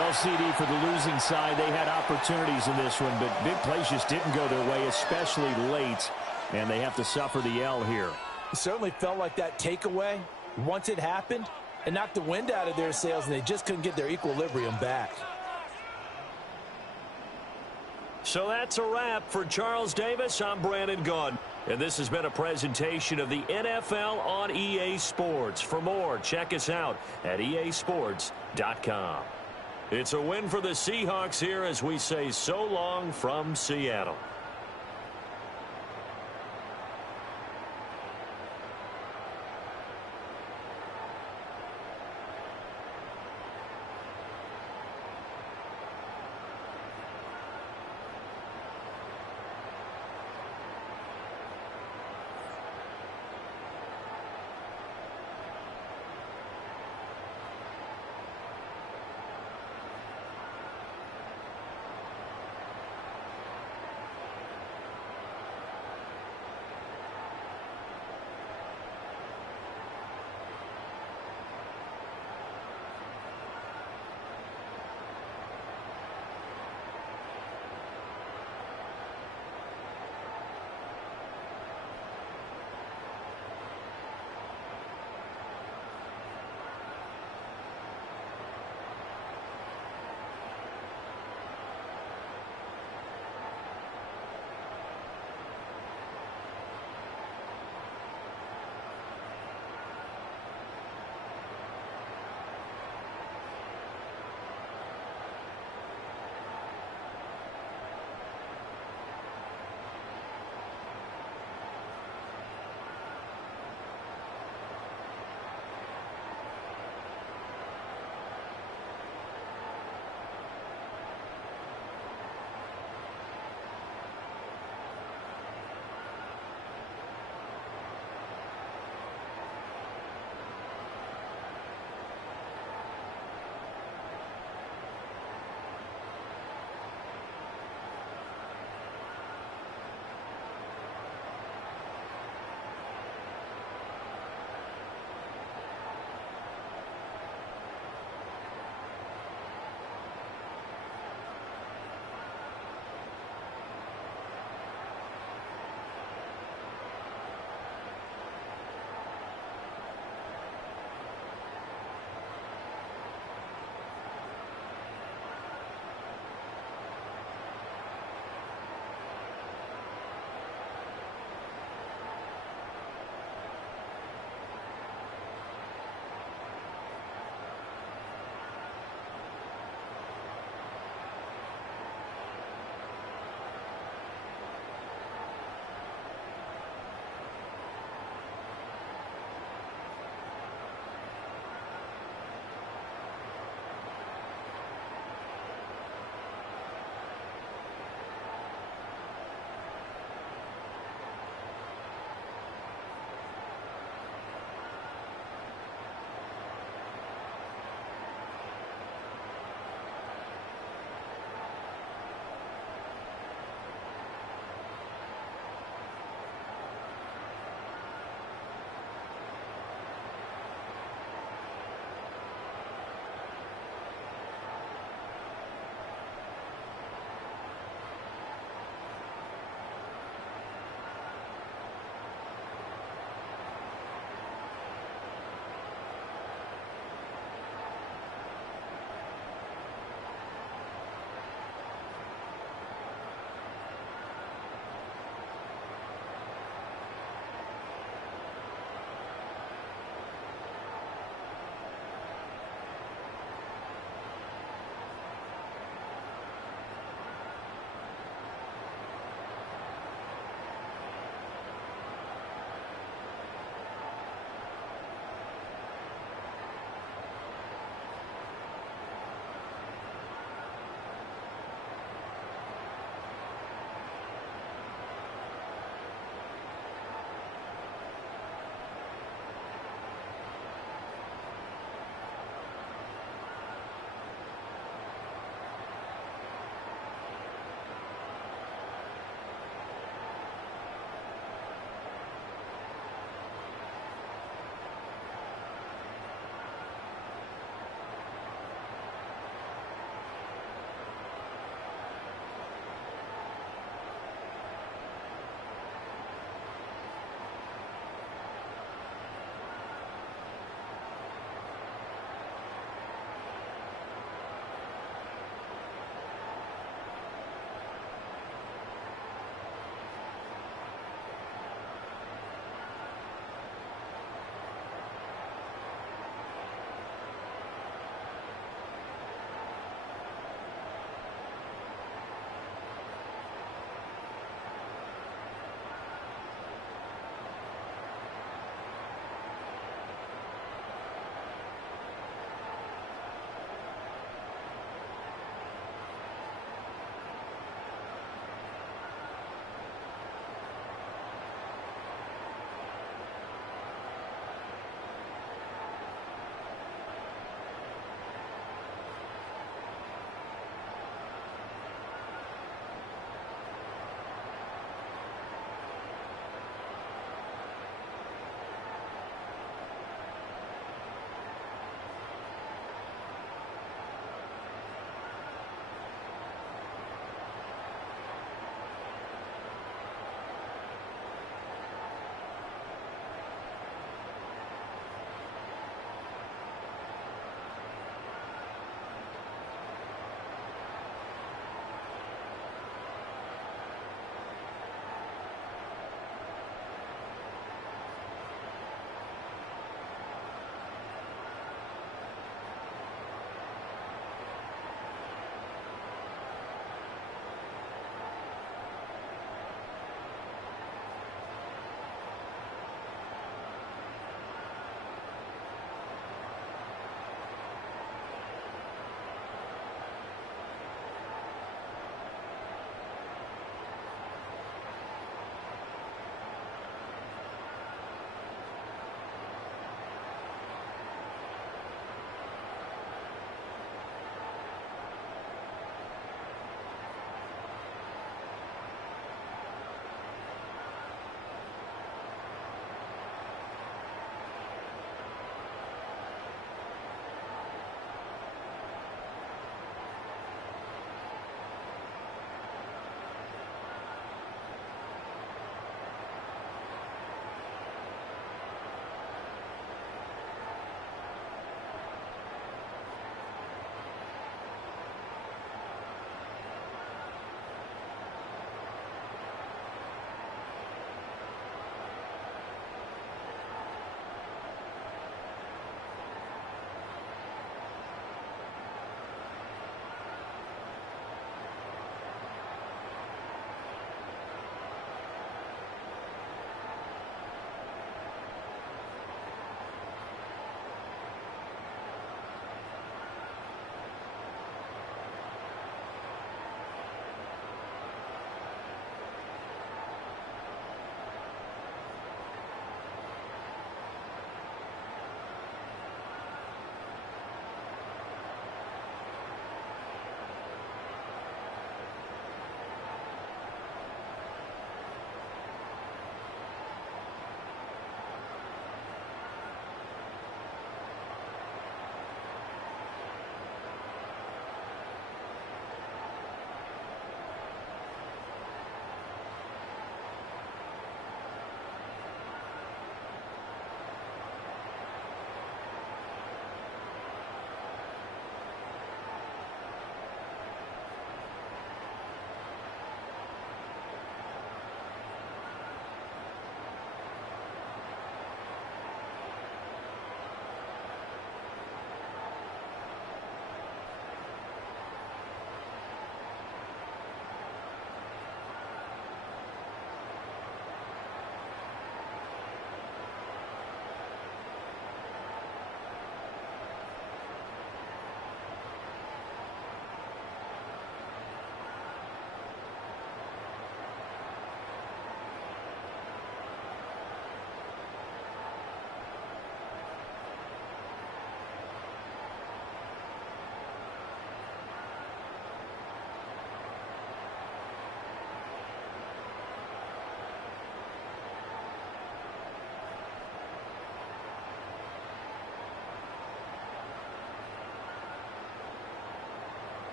Well, CD, for the losing side, they had opportunities in this one, but big plays just didn't go their way, especially late, and they have to suffer the L here. It certainly felt like that takeaway, once it happened, it knocked the wind out of their sails, and they just couldn't get their equilibrium back. So that's a wrap for Charles Davis. I'm Brandon Gunn. And this has been a presentation of the NFL on EA Sports. For more, check us out at easports.com. It's a win for the Seahawks here as we say so long from Seattle.